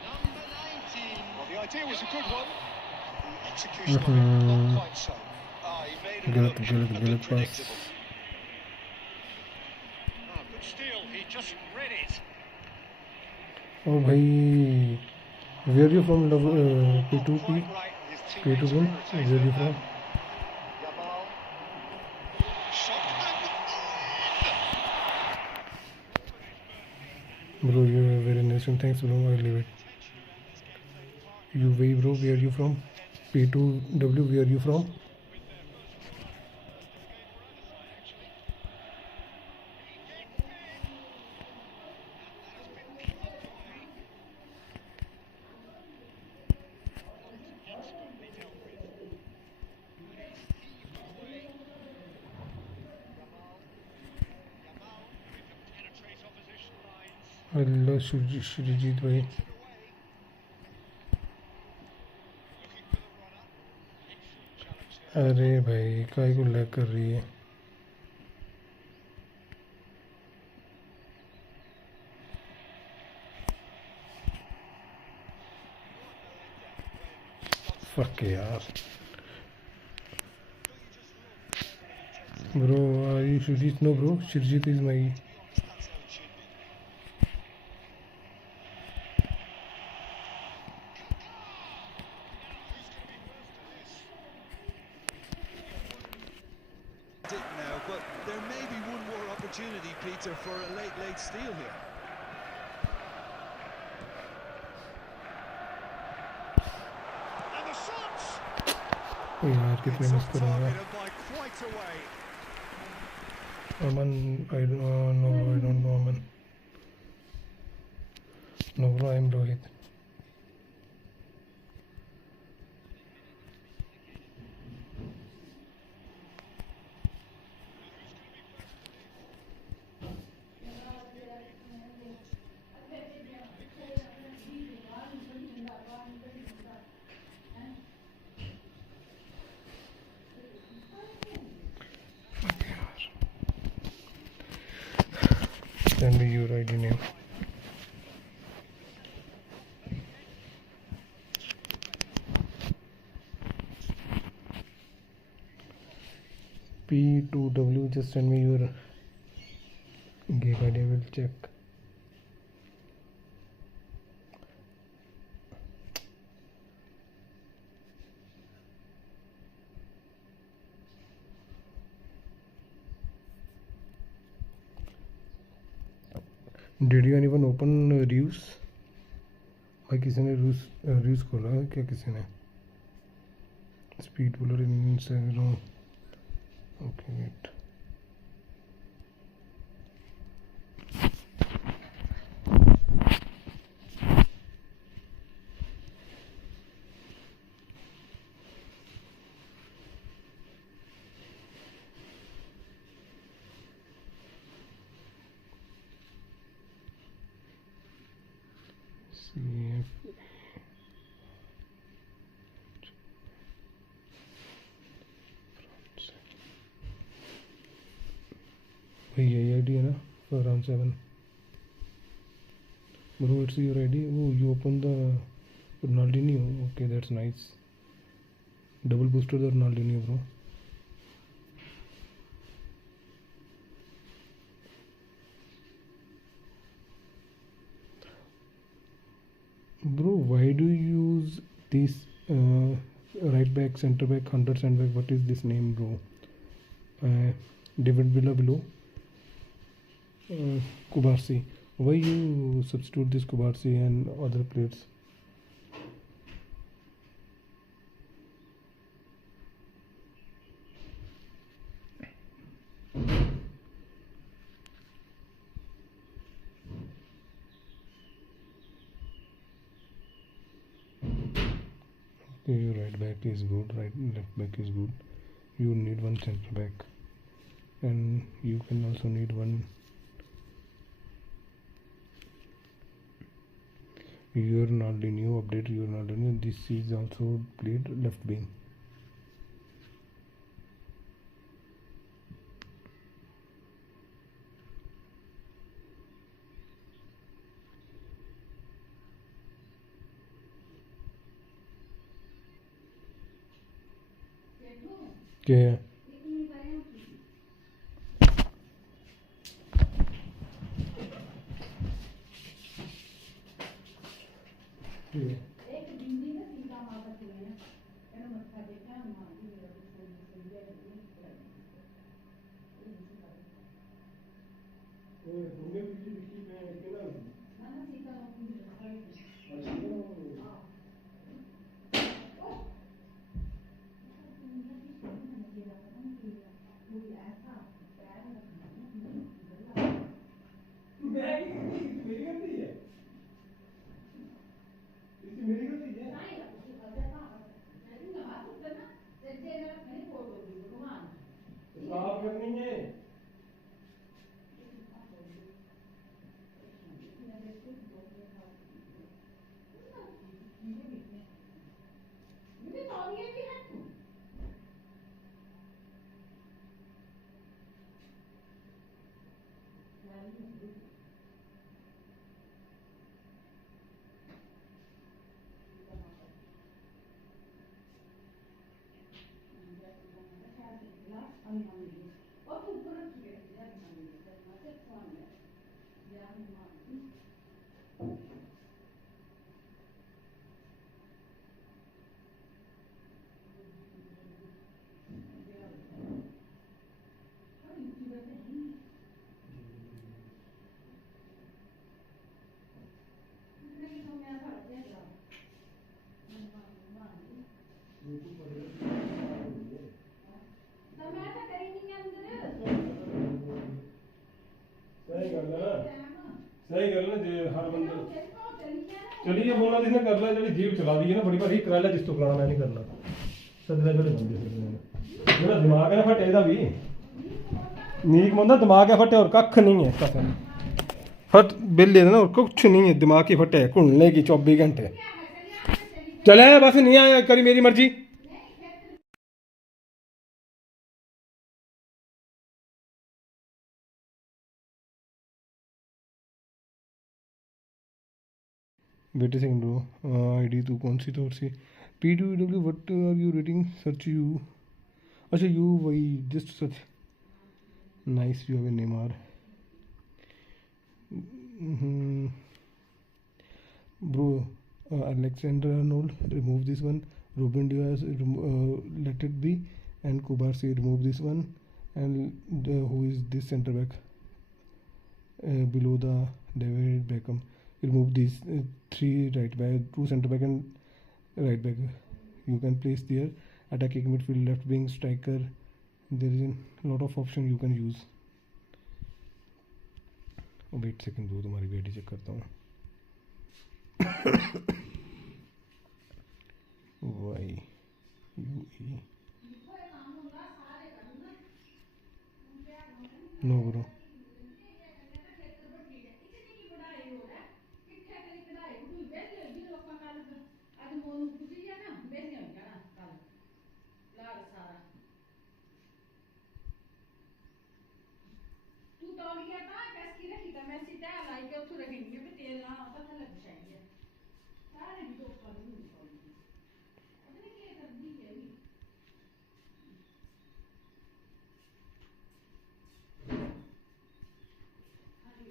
Number 19. Well, the idea was a good one. The execution of it, not quite so. He made it गलत look गलत a bit गलत पास predictable. Oh, good steal. He just read it. ओ भाई where you from P2P Quite right. His P2 teammates win were where you from Yamal. Shot and bro you are very nice and thanks bro I leave it you way bro where you from P2W where you from hello Sreejith भाई अरे भाई काय को lag कर रही है fuck यार bro are you Sreejith no bro Sreejith is my Now, but there may be one more opportunity, Peter, for a late steal here. and the shots. यार कितने मिस करूँगा Targeted by quite a way. Aman, I don't know, I don't know Aman. No, bro, I'm Rohit. Send me your ID name. P2W, just send me your gig ID, I will check. Did you anyone open reviews? भाई किसी ने reels खोला है क्या किसी ने? Speed bowler in Instagram. Okay wait. भाई यही आईडी है ना for round 7? Bro, it's your ID. Oh, you open the Ronaldinho. Okay, that's nice. Double booster the Ronaldinho, bro. Bro, why do you use this right back, center back, hunter center back? What is this name, bro? David Villa below. Kubarsi. Why you substitute this Kubarsi and other players? Okay, your right back is good, left back is good. You need one center back, and you can also need one. Your Ronaldinho, update your Ronaldinho. This is also played left wing. क्या है? सही गल ना जे हर बंदे चलिए बोलना जिसने कर लिया जल्दी जीप चला दी है ना बड़ी भारी करा लिया जिस तो फलाना मैं नहीं करना सदले जड़े बंदे मेरा दिमाग है ना फटे दा भी नीक मंदा दिमाग है फटे और कख नहीं है कसम फट बिल ना और कुछ नहीं है दिमाग ही फटे घुलने की 24 घंटे चले बस नहीं आया करी मेरी मर्जी wait a second bro ID तू कौन सी तो सी PWW what are you rating search you अच्छा यू वही just search nice you have a Neymar bro Alexander Arnold remove this one Ruben Diaz let it be and Kubarsi remove this one and who is this center back below the David Beckham remove these three right back, two center back and right back. You can place there attacking midfield, left wing, striker. There is a lot of option you can use. Wait second दो, तुम्हारी भी ID check करता हूँ. Y U E no bro.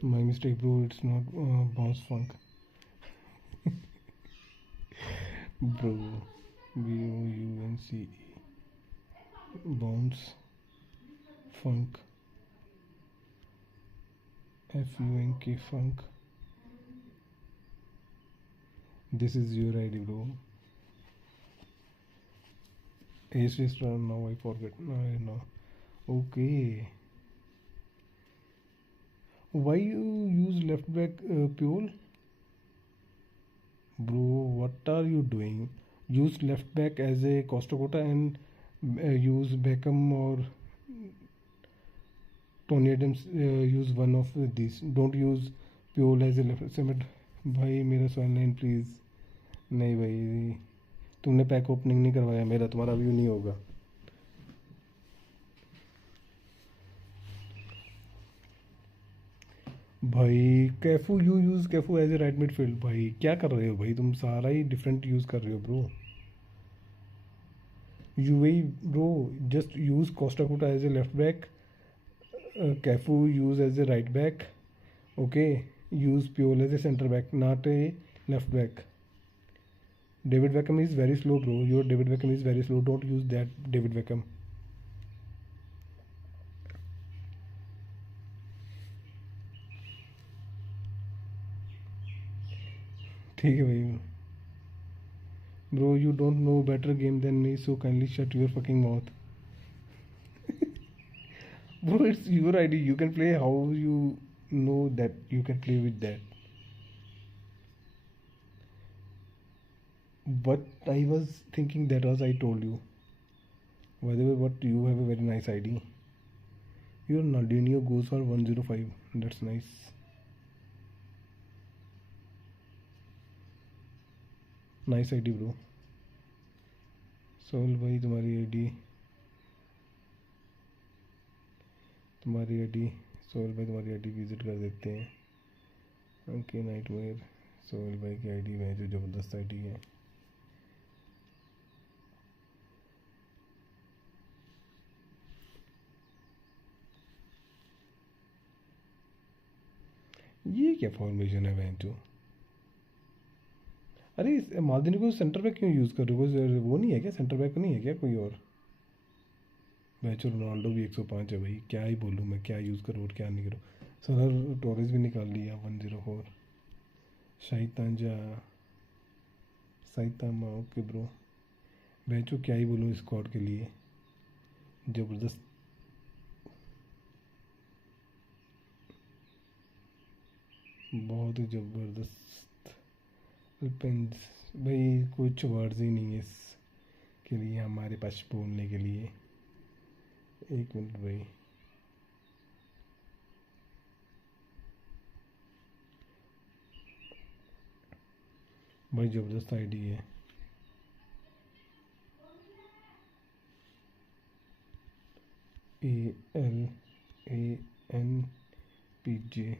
My mistake, bro. It's not bounce funk. Bro, bounce bounce funk, funk funk. This is your ID, bro. Ace is run now. I forget. No. Okay. Why you use left back, Pure? Bro, what are you doing? Use left back as a Costa Cota and use Beckham or Tony Adams. Use one of these. Don't use Pure as a left. Submit. भाई मेरा सवाल नहीं please. नहीं भाई, तुमने pack opening नहीं करवाया मेरा, तुम्हारा व्यू नहीं होगा. भाई Cafu you use Cafu as a right midfield. भाई क्या कर रहे हो भाई, तुम सारा ही डिफरेंट यूज़ कर रहे हो ब्रो. यू वही bro, just use Costa Kota as a left back, Cafu use as a right back. Okay, use Puyol as a centre back, not a left back. David Beckham is very slow, bro. Your David Beckham is very slow. Don't use that David Beckham. ठीक है भाई. Bro, you don't know better game than me, so kindly shut your fucking mouth. Bro, it's your ID. You can play how you know that you can play with that. But I was thinking that as I told you. By the way, but you have a very nice ID. Your Naldinho goes for 105. That's nice. Nice ID, bro. सोल भाई तुम्हारी ID soul भाई तुम्हारी ID visit कर देते हैं. Okay, nightmare. Soul भाई की आईडी में जो ज़बरदस्त आईडी है. ये क्या फॉर्मेशन है बेंचो. अरे मालदीनी को सेंटर बैक क्यों यूज़ कर रहे हो? वो नहीं है क्या, सेंटर बैक नहीं है क्या कोई और? बेंचो रोनाल्डो भी 105 है भाई. क्या ही बोलूँ मैं, क्या यूज़ करूँ और क्या नहीं करूँ. सर टोरेस भी निकाल लिया 104. Saitama okay bro. बेंचो क्या ही बोलूँ स्क्वाड के लिए, ज़बरदस्त. बहुत ही ज़बरदस्त. भाई कुछ वर्ड्स ही नहीं है इसके लिए हमारे पास बोलने के लिए. एक मिनट भाई. भाई ज़बरदस्त आईडी है. ALANPJ.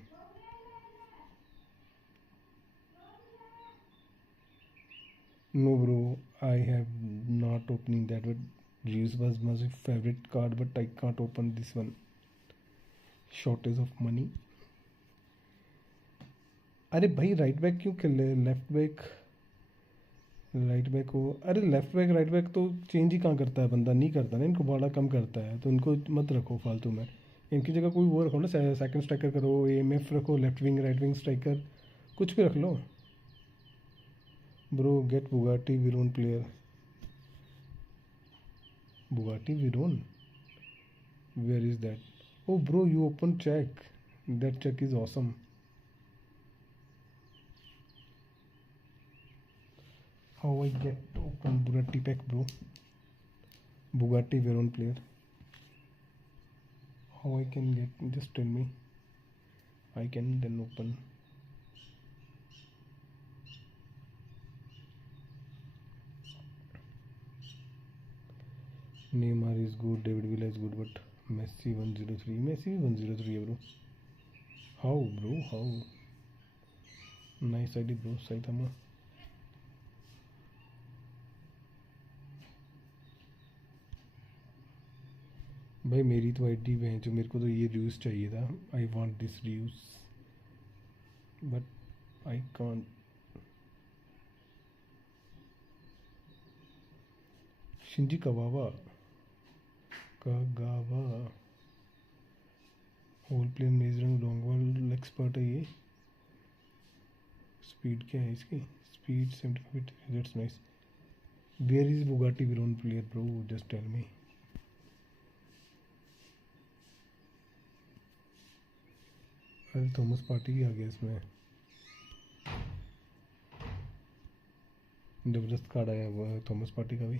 No bro, I have not opening that, but Reeves was my favorite card, but I can't open this one. Shortage of money. अरे भाई राइट बैक क्यों खेल रहे, लेफ्ट बैक राइट बैक हो. अरे लेफ्ट बैक राइट बैक तो change ही कहाँ करता है बंदा, नहीं करता ना, इनको बड़ा कम करता है, तो इनको मत रखो फालतू में. इनकी जगह कोई वो रखो ना, सेकंड स्ट्राइकर करो, AMF रखो, left wing right wing striker, कुछ भी रख लो bro. Get Bugatti Veyron player. Bugatti Veyron, where is that? Oh bro, you open check, that check is awesome. How I get open Bugatti pack bro? Bugatti Veyron player, how I can get, just tell me. I can then open. Neymar is good, David Villa is good, but Messi 103, Messi 103 bro. How bro, how? Nice ID bro, Saitama. भाई मेरी तो ID है जो, मेरे को तो ये reviews चाहिए था। I want this reviews but I can't. Shinji Kagawa whole plane measuring long ball expert है ये। स्पीड क्या है इसकी? Speed 75, that's nice. Where is Bugatti Veyron player bro, just tell me. अरे थॉमस पार्टी भी आ गया इसमें, जबरदस्त कार्ड आया हुआ है थॉमस पार्टी का भी।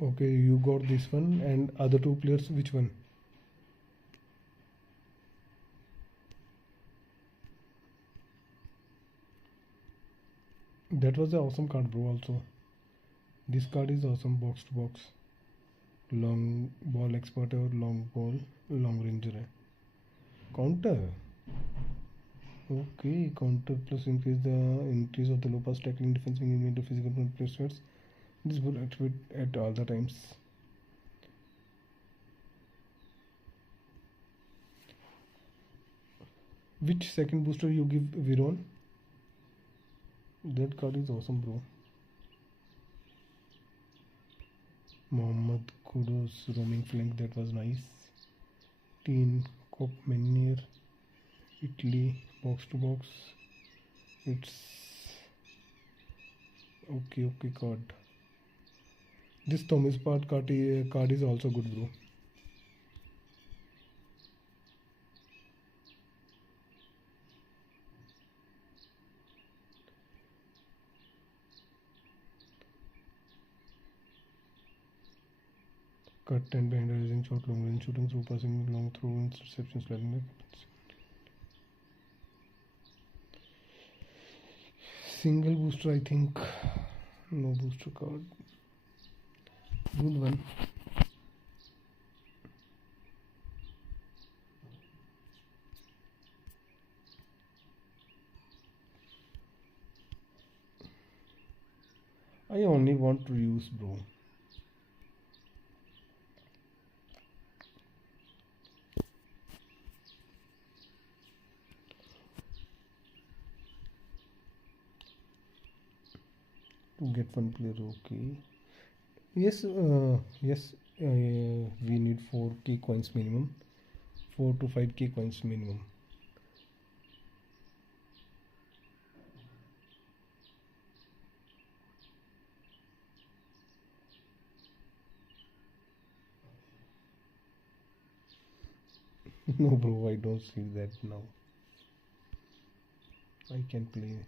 Okay, you got this one, and other two players, which one? That was an awesome card bro also. This card is awesome, box to box. Long ball expert और long ball long ranger है। Counter. Okay, counter plus increase of the low pass tackling defense engagement of physical placements. This will activate at all the times. Which second booster you give Viron? That card is awesome bro. Mohammad Kudos roaming flank, that was nice. Teen Cop Manier, Italy, box to box. It's okay card. This Thomas Part card is also good bro. Cut and behind rising shot, long range shooting through, passing long through, interception, sliding back. Single booster, I think. No booster card. Good one. I only want to use bro. To get one player, okay. Yes, we need 4k coins minimum, 4 to 5k coins minimum. No bro, I don't see that now. I can play.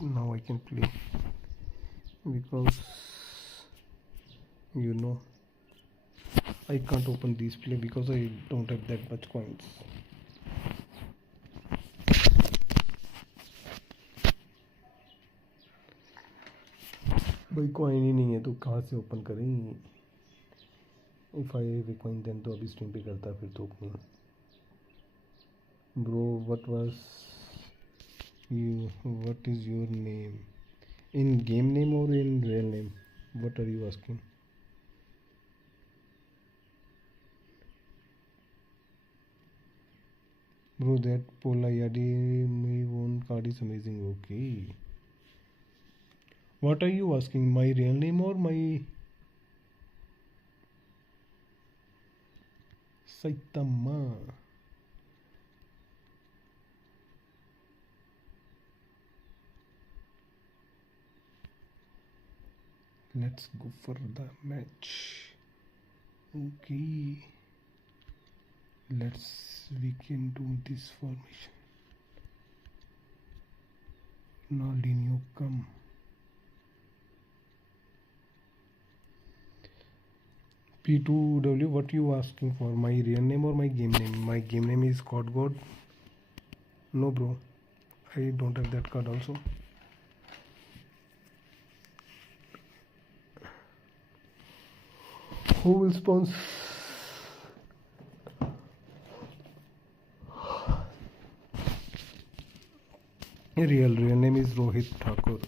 Now I can play, because you know I can't open these play because I don't have that much coins. भाई coin ही नहीं है तो कहाँ से open करें? If I have a coin then तो अभी stream पे करता, फिर तो opening. Bro what is your name? In game name or in real name? What are you asking? Bro, that Polayadi me one card is amazing. Okay. What are you asking? My real name or my Saitama? Let's go for the match. Okay. We can do this formation. Ronaldinho come. P2W, what you asking for? My real name or my game name? My game name is Scott God. No bro, I don't have that card also. Who will sponsor? Real name is Rohit Thakur.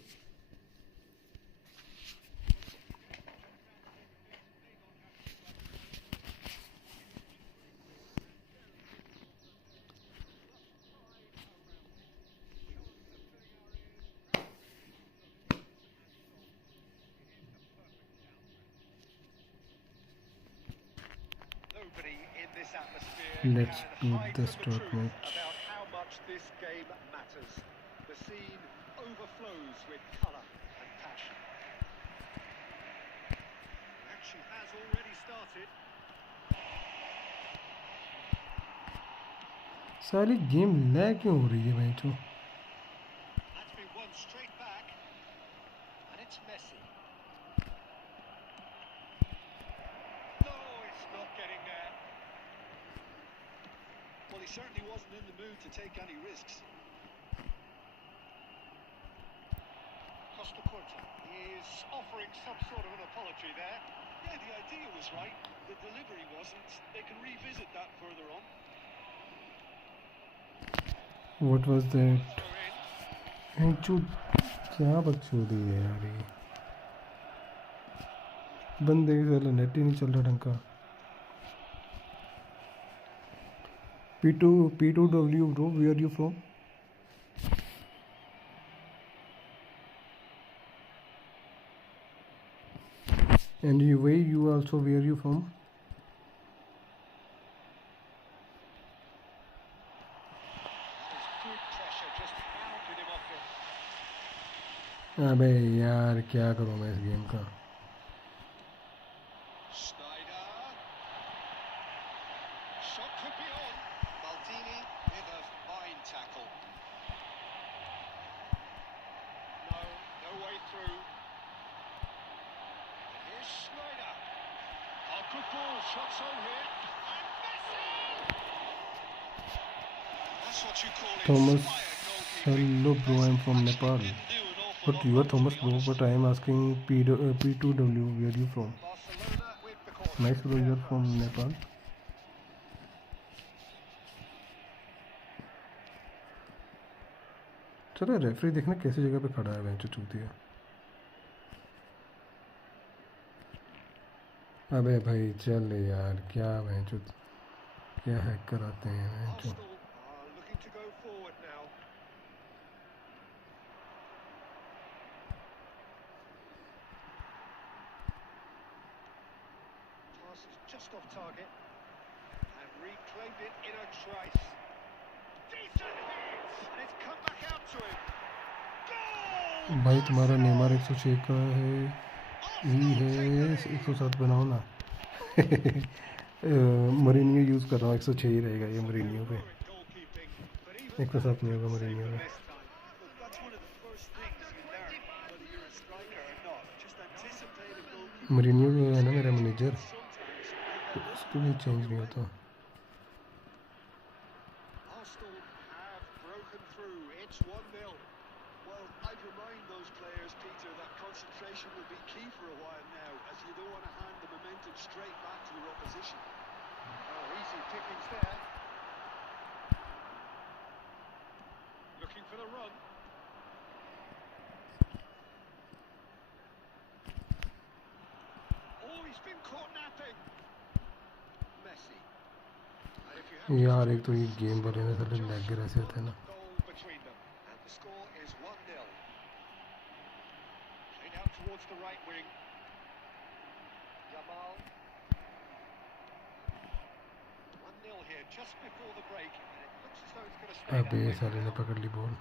Nobody in this atmosphere Let's can do hide the from start truth match. about how much this game matters. The scene overflows with colour and passion. Action has already started. सारी game lag क्यों हो रही है भाई तो? That's been won straight back, and it's Messi. No, it's not getting there. Well, he certainly wasn't in the mood to take any risks. Costa Curta is offering some sort of an apology there. Yeah, the idea was right. The delivery wasn't. They can revisit that further on. What was that? Throw in. क्या बकचोदी है यार ये? बंदे का net ही नहीं चल रहा ढंग का. P2W bro, where are you from? And you also, where are you from? Good pressure, just pounded him off it. अबे यार क्या करूँ मैं इस गेम का? Snyder. Shot could be on. Maldini with a fine tackle. No way through. And here's Snyder. Oh, good ball. Shots on here. And Messi! That's what you call Thomas, inspired goalkeeping. hello bro, I'm from Actually Nepal. didn't do an awful But lot you are wrong, to Thomas be bro, honest. but I am asking P2W, where are you from? Barcelona with the corner. Nice bro, you are There from first. Nepal. चलो referee देखना कैसी जगह पे खड़ा है bench चूतिया. अबे भाई चल यार, क्या बेंच क्या हैक कराते हैं bench. Arsenal are looking to go forward now. Pass is just off target and reclaimed it in a trice. Decent hit, and it's come back out to him. Goal! भाई तुम्हारा Neymar 106 का है, ही है 107 बनाओ ना. Mourinho use कर रहा हूँ, 106 ही रहेगा ये मरीनियो पे. Heroic goalkeeping, but even 107 नहीं होगा that मरीनियो saved पे. them this time. Look, that's one of the first things you learn, whether you're a striker or not. Just anticipate a goalkeeper. Mourinho है ना मेरा manager, Sometimes उसको भी change नहीं होता. Arsenal have broken through. It's 1-0. well, I'd remind those players, Peter, that concentration will be key for a while now, as you don't want to hand the momentum straight back to your opposition. Oh, easy pickings there. Looking for the run. Oh, he's been caught napping. Messi. And if you यार एक तो ये game वाले में साले lag ऐसे होते हैं ना। Goal between them, and the score is 1-0. Played out towards the right wing. Yamal. 1-0 here, just before the break, and it looks as though it's going to stay that अबे way. साले ने पकड़ ली ball,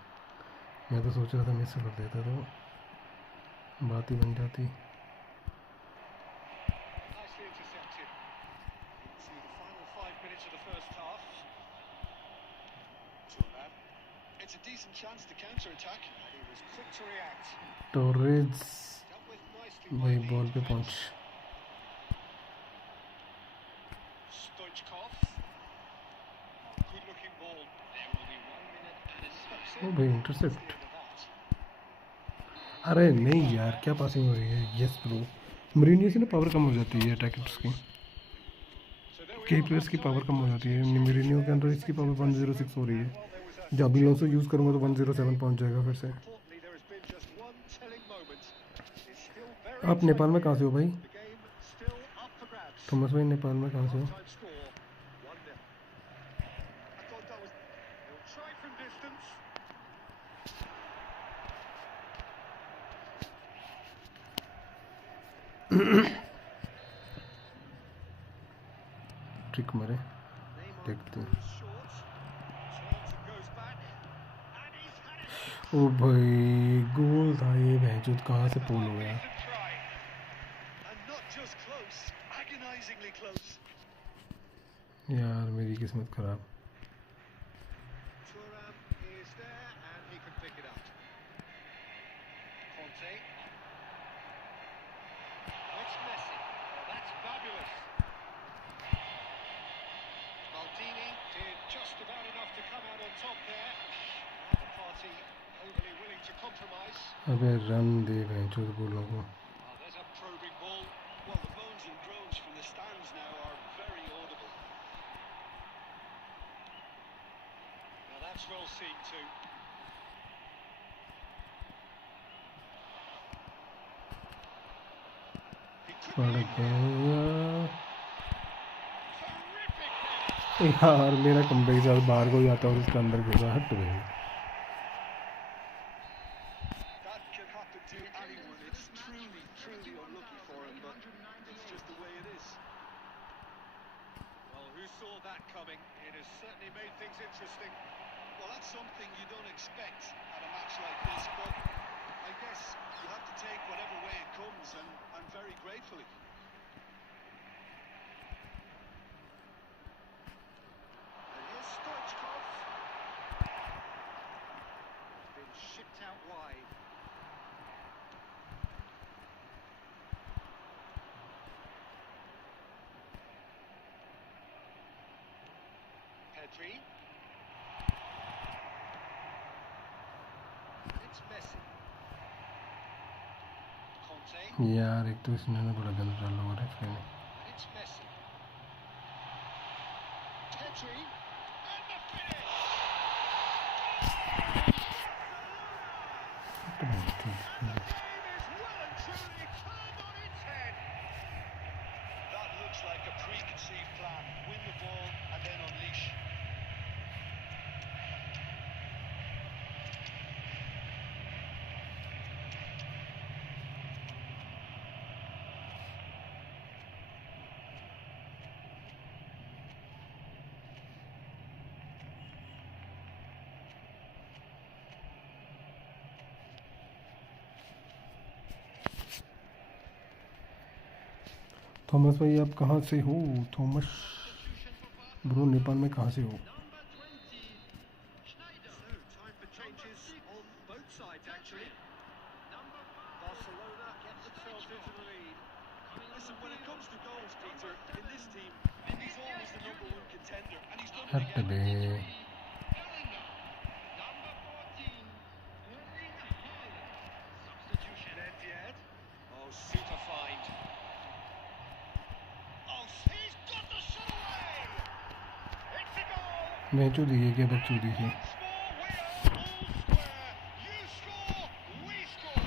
मैं तो सोच रहा था miss कर देता तो बात ही बन जाती। Nicely intercepted. Into the final 5 minutes of the first half. Turnip. It's a decent chance to counter-attack. And he was quick to react. Storage Dealt with nicely by वही the बॉल पे defence. पहुंच। Stoichkov. Good looking ball. There will be 1 minute added time. ओ भाई intercept. अरे नहीं यार क्या passing हो रही है। यस ब्रो, मरीनियो से ना पावर कम हो जाती है अटैकर्स की, कई प्लेयर्स की पावर कम हो जाती है। मरीनियो के अंदर इसकी पावर 106 हो रही है, जब अलोंसो यूज़ करूँगा तो 107 पहुंच जाएगा फिर से। आप नेपाल में कहाँ से हो भाई? थॉमस भाई नेपाल में कहाँ से हो? ट्रिक मारे देखते हैं। ओ भाई गोल था ये, भैंचोद कहाँ से पोल हो गया। यार मेरी किस्मत खराब। अबे रन दे भैंचोद बोलों को। There's a probing ball. Well, the moans and groans from the stands now are very audible. Now that's well seen too. पड़ गया यार, मेरा कमबैक जब बाहर को जाता और उसके अंदर घुसा। हट गई। That can happen to anyone. It's truly, truly unlucky for him, but it's just the way it is. Well, who saw that coming? It has certainly made things interesting. Well, that's something you don't expect at a match like this, but I guess you have to take whatever way it comes, and very gratefully. And here's Stoichkov. Been shipped out wide. Pedri. It's Messi. Conte. यार एक तो इसने ना बड़ा गलत डाला हुआ referee ने। And it's Messi. Pedri. And the finish! The game is well and truly turned on its head. That looks like a preconceived plan. Win the ball and then unleash. Thomas भाई आप कहाँ से हो? Thomas bro Nepal में कहाँ से हो? Time for changes on both sides, actually. Barcelona get themselves into the lead. Listen, when it comes to goals, Peter, in this team, he's always the #1 contender, and he's done it हट again. Bay. Substitution. Nedved. Oh, super find. Oh, he's got the shot away! It's a goal! भैंचोद ये क्या बकचोदी थी। Once more, we are all square. You score, we score.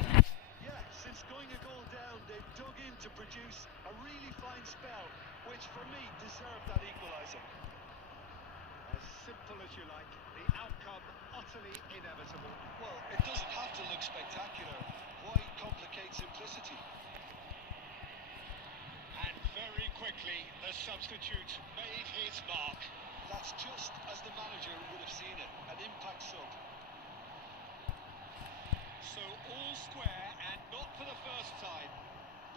Yeah, since going a goal down, they've dug in to produce a really fine spell, which for me deserved that equaliser. As simple as you like, the outcome utterly inevitable. Well, it doesn't have to look spectacular. Why complicate simplicity? And very quickly, the substitute made his mark. That's just as the manager would have seen it, an impact sub. So all square, and not for the first time.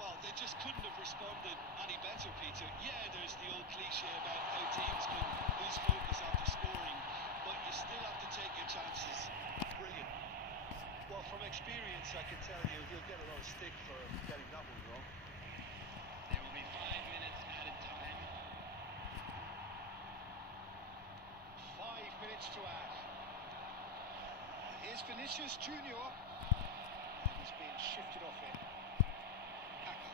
Well, they just couldn't have responded any better, Peter. Yeah, there's the old cliche about how teams can lose focus after scoring, but you still have to take your chances. Brilliant. Well, from experience, I can tell you, he'll get a lot of stick for getting that one wrong. There will be 5 minutes added time. 5 minutes to add. Here's Vinicius Junior. And he's being shifted off in. Kaka.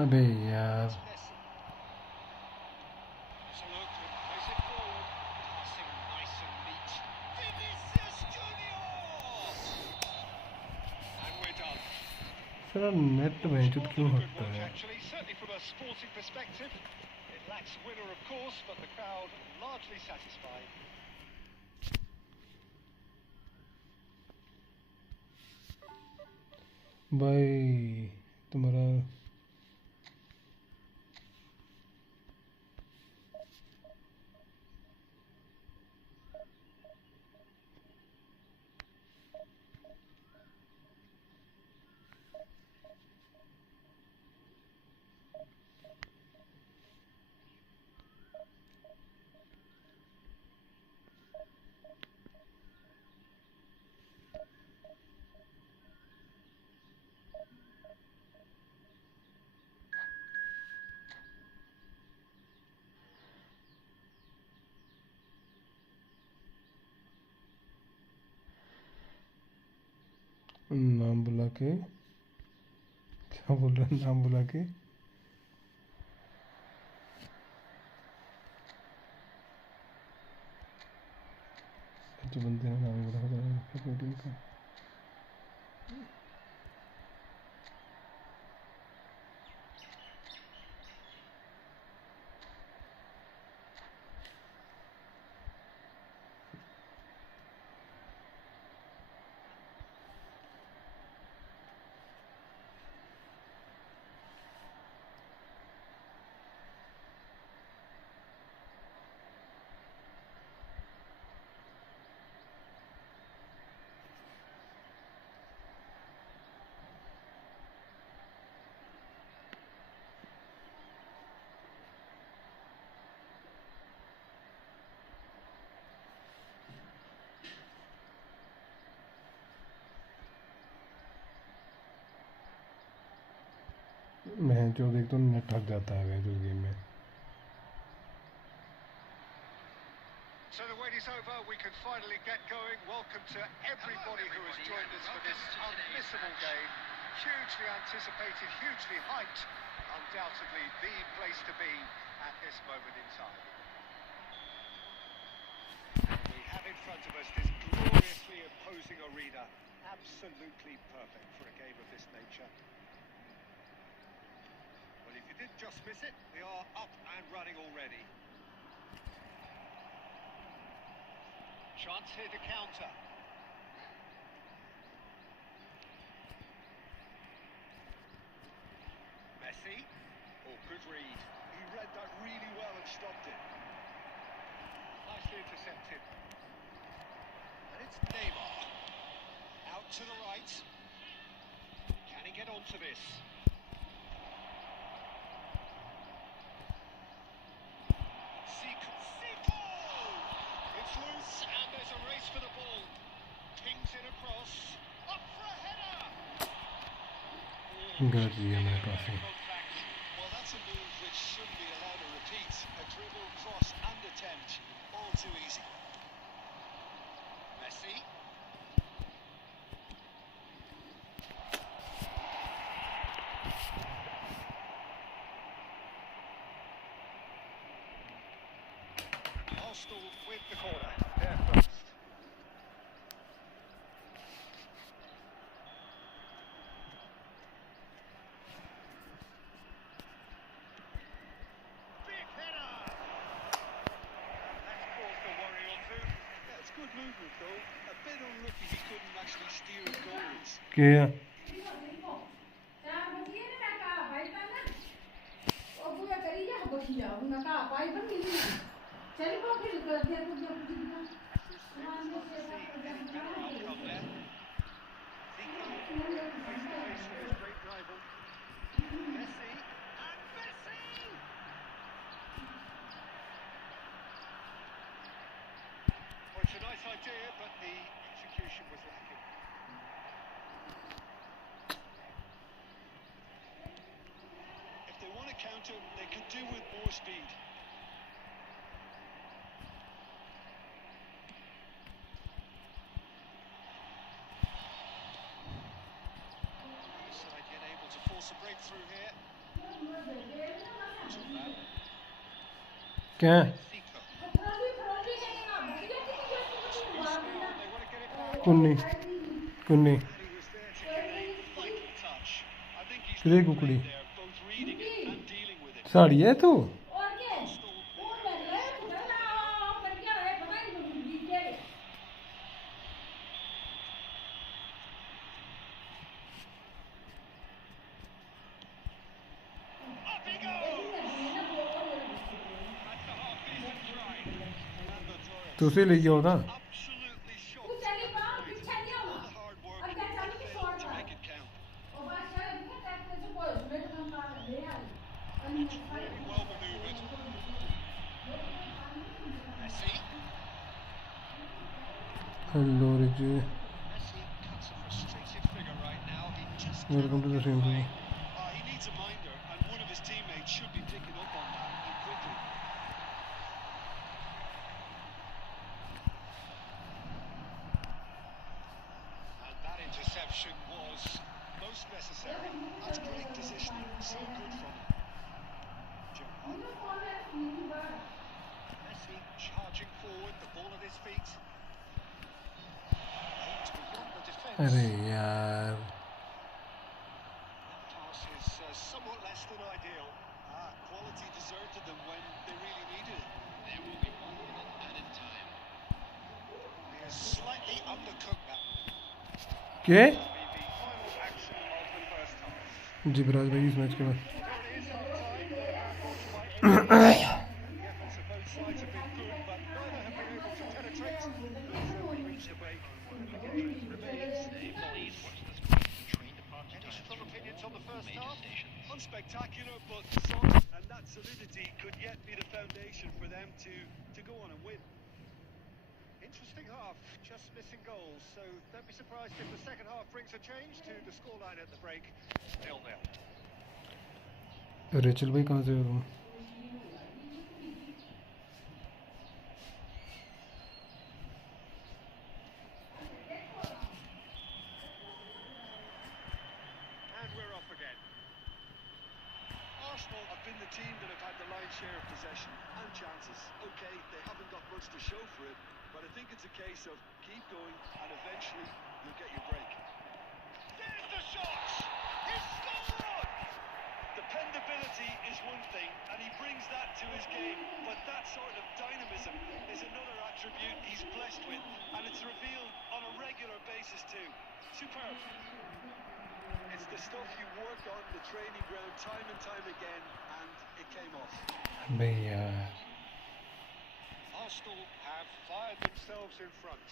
अबे यार Messi. There's a look and plays it forward. Passing nice and neat. Vinicius Junior. And we're done. सारा net match क्यों Good हटता watch, है? actually, certainly from a sporting perspective. It lacks a winner, of course, but the crowd largely satisfied. भाई तुम्हारा नाम बुला के क्या बोल रहा है नाम बुला के जो बंदे ने नाम बुला के टीम का मैं जो देखता हूँ नेट थक जाता है जो गेम में So the wait is over, we can finally get going. Welcome to everybody who has joined us for this unmissable game. Hugely anticipated, hugely hyped. Undoubtedly the place to be at this moment in time. And we have in front of us this gloriously imposing arena. Absolutely perfect for a game of this nature. Well, if you did just miss it, we are up and running already. Chance here to counter. Messi. Oh, good read. He read that really well and stopped it. Nicely intercepted. And it's Neymar. Out to the right. Can he get onto this? It's loose and there's a race for the ball. Pings it across. Up for a header. गलत दिया मेरे पास ही Contact. Well, that's a move which shouldn't be allowed to repeat. A dribble, cross and attempt, all too easy. Messi. Arsenal with the corner. They're first. Big header. That's caused it though. A bit unlucky he couldn't actually steer it goals. क्या Better outcome there. Zico face to face with his great rival. Messi and Messi! Well, it's a nice idea, but the execution was lacking. If they want to counter, they could do with more speed. Side yet able to force a breakthrough here. क्या Zico. They want to get it back. कुन्नी कुन्नी And he was there to get a vital touch. I think he's किधर done कुकड़ी great there, both reading it and dealing with it. Sari है तू Up he goes! That's a half-decent try. Fernando Torres. तुसी ले जाओ ना Absolutely shocked at the play. All the hard work and failed to make it count. Really well manoeuvred. Messi. Hello रिजी Messi cuts a frustrated figure right now. He just welcome to the stream He needs a minder, and one of his teammates should be picking up on that, and quickly. And that interception was most necessary. That's great positioning, so good from him. Gerrard. Messi charging forward, the ball at his feet. Aimed beyond the defence. अरे यार That pass is somewhat less than ideal. Quality deserted them when they really needed it. There will be 1 minute added time. He has slightly undercooked that. क्या Be the final action of the first half. जी बराज भाई इस match के बाद Well, it is half-time. The efforts of both sides have been good, but neither have been able to penetrate. So we reach the break. Interest remains. Please watch the screen. Train departure Any time. strong opinions on the first Major half? stations. Unspectacular, but solid, and that solidity could yet be the foundation for them to go on and win. Interesting half, just missing goals. So don't be surprised if the second half brings a change to the scoreline at the break. 0-0. Rachel भाई कहाँ से हो तुम And we're off again. Arsenal have been the team that have had the lion's share of possession and chances. Okay, they haven't got much to show for it, but I think it's a case of keep going and eventually you'll get your break. There's the shot! He's scored! Dependability is one thing, and he brings that to his game, but that sort of dynamism is another attribute he's blessed with, and it's revealed on a regular basis too. Superb. It's the stuff you work on the training ground time and time again, and it came off. भैया Arsenal have fired themselves in front.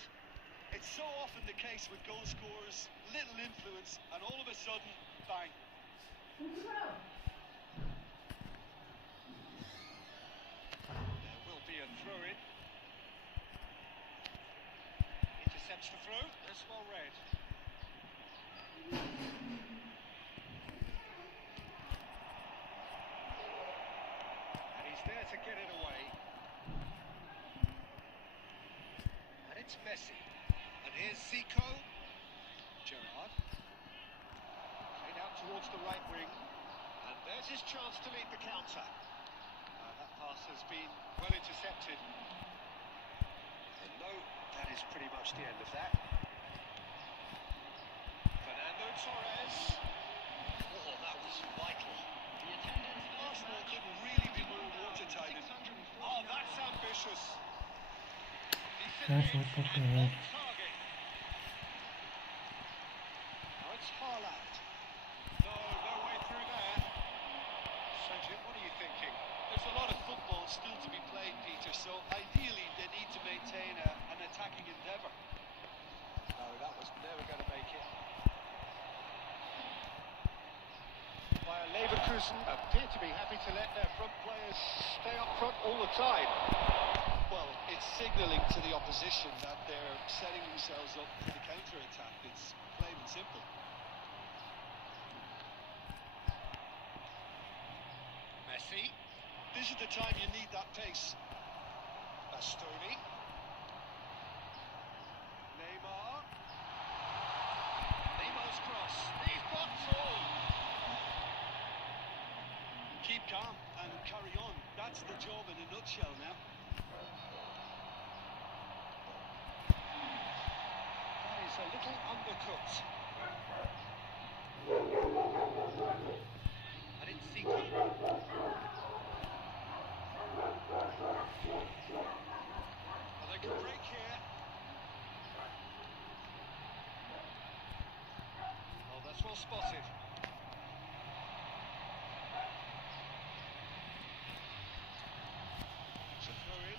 It's so often the case with goal scorers, little influence, and all of a sudden, bang. There will be a throw-in. Intercepts the throw. That's well read. And he's there to get it away. And it's Messi. And here's Zico. Gerrard. Played out towards the right wing. And there's his chance to lead the counter. That pass has been well intercepted. And no, that is pretty much the end of that. Fernando Torres. Oh, that was vital. The attendance for this Arsenal match couldn't really be more watertight. Oh, that's ambitious. The क्या shot करते हैं यार। Now it's Haaland. No way through there. Sergio, what are you thinking? There's a lot of football still to be played, Peter, so ideally they need to maintain an attacking endeavour. No, that was never going to make it. Bayer Leverkusen appear to be happy to let their front players stay up front all the time. Well, it's signalling to the opposition that they're setting themselves up for the counter-attack. It's plain and simple. Messi, This is the time you need that pace. Bastoni, Neymar. Neymar's cross. He's blocked all. Keep calm and carry on. That's the job in a nutshell now. That is a little undercut. And it's City. Well, they can break here. Oh, that's well spotted. It's a throw in.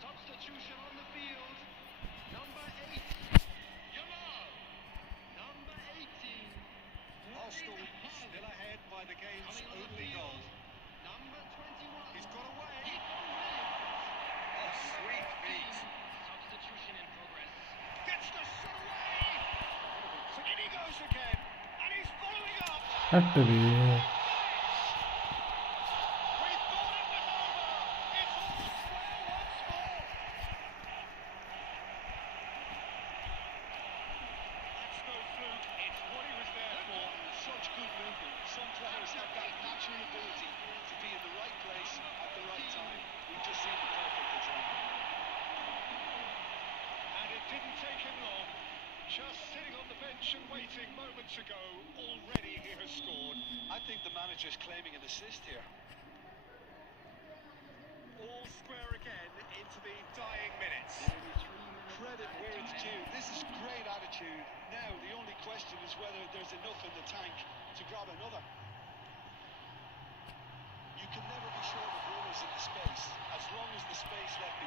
Substitution on the field. Number 8. Yamal. Number 18. Arsenal still ahead by the game's Coming on the only goal. field. Number 21. He's got away. Nico Williams. Oh, sweet beat. Substitution in progress. Gets the shot away. In he goes again. And he's following up. हट रे। We thought it was over. It's all square once more. That's no fluke. It's what he was there for. Such good movement. Some players have that natural ability to be in the right place at the right time. We've just seen the perfect example. And it didn't take him long. Just sitting on the bench and waiting moments ago, already he has scored. I think the manager's claiming an assist here. All square again into the dying minutes. Credit where it's due. This is great attitude. Now, the only question is whether there's enough in the tank to grab another. You can never be sure of runners in the space, as long as the space left